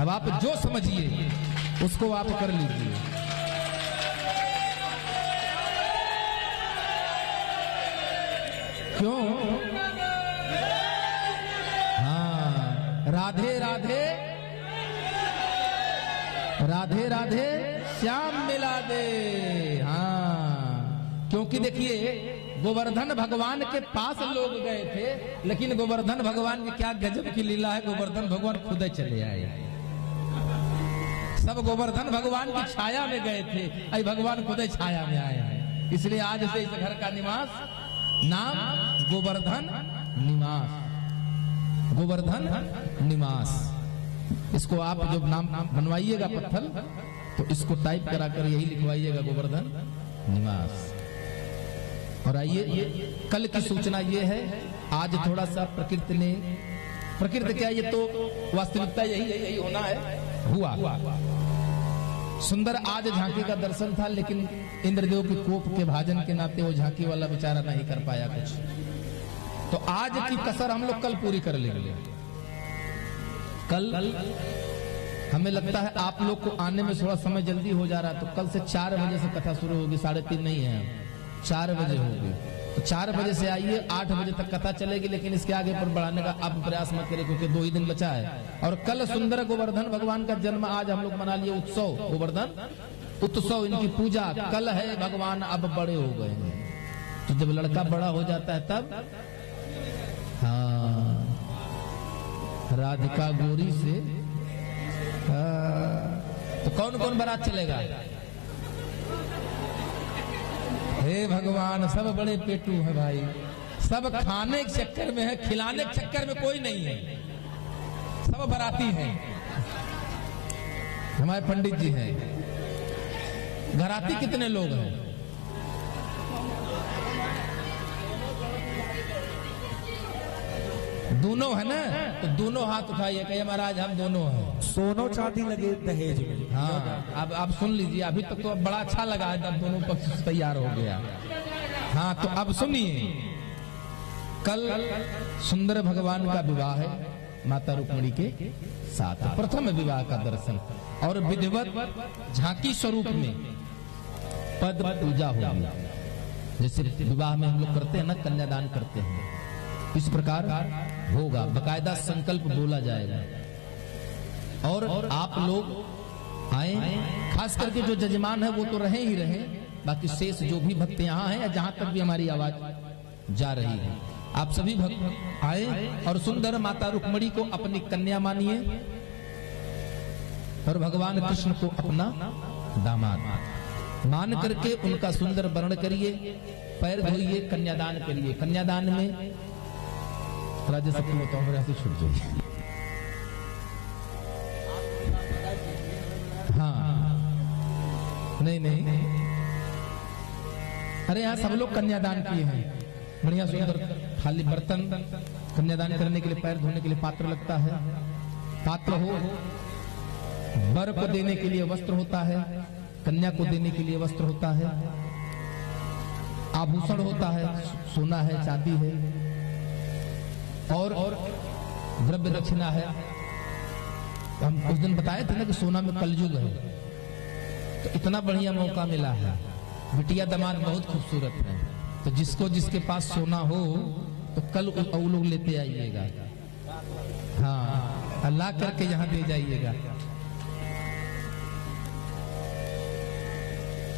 अब आप जो समझिए उसको आप कर लीजिए। क्यों? हाँ, राधे राधे राधे राधे श्याम मिला दे। हाँ, क्योंकि देखिए गोवर्धन भगवान के पास लोग गए थे, लेकिन गोवर्धन भगवान की क्या गजब की लीला है, गोवर्धन भगवान खुद ही चले आए। सब गोवर्धन भगवान की छाया में गए थे, अभी भगवान खुद ही छाया में आए हैं। इसलिए आज से इस घर का निवास नाम गोवर्धन निवास। गोवर्धन निवास, इसको आप जब नाम बनवाइएगा पत्थर, तो इसको टाइप करा कर यही लिखवाइएगा गोवर्धन निवास। और आइए, कल की सूचना ये है, आज थोड़ा सा प्रकृति क्या, ये तो वास्तविकता यही होना है, हुआ। सुंदर आज झांकी का दर्शन था, लेकिन इंद्रदेव के कोप के भाजन के नाते वो झांकी वाला बेचारा नहीं कर पाया कुछ। तो आज की कसर हम लोग कल पूरी कर लेंगे। कल हमें लगता है आप लोग को आने में थोड़ा समय जल्दी हो जा रहा है, तो कल से 4 बजे से कथा शुरू होगी, 3:30 नहीं है, 4 बजे होगी। तो 4 बजे से आइए, 8 बजे तक कथा चलेगी, लेकिन इसके आगे पर बढ़ाने का आप प्रयास मत करें, क्योंकि 2 ही दिन बचा है। और कल सुंदर गोवर्धन भगवान का जन्म, आज हम लोग मना लिए उत्सव, गोवर्धन उत्सव, इनकी पूजा कल है। भगवान अब बड़े हो गए हैं, तो जब लड़का बड़ा हो जाता है तब, हाँ, राधिका गोरी से, तो कौन कौन बारात चलेगा? हे भगवान, सब बड़े पेटू है भाई, सब खाने के चक्कर में है, खिलाने के चक्कर में कोई नहीं है, सब बाराती हैं। हमारे पंडित जी हैं। घराती कितने लोग हैं? दोनों है ना, तो दोनों हाथ उठाइए, कहिए महाराज हम दोनों हैं। सोनो चांदी लगे दहेज में। हाँ, अब आप सुन लीजिए, अभी तक तो बड़ा अच्छा लगा है, अब दोनों पक्ष तैयार हो गया। हाँ, तो अब सुनिए, कल सुंदर भगवान का विवाह है माता रुक्मिणी के साथ, प्रथम विवाह का दर्शन, और विधिवत झांकी स्वरूप में पद पूजा होगी। जैसे विवाह में हम लोग करते हैं ना, कन्यादान करते हैं, इस प्रकार होगा। बकायदा संकल्प बोला जाएगा, और आप लोग आए, खास करके जो जजमान है वो तो रहे ही रहे, बाकी शेष जो भी भक्त यहाँ हैं, जहां तक भी हमारी आवाज जा रही है, आप सभी भक्त आए और सुंदर माता रुक्मिणी को अपनी कन्या मानिए, और भगवान कृष्ण को अपना दामाद मान करके उनका सुंदर वर्ण करिए, पैर धोइए, कन्यादान करिए। कन्यादान में राजा सबको बताओ, मेरे से छूट जाइए। हाँ, नहीं, अरे यहाँ सब लोग कन्यादान किए हैं, बढ़िया सुंदर थाली बर्तन, कन्यादान करने के लिए, पैर धोने के लिए पात्र लगता है, पात्र हो, वर को देने के लिए वस्त्र होता है, कन्या को देने के लिए वस्त्र होता है, आभूषण होता है, सोना है, चांदी है, और द्रव्य दक्षिणा है। हम उस दिन बताए थे ना कि सोना में कलयुग है, तो इतना बढ़िया मौका मिला है। बिटिया दामाद बहुत खूबसूरत है, तो जिसको जिसके पास सोना हो तो कल वो लोग लेते आइएगा। हाँ, अल्लाह करके यहाँ दे जाइएगा,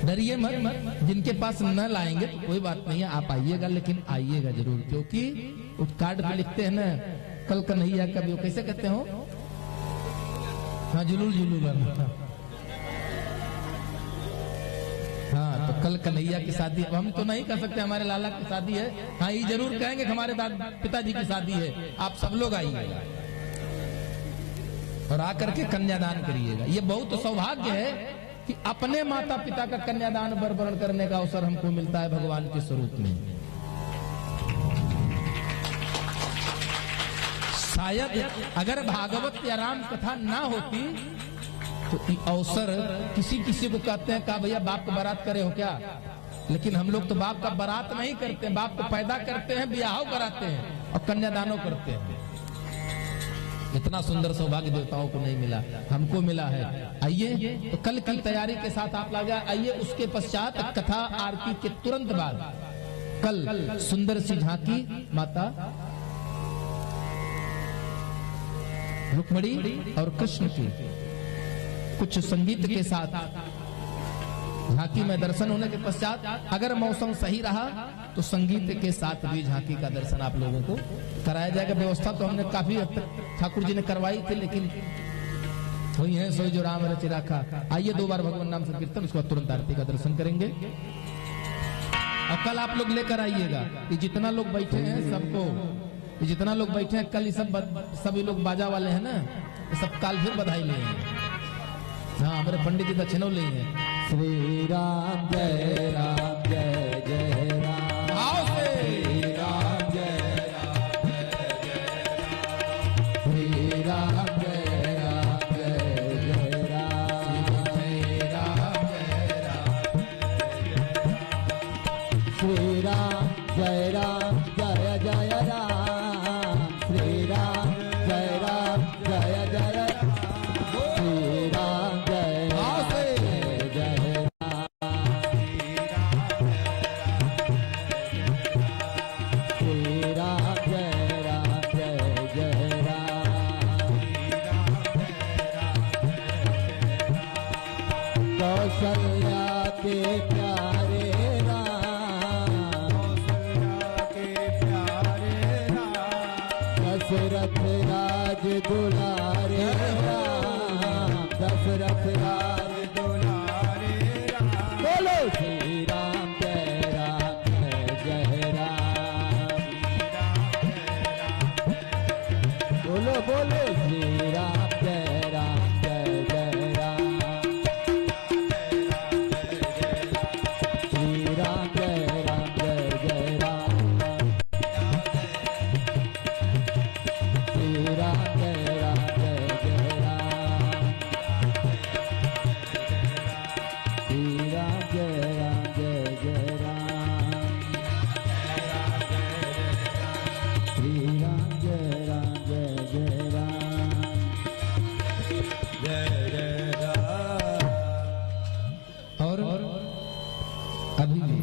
डरिए मत। जिनके पास न लाएंगे तो कोई बात नहीं है, आप आइएगा, लेकिन आइएगा जरूर, क्योंकि उस कार्ड पे लिखते हैं ना, कल कन्हैया का भी, कैसे कहते हो? हाँ, जुलूल हाँ, तो कल कन्हैया की शादी, हम तो नहीं कर सकते, हमारे लाला की शादी है। हाँ, ये जरूर कहेंगे कि हमारे पिताजी की शादी है, आप सब लोग आइएगा और आकर के कन्यादान करिएगा। ये बहुत सौभाग्य है कि अपने माता पिता का कन्यादान वरण करने का अवसर हमको मिलता है भगवान के स्वरूप में। शायद अगर भागवत या राम कथा ना होती तो ये अवसर किसी किसी को कहते हैं कहा भैया बाप का बारात करे हो क्या, लेकिन हम लोग तो बाप का बारात नहीं करते, बाप को पैदा करते हैं, ब्याह कराते हैं और कन्यादानों करते हैं। इतना सुंदर सौभाग्य देवताओं को नहीं मिला, हमको मिला है। आइए तो कल की तैयारी के साथ आप लगे आइए। उसके पश्चात कथा आरती के तुरंत बाद कल सुंदर सी झांकी माता रुक्मिणी और कृष्ण की कुछ संगीत के साथ झांकी में दर्शन होने के पश्चात अगर मौसम सही रहा तो संगीत के साथ भी झांकी का दर्शन आप लोगों को कराया जाएगा। व्यवस्था तो हमने काफी हद तक ठाकुर जी ने करवाई थी, लेकिन वही है सोई जो राम रचि राखा। आइए 2 बार भगवान नाम संकीर्तन, उसके बाद तुरंत आरती का दर्शन करेंगे। और कल आप लोग लेकर आइएगा कि जितना लोग बैठे हैं सबको, जितना लोग बैठे हैं कल सभी लोग बाजा वाले हैं ना, सब काल फिर बधाई ले। हाँ हमारे पंडित जी दक्षिणों ले हैं। श्री राम जय राम जय जय राम। आओ से श्री राम जय राम जय जय राम। श्री राम जय राम जय जय राम। श्री राम जय राम। श्री राम जय राम जय जय राम। श्री राम जय राम जय जय राम। श्री राम जय आओ से कौशल्या के प्यारे राम। दशरथ राज दुलारे राम। दशरथ राज दुलारे राम। बोलो श्री राम जय राम जय जय राम। बोलो बोलो श्री राम जय राम जय जय राम। श्री राम जय राम जय जय राम। श्री राम जय राम जय जय राम। श्री राम जय राम जय जय राम। श्री राम जय राम जय जय राम। जय जय राम। और अभी भी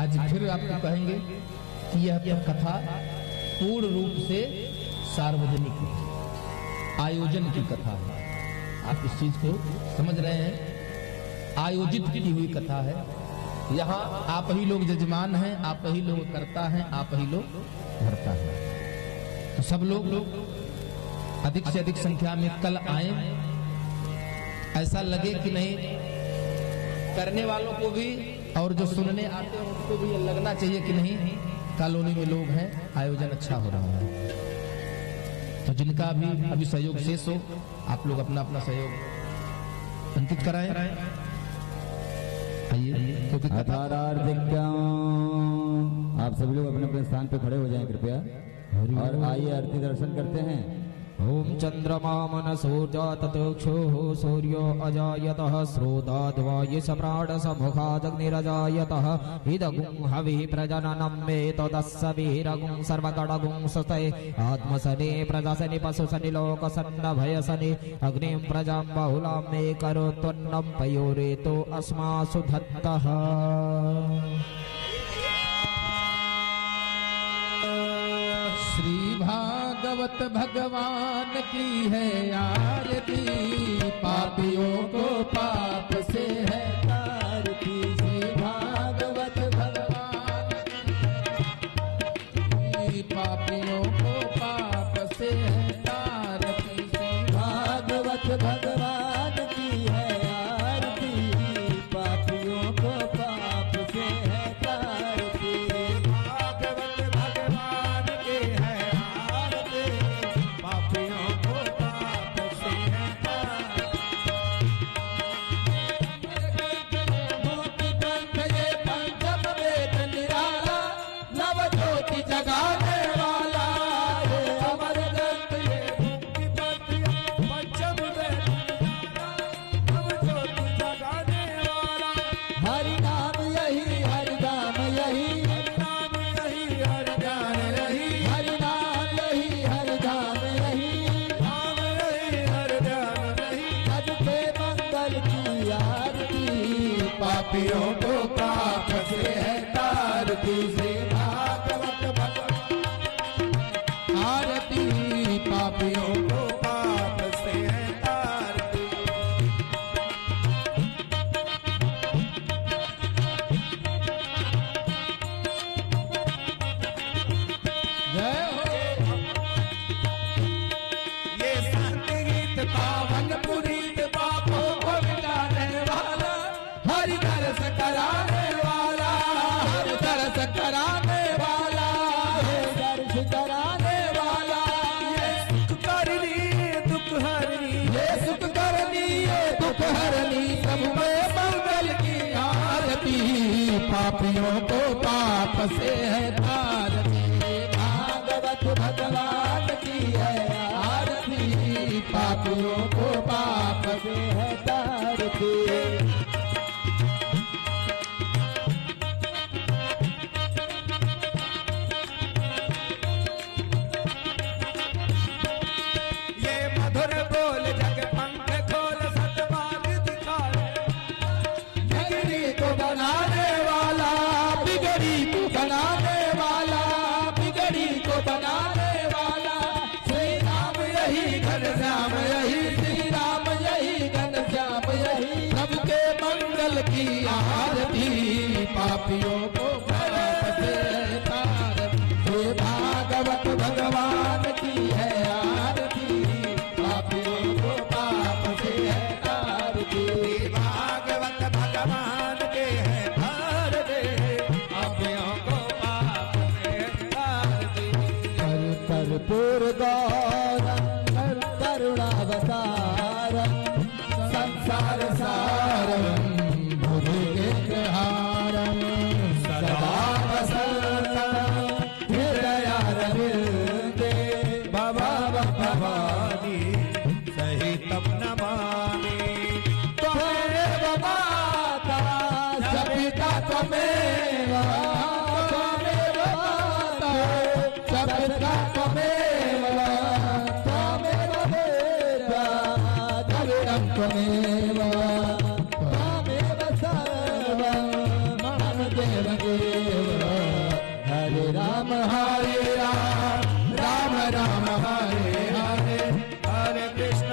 आज फिर आपको कहेंगे कि यह कथा पूर्ण रूप से सार्वजनिक आयोजन की कथा है। आप इस चीज को समझ रहे हैं, आयोजित की हुई कथा है। यहाँ आप ही लोग जजमान हैं, आप ही लोग करता हैं, आप ही लोग भरता है। तो सब लोग अधिक से अधिक संख्या में कल आए। ऐसा लगे कि नहीं करने वालों को भी और जो सुनने आते हैं उनको भी ये लगना चाहिए कि नहीं कॉलोनी में लोग हैं, आयोजन अच्छा हो रहा है। तो जिनका भी अभी सहयोग शेष हो आप लोग अपना अपना सहयोग अंकित कराएं। आइए क्योंकि आप सभी लोग अपने अपने स्थान पे खड़े हो जाएं कृपया, और आइए आरती दर्शन करते हैं। ओम चंद्रमा मनसो जातचक्षुः सूर्यो अजायतः स्रोताद्वायु सम्राट समुखादग्निरजायतः इदगुं हविः प्रजननं मे तदस्सविरगुं सर्वगणगुं सते आत्मसने प्रजासनि पशुसनि लोकसन्न भयसनि अग्निं प्रजां बहुलां मे करोत्वन्नं पयोरेतो अस्मासु धत्तः। श्री भागवत भगवान की है आरती, पापियों को पाप से है तारती। श्री भागवत भगवान की पापियों को पाप से है तारती। श्री भागवत भगवान की है आरती, पापियों को पाप से है तारती। भागवत भगवान की है आरती, पापियों को पाप से है तारती। पापियों को पाप से है तारती, श्री भागवत भगवान आरती पापियों को पाप से है तारती। जय हो। ये शांति गीत पावन पुनीत पापों को मिटाने वाला, हरि दरस कराने वाला, हरि दरस कराने वाला, दर्श कराने वाला, ये सुख करनी दुख हरनी, ये सुख करनी ये दुख हरनी, सब में मंगल की आरती पापियों को पाप से है तारती, भागवत भगवान की है आरती पापियों को पाप से है तारती। ये मधुर बोल जग पंख खोल सतमार्ग दिखाए, बिगड़ी को बनाने वाला, बिगड़ी को बनाने वाला, बिगड़ी को बनाने वाला, श्री राम यही घनश्याम यही, श्री राम यही घनश्याम यही, सबके मंगल की आरती पापियों को पाप से तारती, हे भागवत भगवान की है आरती पापियों को पाप से है तारती। भागवत भगवान के है तार दे, पापियों को पाप से तार दे। कर्पूर गौरम करुणावतारम संसार सारं भुजगेन्द्रहारं सदा वसन्तं हृदयारविन्दे भव भवानी सहितं नमामि। त्वमेव माता च पिता त्वमेव, त्वमेव माता च पिता त्वमेव, त्वमेव वेदा धर्मं त्वमेव, त्वमेव सर्वं मम देव देव। हरे राम हरे राम, राम राम हरे हरे, हरे कृष्ण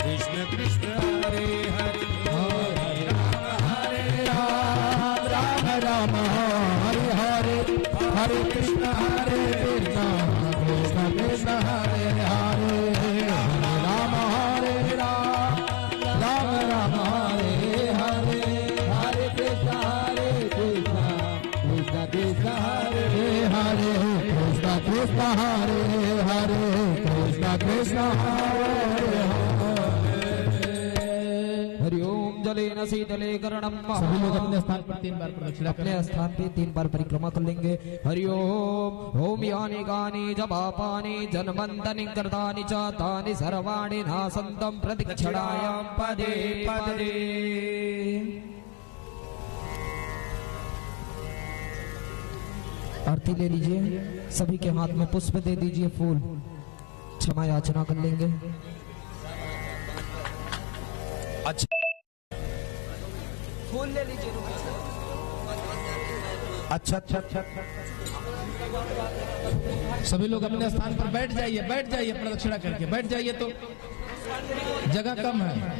कृष्ण कृष्ण हरे हरे, हरे राम, राम राम हरे हरे, हरे कृष्ण कृष्ण कृष्ण हरे हरे, हरे राम हरे राम, राम राम हरे हरे, हरे कृष्ण कृष्ण कृष्ण हरे हरे कृष्ण कृष्ण हरे हरे, कृष्ण कृष्ण हरे हरे। हरिओम जलेन शीतले करणम सभी लोग अपने स्थान पर 3 बार प्रदक्षिणा अपने करें। स्थान पे 3 बार परिक्रमा कर लेंगे। हरिओम ओम यानि गानि जपापानि जन्मन्तनि कृतानि च तानि सर्वाणि नासन्तं प्रदक्षिणायां पदे पदे। आरती ले लीजिए, सभी के हाथ में पुष्प दे दीजिए, फूल क्षमा याचना कर लेंगे। अच्छा फूल ले लीजिए। अच्छा अच्छा अच्छा सभी लोग अपने स्थान पर बैठ जाइए, बैठ जाइए, प्रदक्षिणा करके बैठ जाइए, तो जगह कम है।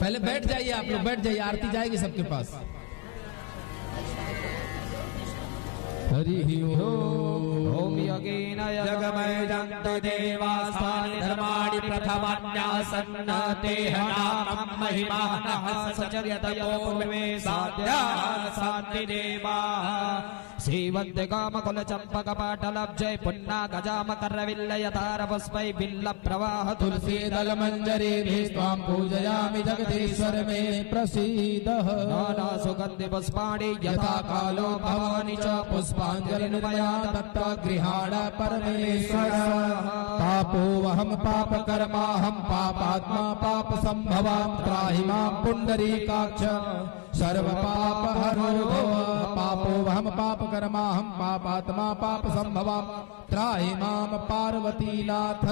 पहले बैठ जाइए, आप लोग बैठ जाइए, आरती जाएगी सबके पास। हरि ओम यज्ञेन जगमय जन्तु देवास्तानि धर्माणि प्रथमान्यासन्न तेह नामं महिमानः सचर्यत पूर्वे साध्या शान्ति देवा। श्रीवंत काम कुल चंपक पाटल जय पुन्ना गजाम करविल्लयतार पुष्पै बिल्ल प्रवाह तुलसी दल मंजरी भी स्वाम पूजयामि जगदीश्वर में प्रसीदः। नाना सुगंधि पुष्पाणि यथा कालो भवानी च पुष्पांजलिर्मया दत्ता गृहाण परमेश्वर। पापोऽहं पापकर्माहं पापात्मा पाप संभवां त्राहि मां पुंडरीकाक्ष सर्व पाप हरो भव। पापोऽहं पापकर्माहं पापात्मा पाप संभवां त्राहि मां पार्वतीनाथ